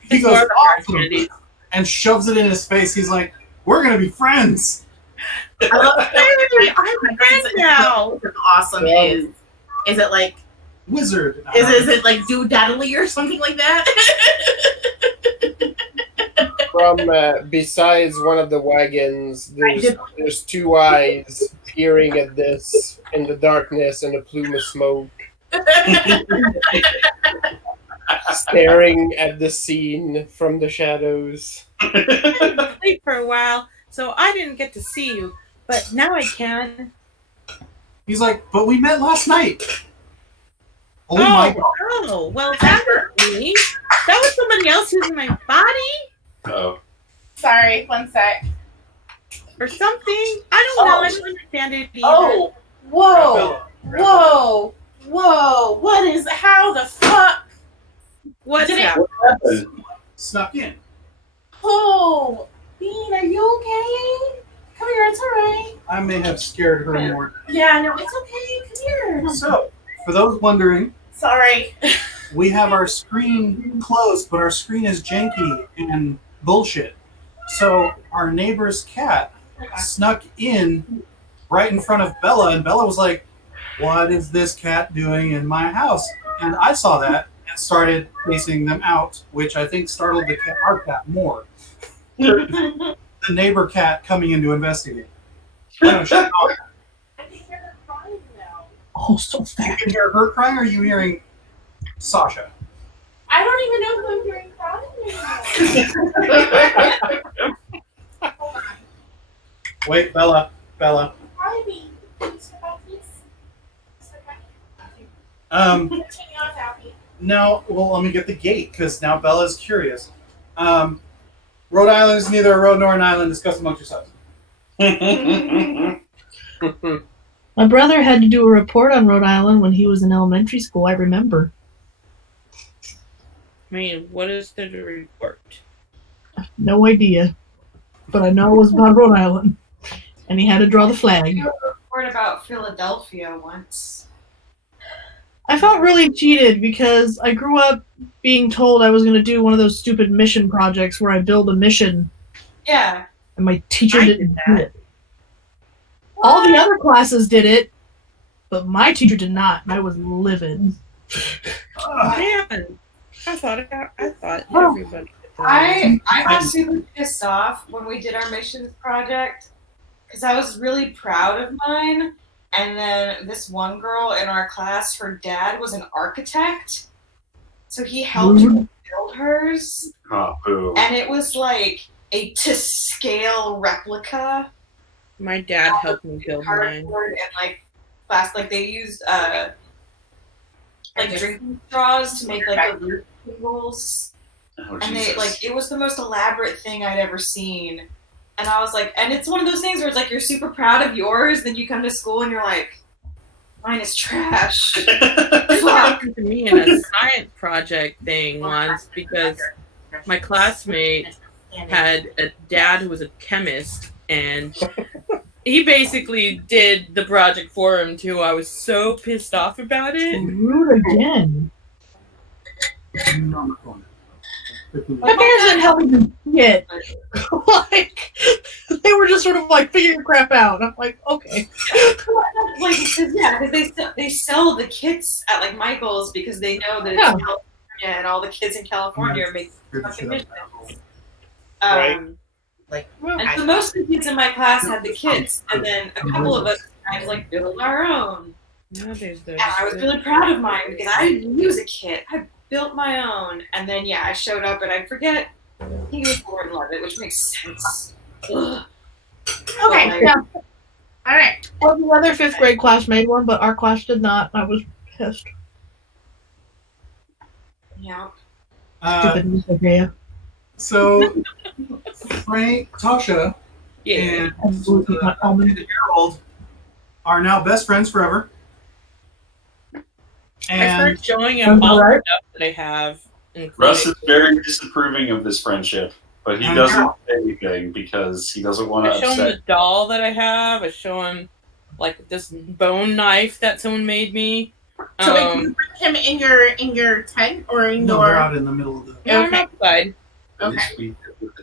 He It's goes, more of a hard "Awesome," candy. and shoves it in his face. He's like, "We're gonna be friends." I love Hey, I'm friends now. awesome is. Is it like Wizard. is it like Doodadly or something like that? From besides one of the wagons, there's two eyes peering at this in the darkness and a plume of smoke, staring at the scene from the shadows. I was asleep for a while, so I didn't get to see you, but now I can. He's like, "But we met last night." Oh my god. Oh, well, that was me. That was somebody else who's in my body Oh. Sorry, one sec. or something. I don't know. I don't understand it either. Oh, whoa, whoa, whoa! What is? How the fuck? What's Did it- happening? What happened? Snuck in. Oh, Bean, are you okay? Come here, it's alright. I may have scared her more. Yeah, no, it's okay. Come here. So, for those wondering, Sorry. we have our screen closed, but our screen is janky and bullshit. So our neighbor's cat snuck in right in front of Bella, and Bella was like, "What is this cat doing in my house?" And I saw that and started chasing them out, which I think startled our cat more. The neighbor cat coming in to investigate. No, she's not. I can hear her crying now. Oh, so You fast. can hear her crying, or are you hearing Sasha? I don't even know who I'm hearing crying now. Hold on. Wait, Bella. Cry me. Please, about this. Um, Continue on without me. no, well, let me get the gate, because now Bella's curious. Rhode Island is neither a road nor an island. Discuss amongst yourselves. My brother had to do a report on Rhode Island when he was in elementary school, I remember. I mean, what is the report? No idea. But I know it was about Rhode Island. And he had to draw the flag. I heard about Philadelphia once. I felt really cheated because I grew up being told I was going to do one of those stupid mission projects where I build a mission, Yeah. and my teacher I didn't did do that. it. All the other classes did it, but my teacher did not, and I was livid. Man, I thought Oh. everybody did that. I got super pissed off when we did our missions project because I was really proud of mine. And then this one girl in our class, her dad was an architect. So he helped her build hers. Oh, boo. And it was like a to scale replica. My dad helped me build mine. Cardboard and like glass. Like they used like drinking straws to make like the roof tables. Oh, And they Jesus. like it was the most elaborate thing I'd ever seen. And I was like, and it's one of those things where it's like you're super proud of yours, then you come to school and you're like, mine is trash. This Fuck. happened to me in a science project thing once because my classmate had a dad who was a chemist, and he basically did the project for him too. I was so pissed off about it. Rude again. On the corner. My parents didn't help me do shit. Like, they were just sort of like figuring crap out. I'm like, okay. Like, because they sell the kits at like Michael's because they know that it's Yeah. California and all the kids in California are making Good fucking shit. missions. Right. And so most of the kids in my class had the kits, and then a couple of us kind of like built our own. Nowadays, And I was really proud of mine because I didn't use a kit. I built my own. And then, yeah, I showed up and I forget he was born in Levitt, which makes sense. Ugh. Okay. But, Yeah. All right. Well, the other fifth grade class made one, but our class did not. I was pissed. Yeah. Stupid Isaiah. So Frank, Tasha, Yeah. and Harold are now best friends forever. I And start showing him all the Alright. stuff that I have. Russ including- is very disapproving of this friendship, but he And doesn't say anything because he doesn't want to I show him the upset. doll that I have. I show him like this bone knife that someone made me. So wait, can you bring him in your tent or in no, they're your? out in the middle of the. Yeah, I'm Okay. outside. Okay.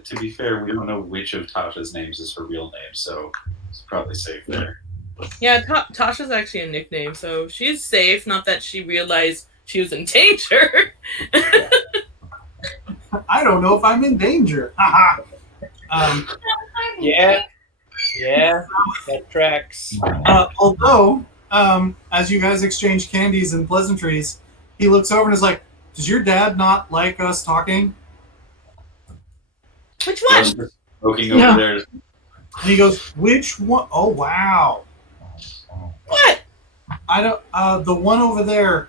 To be fair, we don't know which of Tasha's names is her real name, so it's probably safe there. Yeah, Tasha's actually a nickname, so she's safe. Not that she realized she was in danger. I don't know if I'm in danger. Haha. Yeah, that tracks. Although, as you guys exchange candies and pleasantries, he looks over and is like, "Does your dad not like us talking?" Which Russ one? is smoking Yeah. over there. And he goes, "Which one? Oh wow, What? I don't. The one over there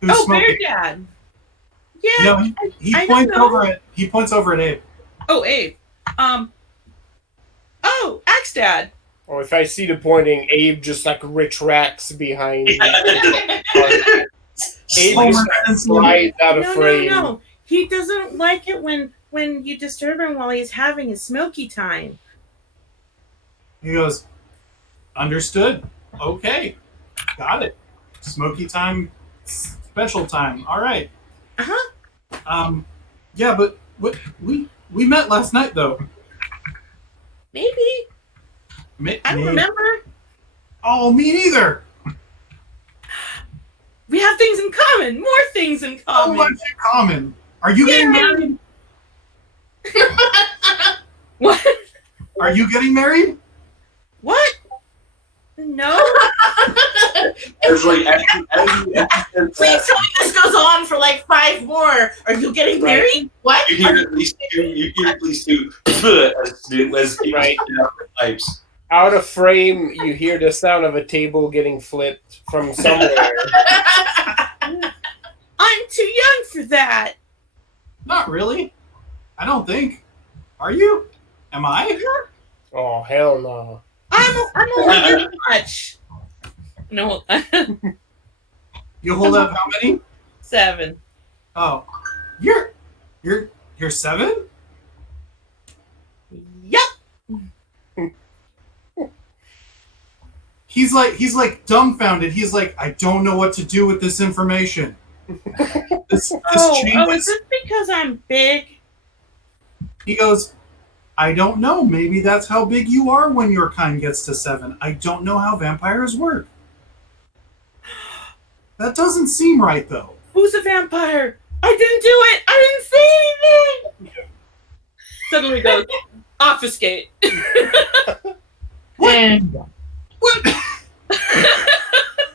who's Oh, Bear smoking." Dad. Yeah. No, he I points don't know. over at Abe. Oh, Abe. Oh, Axe Dad. Or if I see the pointing, Abe just like retracts behind. Abe Homer just Simpson. slides out of frame. No. He doesn't like it when you disturb him while he's having his smoky time. He goes, "Understood. Okay, got it. Smoky time, special time. All right." Uh-huh. Yeah, but we met last night though. Maybe. I don't remember. Oh, me neither. We have things in common. More things in So common. much in common. Are you getting married? What? Are you getting married? What? No. It's like, as he Please tell me this goes on for like 5 more. Are you getting Right. married? What? you hear at least two as people Right. spit out the pipes. Out of frame, you hear the sound of a table getting flipped from somewhere. I'm too young for that. Not really. I don't think. Are you? Am I? Oh hell no! I'm only this much. No. You hold up how many? 7. Oh, you're 7. Yep. He's like dumbfounded. He's like, I don't know what to do with this information. This Oh, changes. is this because I'm big? He goes, I don't know. Maybe that's how big you are when your kind gets to 7. I don't know how vampires work. That doesn't seem right, though. Who's a vampire? I didn't do it. I didn't say anything. Suddenly goes, obfuscate. And What?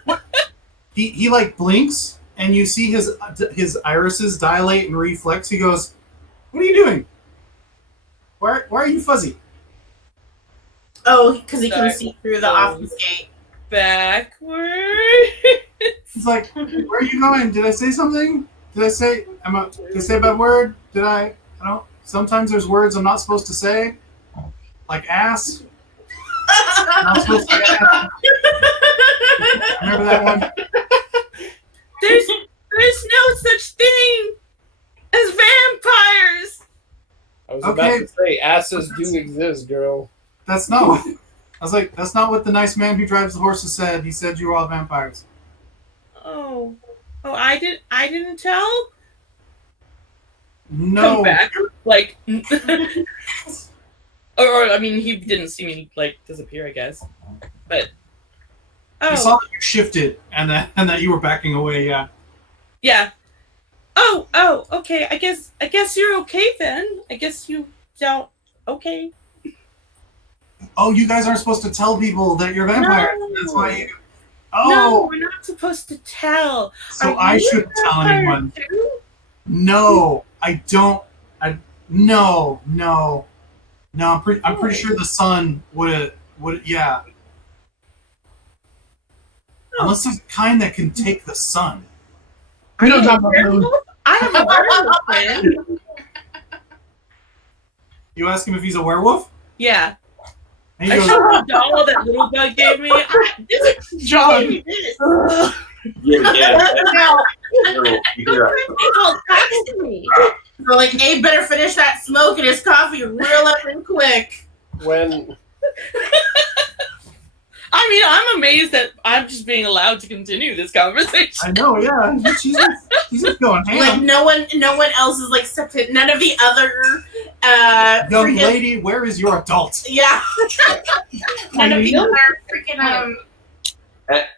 What? He like blinks, and you see his irises dilate and reflex. He goes, "What are you doing? Why are you fuzzy?" Oh, because he Sorry. can see through the office gate. Backward. He's like, "Where are you going? Did I say something? Did I say a bad word? Did I don't. Sometimes there's words I'm not supposed to say, like ass. I'm not supposed to say ass. Remember that one? There's no such thing as vampires. I was Okay. about to say asses do exist, girl. That's not what. I was like, that's not what the nice man who drives the horses said. He said you were all vampires. Oh, I didn't tell. No. Come back, like, or I mean, he didn't see me like disappear, I guess. But He saw that you shifted and that you were backing away. Yeah. yeah. Oh, okay. I guess you're okay then. I guess you don't. Okay. Oh, you guys aren't supposed to tell people that you're vampires. No. That's why you. No, Oh, we're not supposed to tell. so Are I you shouldn't a tell vampire anyone. too? No, I don't. No. I'm pretty sure the sun would. Yeah. Oh. Unless there's a kind that can take the sun. We don't talk about food. I have a werewolf friend. You ask him if he's a werewolf? Yeah. And he I goes, showed the doll that little bug gave me. John. Yeah. Don't talk to me. So like, Abe better finish that smoke and his coffee real up and quick. When I mean, I'm amazed that I'm just being allowed to continue this conversation. I know, yeah. He's just going Like ham. no one else is like accepted. None of the other Young freaking- lady, where is your adult? Yeah. None of the other freaking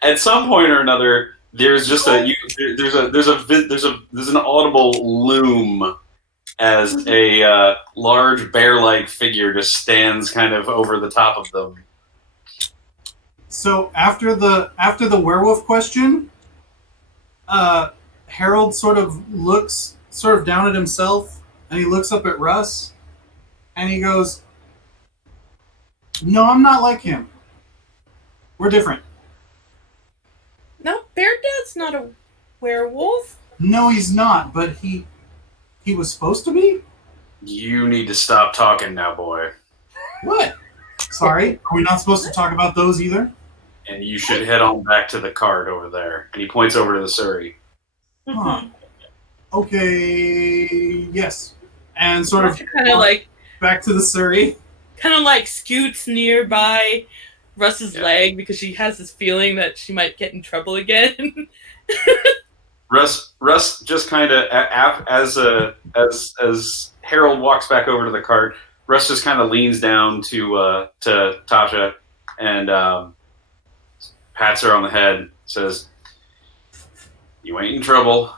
At some point or another, there's just there's an audible loom as a large bear-like figure just stands kind of over the top of them. So after the werewolf question, Harold sort of looks down at himself, and he looks up at Russ, and he goes, "No, I'm not like him. We're different." No, Bear Dad's not a werewolf. No, he's not, but he was supposed to be? You need to stop talking now, boy. What? Sorry, are we not supposed to talk about those either? And you should head on back to the cart over there. And he points over to the Surrey. Huh. Okay, yes. And sort of kind of like back to the Surrey. scoots nearby Russ's leg because she has this feeling that she might get in trouble again. Russ just kind of as Harold walks back over to the cart, Russ just kind of leans down to Tasha and pats her on the head. Says, "You ain't in trouble.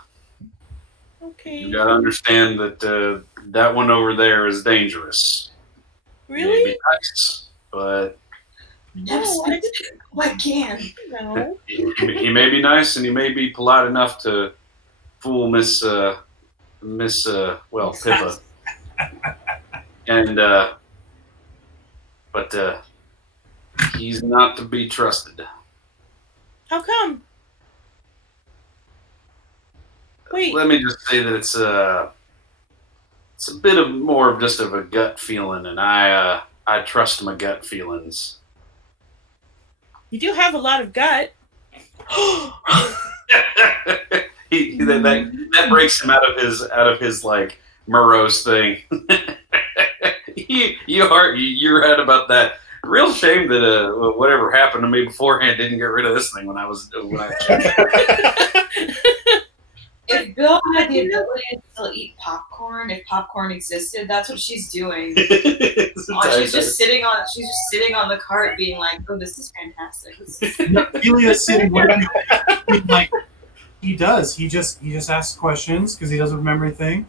Okay. You gotta understand that that one over there is dangerous. Really? Maybe nice, but No, I didn't Again. know. he may be nice and he may be polite enough to fool Miss Pippa. And but he's not to be trusted." How come? Wait. Let me just say that it's a bit of more of just of a gut feeling, and I trust my gut feelings. You do have a lot of gut. that breaks him out of his like morose thing. You're right about that. Real shame that whatever happened to me beforehand didn't get rid of this thing when I If Bill had the ability to still eat popcorn, if popcorn existed, that's what she's doing. She's just sitting on the cart, being like, "Oh, this is fantastic." Elia's sitting like he does. He just asks questions because he doesn't remember anything,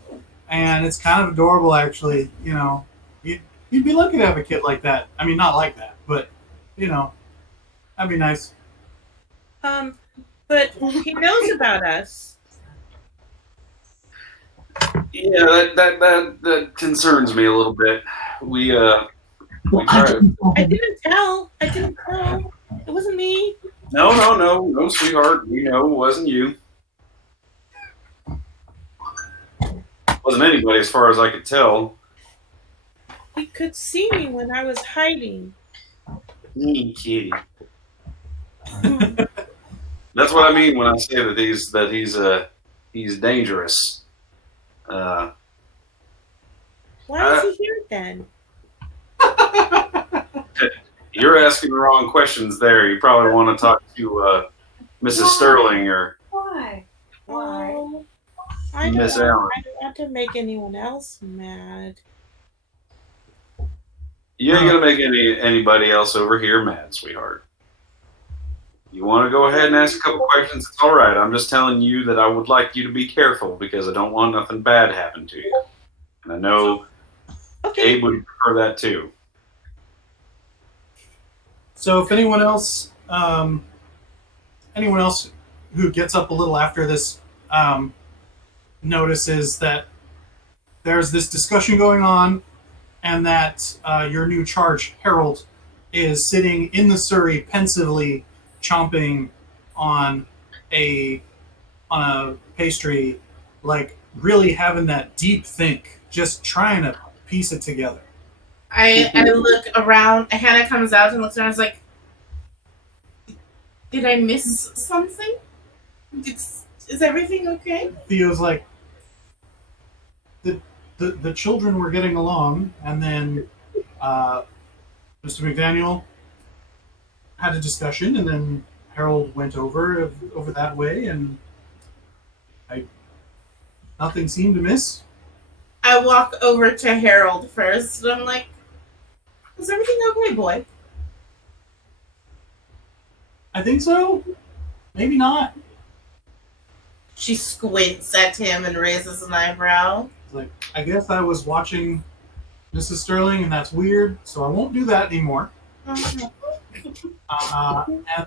and it's kind of adorable, actually. You know, you'd be lucky to have a kid like that. I mean, not like that, but you know, that'd be nice. But he knows about us. Yeah, that concerns me a little bit. We tried. I didn't tell. It wasn't me. No, sweetheart. We know it wasn't you. Wasn't anybody, as far as I could tell. He could see me when I was hiding. Kitty. That's what I mean when I say that he's dangerous. Why is he here then? You're asking the wrong questions there. You probably want to talk to Mrs. Sterling or Why? Oh, I Miss don't Allen. want to make anyone else mad. You ain't gonna make anybody else over here mad, sweetheart. You want to go ahead and ask a couple questions? It's all right. I'm just telling you that I would like you to be careful because I don't want nothing bad to happen to you. And I know Okay. Abe would prefer that too. So if anyone else who gets up a little after this notices that there's this discussion going on and that your new charge, Harold, is sitting in the Surrey pensively chomping on a pastry, like really having that deep think, just trying to piece it together. I look around. Hannah comes out and looks around. And is like, "Did I miss something? Is everything okay?" Theo's like, the children were getting along, and then Mr. McDaniel had a discussion, and then Harold went over that way, and nothing seemed amiss. I walk over to Harold first, and I'm like, "Is everything okay, boy?" I think so. Maybe not. She squints at him and raises an eyebrow. It's like, I guess I was watching Mrs. Sterling, and that's weird, so I won't do that anymore. And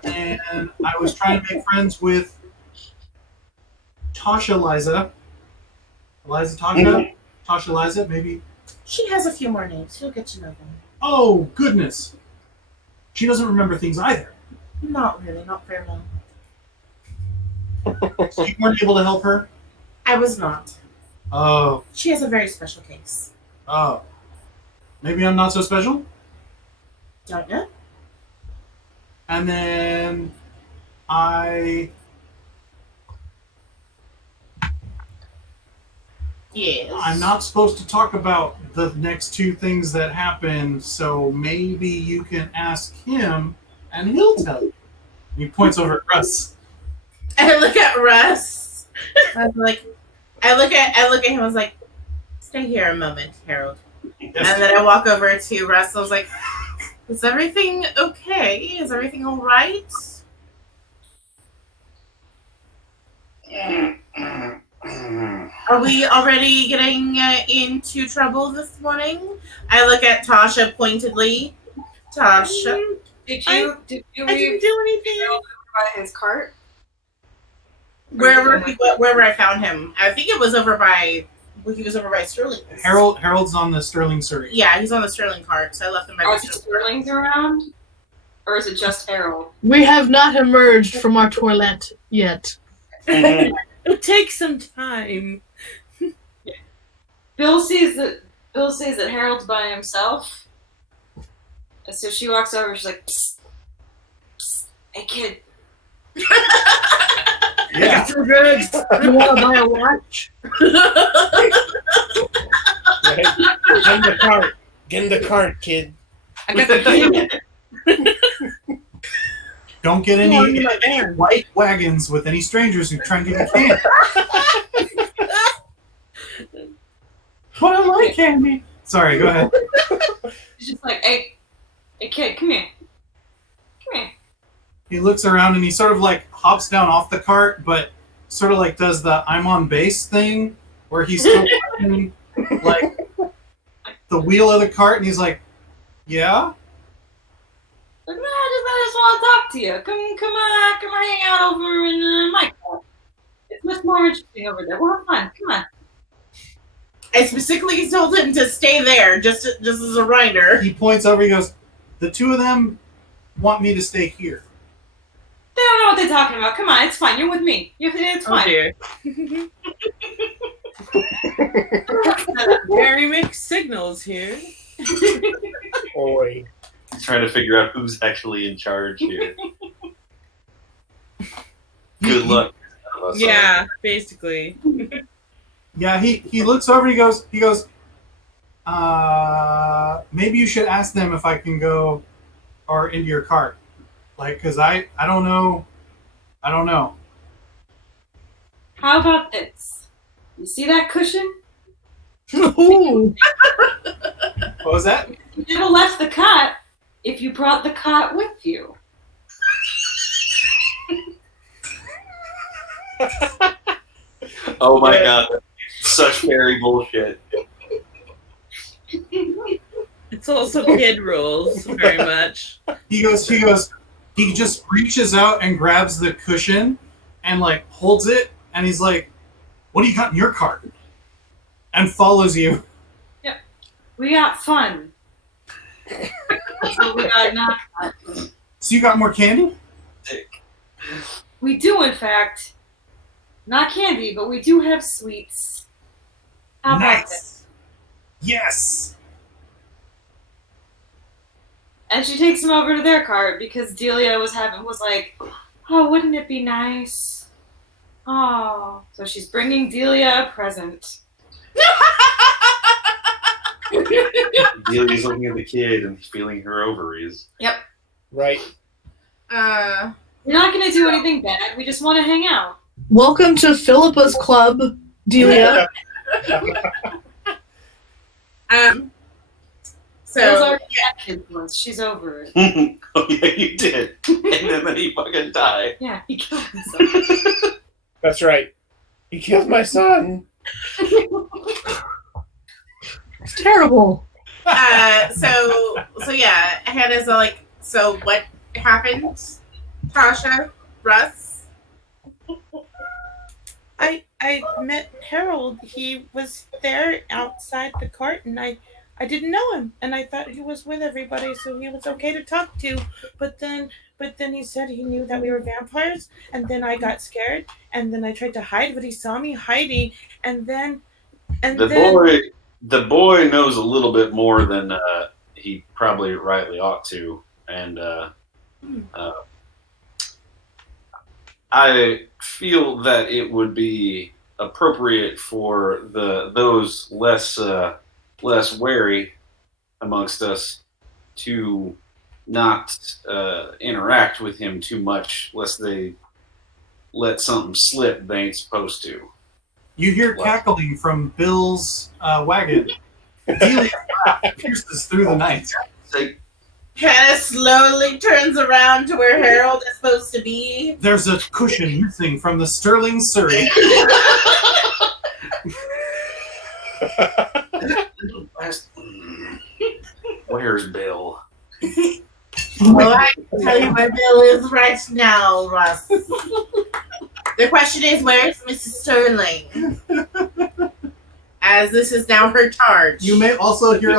then I was trying to make friends with Tasha Liza. Eliza Tasha? Tasha Liza, maybe. She has a few more names. You'll get to know them. Oh, goodness. She doesn't remember things either. Not really, not very well. So you weren't able to help her? I was not. Oh. She has a very special case. Oh. Maybe I'm not so special? Don't know. And then Yes. I'm not supposed to talk about the next two things that happened, so maybe you can ask him and he'll tell you. And he points over at Russ. I look at Russ. I look at him. I was like, "Stay here a moment, Harold." Yes. And then I walk over to Russ. I was like, "Is everything okay? Is everything all right?" Are we already getting into trouble this morning? I look at Tasha pointedly. Tasha, Did you I didn't leave do anything. by his cart? Wherever I found him, I think it was over by. He was over by Sterling. Harold's on the Sterling Surrey. Yeah, he's on the Sterling cart, so I left him by. Are the Sterlings around? Or is it just Harold? We have not emerged from our toilet yet. It takes some time. Bill sees that Harold's by himself. And so she walks over, she's like, "Psst, psst, hey kid." Yeah. Too good. You want to buy a watch? Right? Get in the cart. Get in the cart, kid. I got the Don't get any white wagons with any strangers who try and get you candy. But I like candy. Sorry, go ahead. She's just like, hey kid, come here. Come here. He looks around and he sort of like hops down off the cart, but sort of like does the I'm on base thing, where he's still watching, like the wheel of the cart, and he's like, "Yeah." Like, no, I just want to talk to you. Come on, hang out over in my car. It's much more interesting over there. We'll have fun. Come on. I specifically told him to stay there, just as a reminder. He points over. He goes, "The two of them want me to stay here." They don't know what they're talking about. Come on, it's fine. You're with me. It's Oh fine. dear. Very mixed signals here. Oi. He's trying to figure out who's actually in charge here. Good luck. Yeah, basically. Yeah, he looks over and he goes, maybe you should ask them if I can go or into your cart. Like, cause I don't know. How about this? You see that cushion? Ooh. What was that? You should have left the cot if you brought the cot with you. Oh my god. Such fairy bullshit. It's also kid rules, very much. He just reaches out and grabs the cushion and like holds it, and he's like, "What do you got in your cart?" And follows you. We got fun. That's what we got not. So you got more candy? We do, in fact. Not candy, but we do have sweets. How about this? Yes. And she takes him over to their cart because Delia was like, oh, wouldn't it be nice? Oh, so she's bringing Delia a present. Delia's looking at the kid and feeling her ovaries. Yep. Right. We're not gonna do anything bad. We just want to hang out. Welcome to Philippa's club, Delia. Those So are kids once. She's over it. Oh yeah, you did. And then he fucking died. Yeah, he killed himself. That's right. He killed my son. It's terrible. so yeah, Hannah's like, so what happened? Tasha, Russ. I met Harold. He was there outside the cart, and I didn't know him, and I thought he was with everybody, so he was okay to talk to. But then he said he knew that we were vampires, and then I got scared, and then I tried to hide, but he saw me hiding, The boy knows a little bit more than he probably rightly ought to, and I feel that it would be appropriate for those less wary amongst us to not interact with him too much, lest they let something slip they ain't supposed to. You hear cackling from Bill's wagon. Delia's laugh pierces through the night. Say, Hannah slowly turns around to where Harold is supposed to be. There's a cushion missing from the Sterling Surrey. Where's Bill? Well, I can tell you where Bill is right now, Russ. The question is, where's Mrs. Sterling? As this is now her charge. You may also hear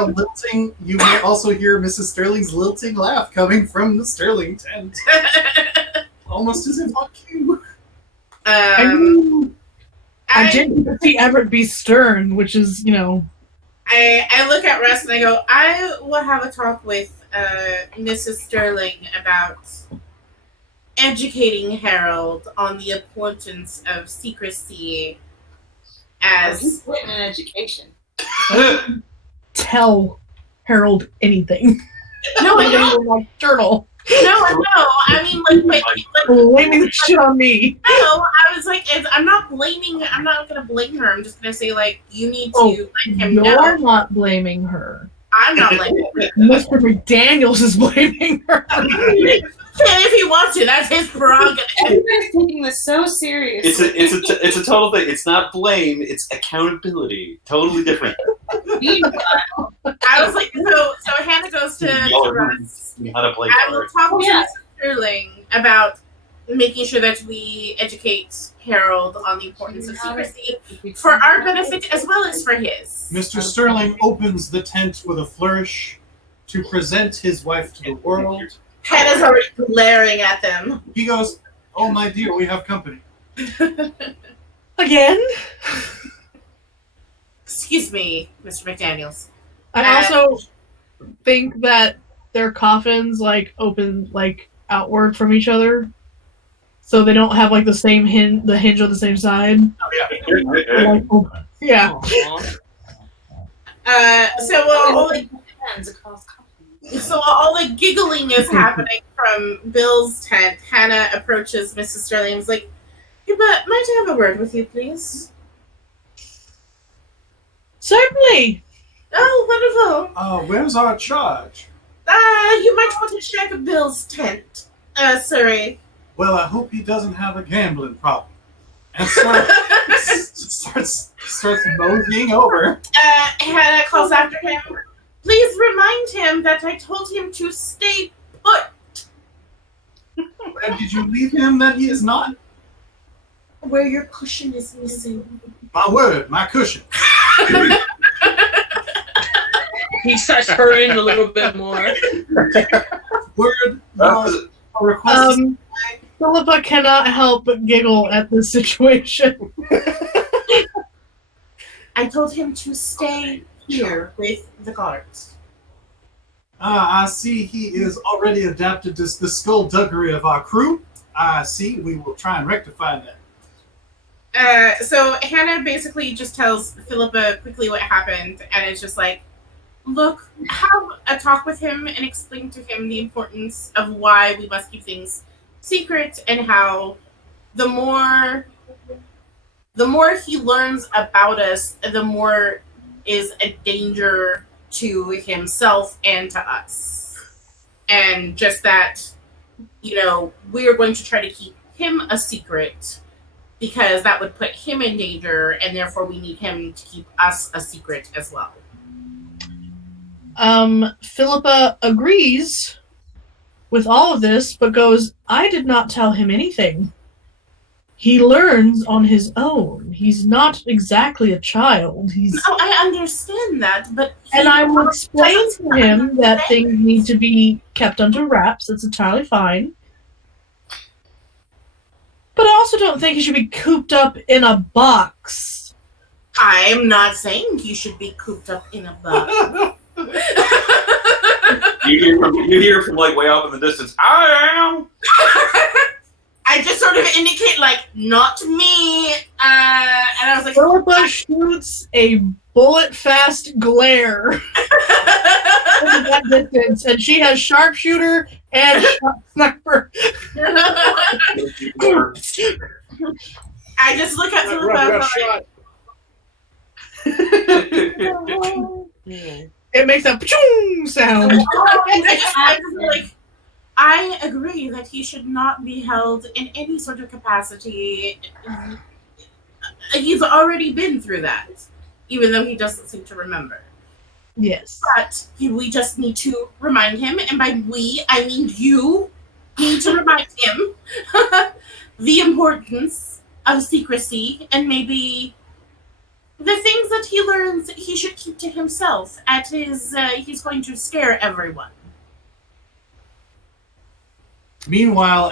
Mrs. Sterling's lilting laugh coming from the Sterling tent. Almost as if on cue. I didn't see Everett be stern, which is, I look at Russ and I go, I will have a talk with Mrs. Sterling about educating Harold on the importance of secrecy as He's getting an education. tell Harold anything. No, I don't. My journal. No, I mean, like Blaming the shit on me. no, I was like, I'm not gonna blame her. I'm just gonna say, like, you need to let him know. You're not blaming her. I'm not blaming her. Mr. McDaniels is blaming her. If he wants to, that's his prerogative. Everybody's taking this so seriously. It's a total thing. It's not blame. It's accountability. Totally different. Meanwhile, I was like, so Hannah goes to Russ. How to play I will cards. talk to Mrs. Sterling about making sure that we educate Harold on the importance of secrecy for our benefit as well as for his. Mr. Sterling opens the tent with a flourish to present his wife to the world. Hannah's already glaring at them. He goes, "Oh, my dear, we have company." Again? Excuse me, Mr. McDaniels. I also think that their coffins open outward from each other, so they don't have the same the hinge on the same side. Oh, yeah. Yeah. So all the giggling is happening from Bill's tent. Hannah approaches Mrs. Sterling and is like, "Hey, but might I have a word with you, please?" Certainly. Oh, wonderful. Where's our charge? You might want to check Bill's tent. Sorry. Well, I hope he doesn't have a gambling problem. And starts moseying over. Hannah calls after him. Please remind him that I told him to stay put. And did you leave him that he is not? Where your cushion is missing. My word, my cushion. He starts hurrying a little bit more. Word, a request. Philippa cannot help but giggle at this situation. I told him to stay here with the guards. I see he is already adapted to the skullduggery of our crew. I see. We will try and rectify that. So Hannah basically just tells Philippa quickly what happened, and it's just like, look, have a talk with him and explain to him the importance of why we must keep things secret, and how the more he learns about us, the more is a danger to himself and to us. And just that, we are going to try to keep him a secret because that would put him in danger, and therefore we need him to keep us a secret as well. Philippa agrees with all of this, but goes, I did not tell him anything. He learns on his own. He's not exactly a child. No, I understand that, but... And I will explain to him that things need to be kept under wraps. That's entirely fine. But I also don't think he should be cooped up in a box. I'm not saying he should be cooped up in a box. You hear from like way off in the distance, I am! I just sort of indicate, like, not me. And I was like... Philippa shoots a bullet-fast glare in that distance, and she has sharpshooter and sniper. I just look at Philippa like... It makes a pchoong sound. I agree that he should not be held in any sort of capacity. He's already been through that, even though he doesn't seem to remember. Yes. But we just need to remind him, and by we, I mean you, need to remind him the importance of secrecy, and maybe the things that he learns he should keep to himself. He's going to scare everyone. Meanwhile,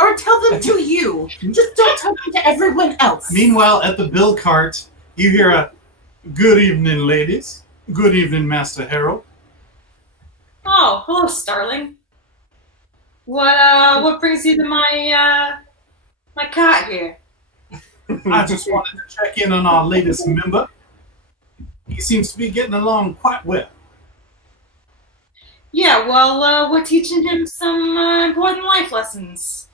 or tell them to you. Just don't tell them to everyone else. Meanwhile, at the bill cart, you hear a "Good evening, ladies. Good evening, Master Harold." Oh, hello, Starling. What brings you to my cot here? I just wanted to check in on our latest member. He seems to be getting along quite well. Yeah, well, we're teaching him some important life lessons,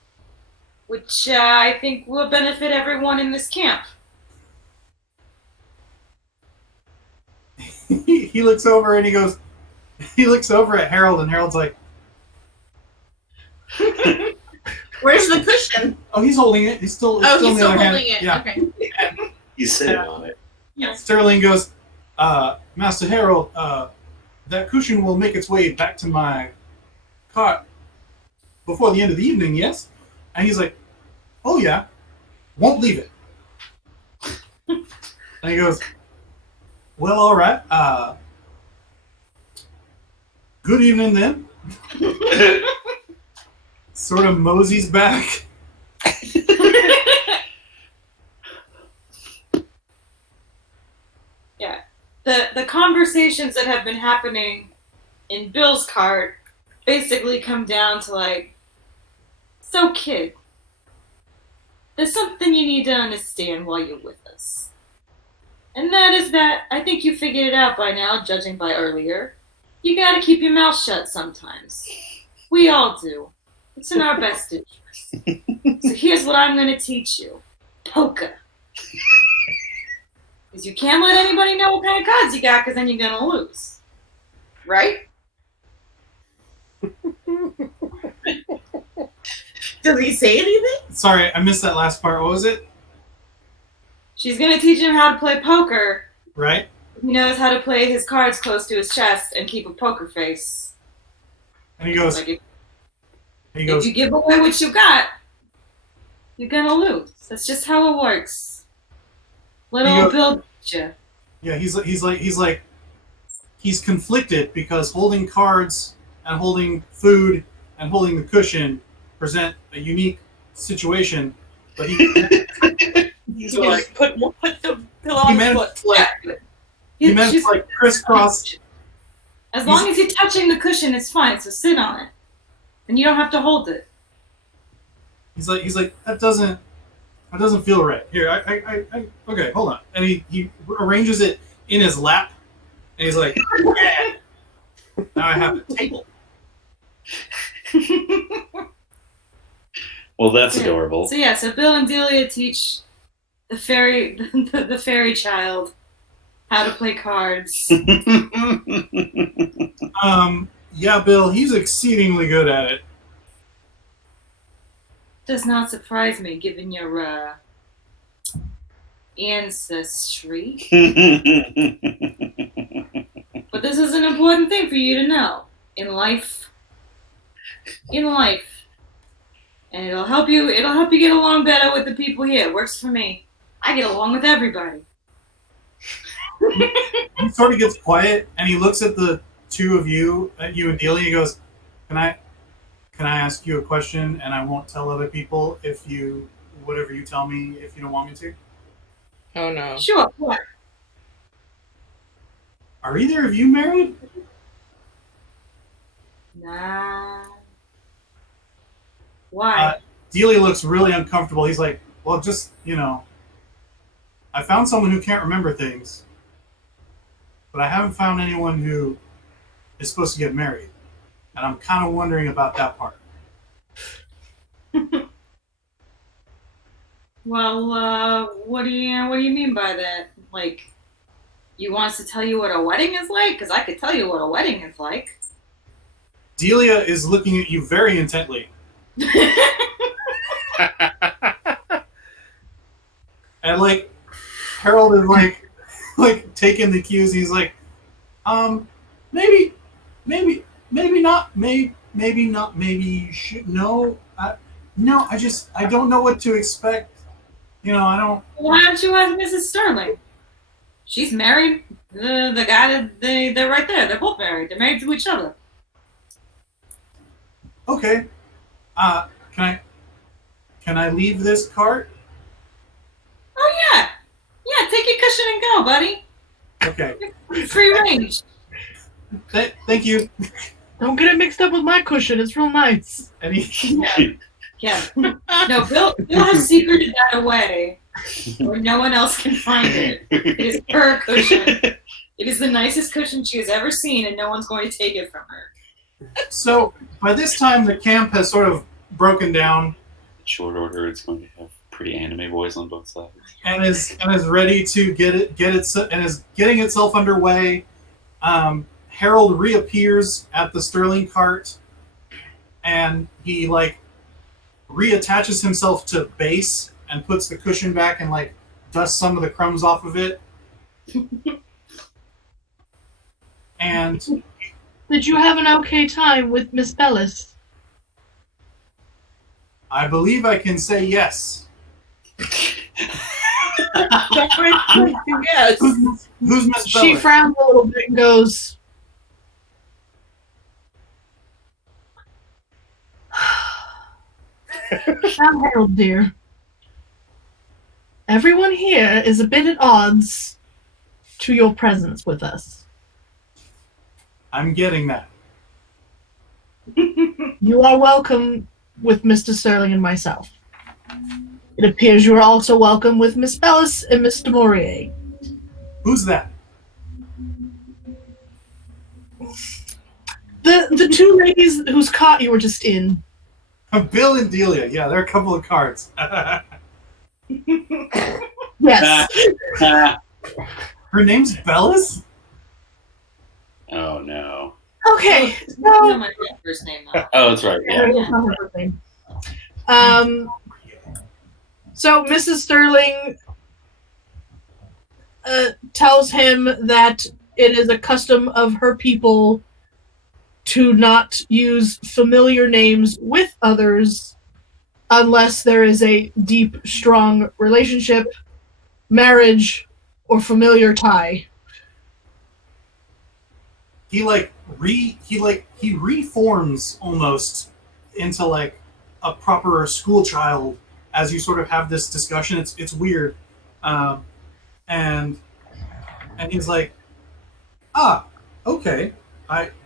which I think will benefit everyone in this camp. He looks over and he looks over at Harold, and Harold's like, Where's the cushion? oh, he's holding it. He's still He's still holding it. Yeah. Okay. He's sitting on it. Yeah. Sterling goes, Master Harold, that cushion will make its way back to my cart before the end of the evening, yes? And he's like, oh yeah, won't leave it. And he goes, well, all right. Good evening then. Sort of moseys back. Yeah. The conversations that have been happening in Bill's cart basically come down to like, so kid, there's something you need to understand while you're with us. And that is that, I think you figured it out by now, judging by earlier. You gotta keep your mouth shut sometimes. We all do. It's in our best interest. So here's what I'm gonna teach you. Poker. Because you can't let anybody know what kind of cards you got, because then you're gonna lose. Right? Does he say anything? Sorry, I missed that last part. What was it? She's gonna teach him how to play poker. Right? He knows how to play his cards close to his chest and keep a poker face. And he goes, Like if you give away what you got, you're gonna lose. That's just how it works. Let old Bill teach you. yeah, he's conflicted because holding cards and holding food and holding the cushion present a unique situation, but he he's You like just put the pillow he on his meant foot. like he meant She's- like crisscross. As long as you're touching the cushion, it's fine. So sit on it, and you don't have to hold it. He's like that doesn't feel right. Here, I okay, hold on. And he arranges it in his lap, and he's like, yeah. Now I have a table. Well, that's Yeah. adorable. So yeah, so Bill and Delia teach the fairy child how to play cards. Yeah, Bill, he's exceedingly good at it. Does not surprise me, given your ancestry. But this is an important thing for you to know in life. And it'll help you get along better with the people here. It works for me. I get along with everybody. He sort of gets quiet, and he looks at the two of you, at you and Delia. He goes, "Can I ask you a question? And I won't tell other people if you, whatever you tell me, if you don't want me to." Oh no. Sure. What? Are either of you married? Nah. Why? Delia looks really uncomfortable. He's like, "Well, just I found someone who can't remember things, but I haven't found anyone who is supposed to get married, and I'm kind of wondering about that part." Well, what do you mean by that? Like, you want us to tell you what a wedding is like? Because I could tell you what a wedding is like. Delia is looking at you very intently. And like Harold is like taking the cues. He's like, maybe not, maybe you should. No, I don't know what to expect. I don't. Why don't you ask Mrs. Sterling? She's married. The guy that they're right there. They're both married. They're married to each other. Okay. Can I leave this cart? Oh yeah. Yeah, take your cushion and go, buddy. Okay. Free range. Thank you. Don't get it mixed up with my cushion. It's real nice. And he, Yeah. No, Bill has secreted that away where no one else can find it. It is her cushion. It is the nicest cushion she has ever seen, and no one's going to take it from her. So by this time, the camp has sort of broken down In short order, it's going to have pretty anime boys on both sides. and is ready to get it and is getting itself underway. Harold reappears at the Sterling cart, and he reattaches himself to base and puts the cushion back and dusts some of the crumbs off of it. And Did you have an okay time with Miss Bellis? I believe I can say yes. Yes. Who's Miss She Bellis? frowns a little bit and goes, "Now, Harold, dear, everyone here is a bit at odds to your presence with us. I'm getting that. You are welcome with Mr. Sterling and myself. It appears you are also welcome with Miss Bellis and Mr. Maurier. Who's that? The two ladies whose cot you were just in. Bill and Delia. Yeah, they're a couple of cards. Yes. Her name's Bellis? Oh no. Okay. That's So, not my first name, though. Oh, that's right. Yeah. That's not her first name. So Mrs. Sterling tells him that it is a custom of her people to not use familiar names with others unless there is a deep, strong relationship, marriage, or familiar tie. He reforms almost into a proper school child as you sort of have this discussion. It's weird, and he's like, okay,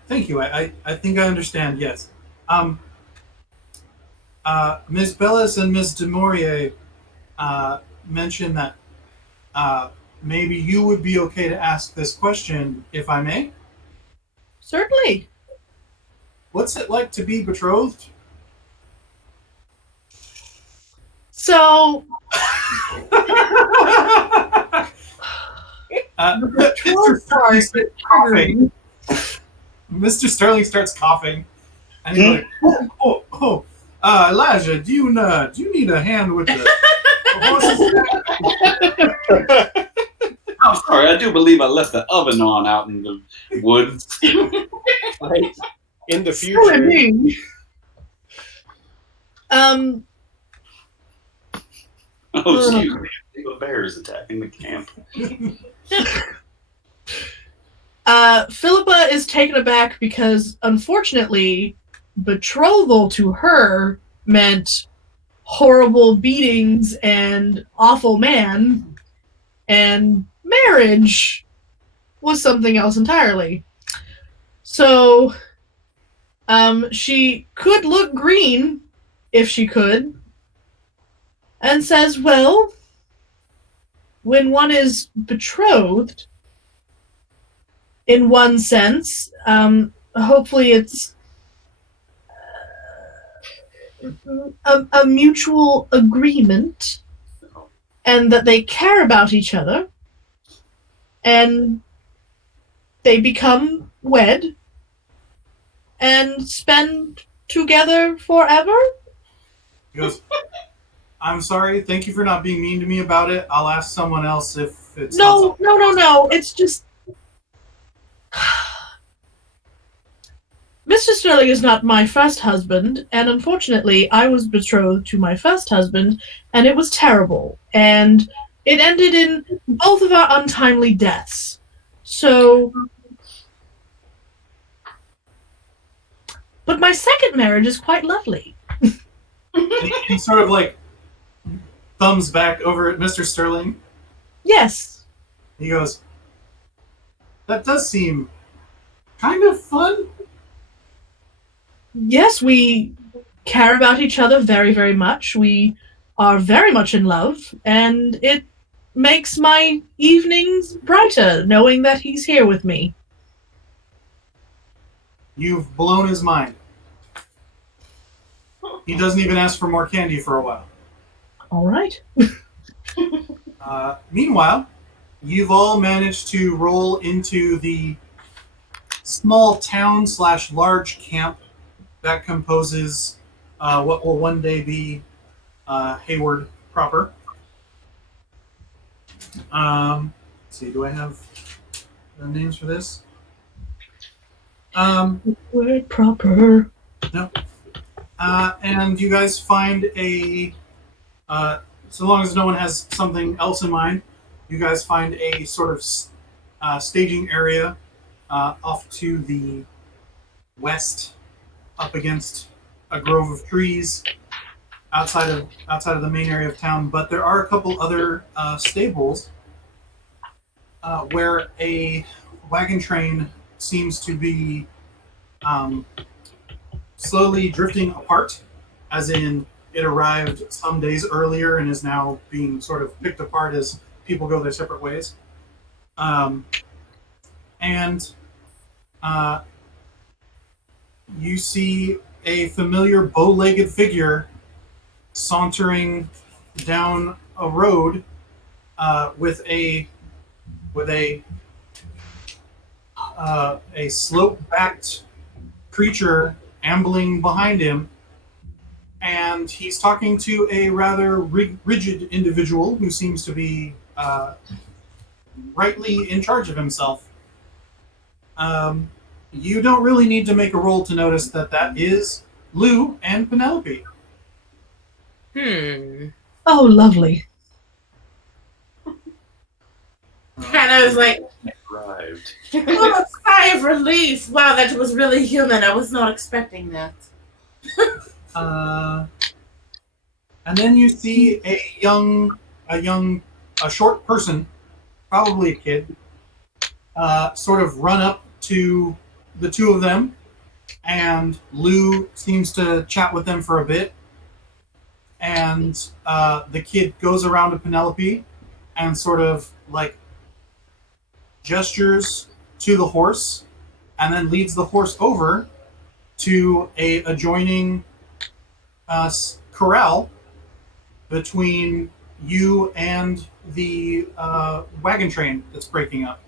thank you. I think I understand. Yes, Ms. Bellis and Ms. de Maurier mentioned that maybe you would be okay to ask this question, if I may. Certainly. What's it like to be betrothed? So, Mr. Sterling starts coughing. Mr. Sterling starts coughing, and he's like, Elijah, do you need a hand with the horses? I'm sorry, I do believe I left the oven on out in the woods. Right. In the silly future. me. Oh, excuse me. A bear is attacking the camp. Philippa is taken aback because, unfortunately, betrothal to her meant horrible beatings and awful man, and marriage was something else entirely. So, she could look green if she could, and says, well, when one is betrothed, in one sense, hopefully it's a mutual agreement, and that they care about each other, and they become wed, and spend together forever. He goes, I'm sorry, thank you for not being mean to me about it. I'll ask someone else if it's No. It's just Mr. Sterling is not my first husband, and unfortunately, I was betrothed to my first husband, and it was terrible, and it ended in both of our untimely deaths. So, but my second marriage is quite lovely. And he sort of like thumbs back over at Mr. Sterling. Yes. He goes, that does seem kind of fun. Yes, we care about each other very, very much. We are very much in love, and it makes my evenings brighter knowing that he's here with me. You've blown his mind. He doesn't even ask for more candy for a while. All right. Meanwhile, you've all managed to roll into the small town / large camp that composes what will one day be Hayward proper. Let's see, do I have the names for this? Word proper. No. And you guys find so long as no one has something else in mind, you guys find a sort of staging area off to the west, up against a grove of trees outside of the main area of town. But there are a couple other stables where a wagon train seems to be slowly drifting apart, as in it arrived some days earlier and is now being sort of picked apart as people go their separate ways. You see a familiar bow-legged figure sauntering down a road with a slope-backed creature ambling behind him, and he's talking to a rather rigid individual who seems to be rightly in charge of himself. You don't really need to make a roll to notice that is Lou and Penelope. Oh, lovely. Hannah was like, Arrived. oh, a sigh of relief. Wow, that was really human. I was not expecting that. And then you see a short person, probably a kid, sort of run up to the two of them, and Lou seems to chat with them for a bit. And the kid goes around to Penelope and sort of like gestures to the horse, and then leads the horse over to a adjoining corral between you and the wagon train that's breaking up.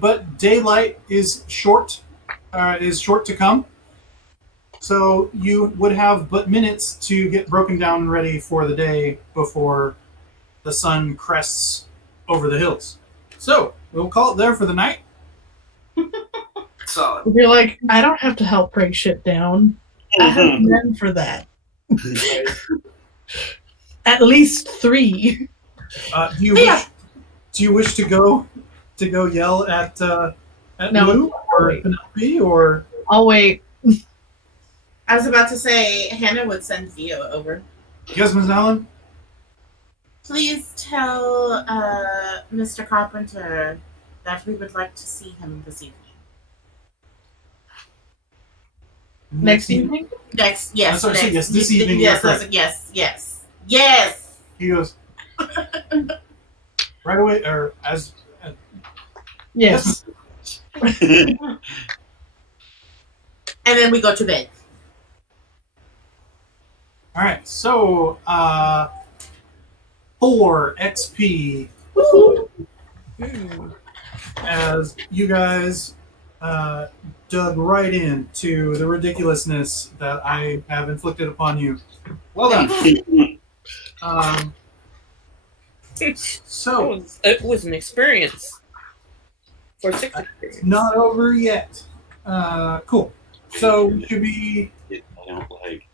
But daylight is short to come, so you would have but minutes to get broken down and ready for the day before the sun crests over the hills. So we'll call it there for the night. Solid. You're like, I don't have to help break shit down. I have men for that. At least 3. Do you wish to go yell at No. Lou or Penelope or? I'll wait. I was about to say Hannah would send Theo over. Yes, Ms. Allen? Please tell Mr. Carpenter that we would like to see him this evening. Next evening? Yes. This evening. Yes, you're correct. yes. He goes right away, or as Yes. And then we go to bed. All right. So 4 XP as you guys dug right into the ridiculousness that I have inflicted upon you. Well done. So It was an experience. For 6 experience. not over yet. Cool. So we should be I don't like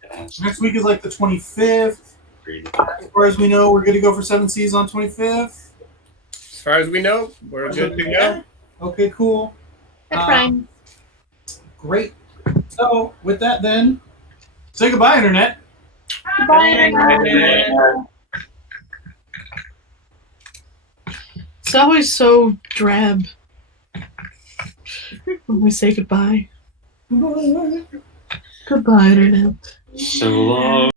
next week is like the 25th. As far as we know, we're good to go for 7 Seas on 25th. As far as we know, we're good to go. Okay, cool. Great. So with that, then say goodbye, Internet. It's always so drab when we say goodbye. Goodbye, Internet. so long.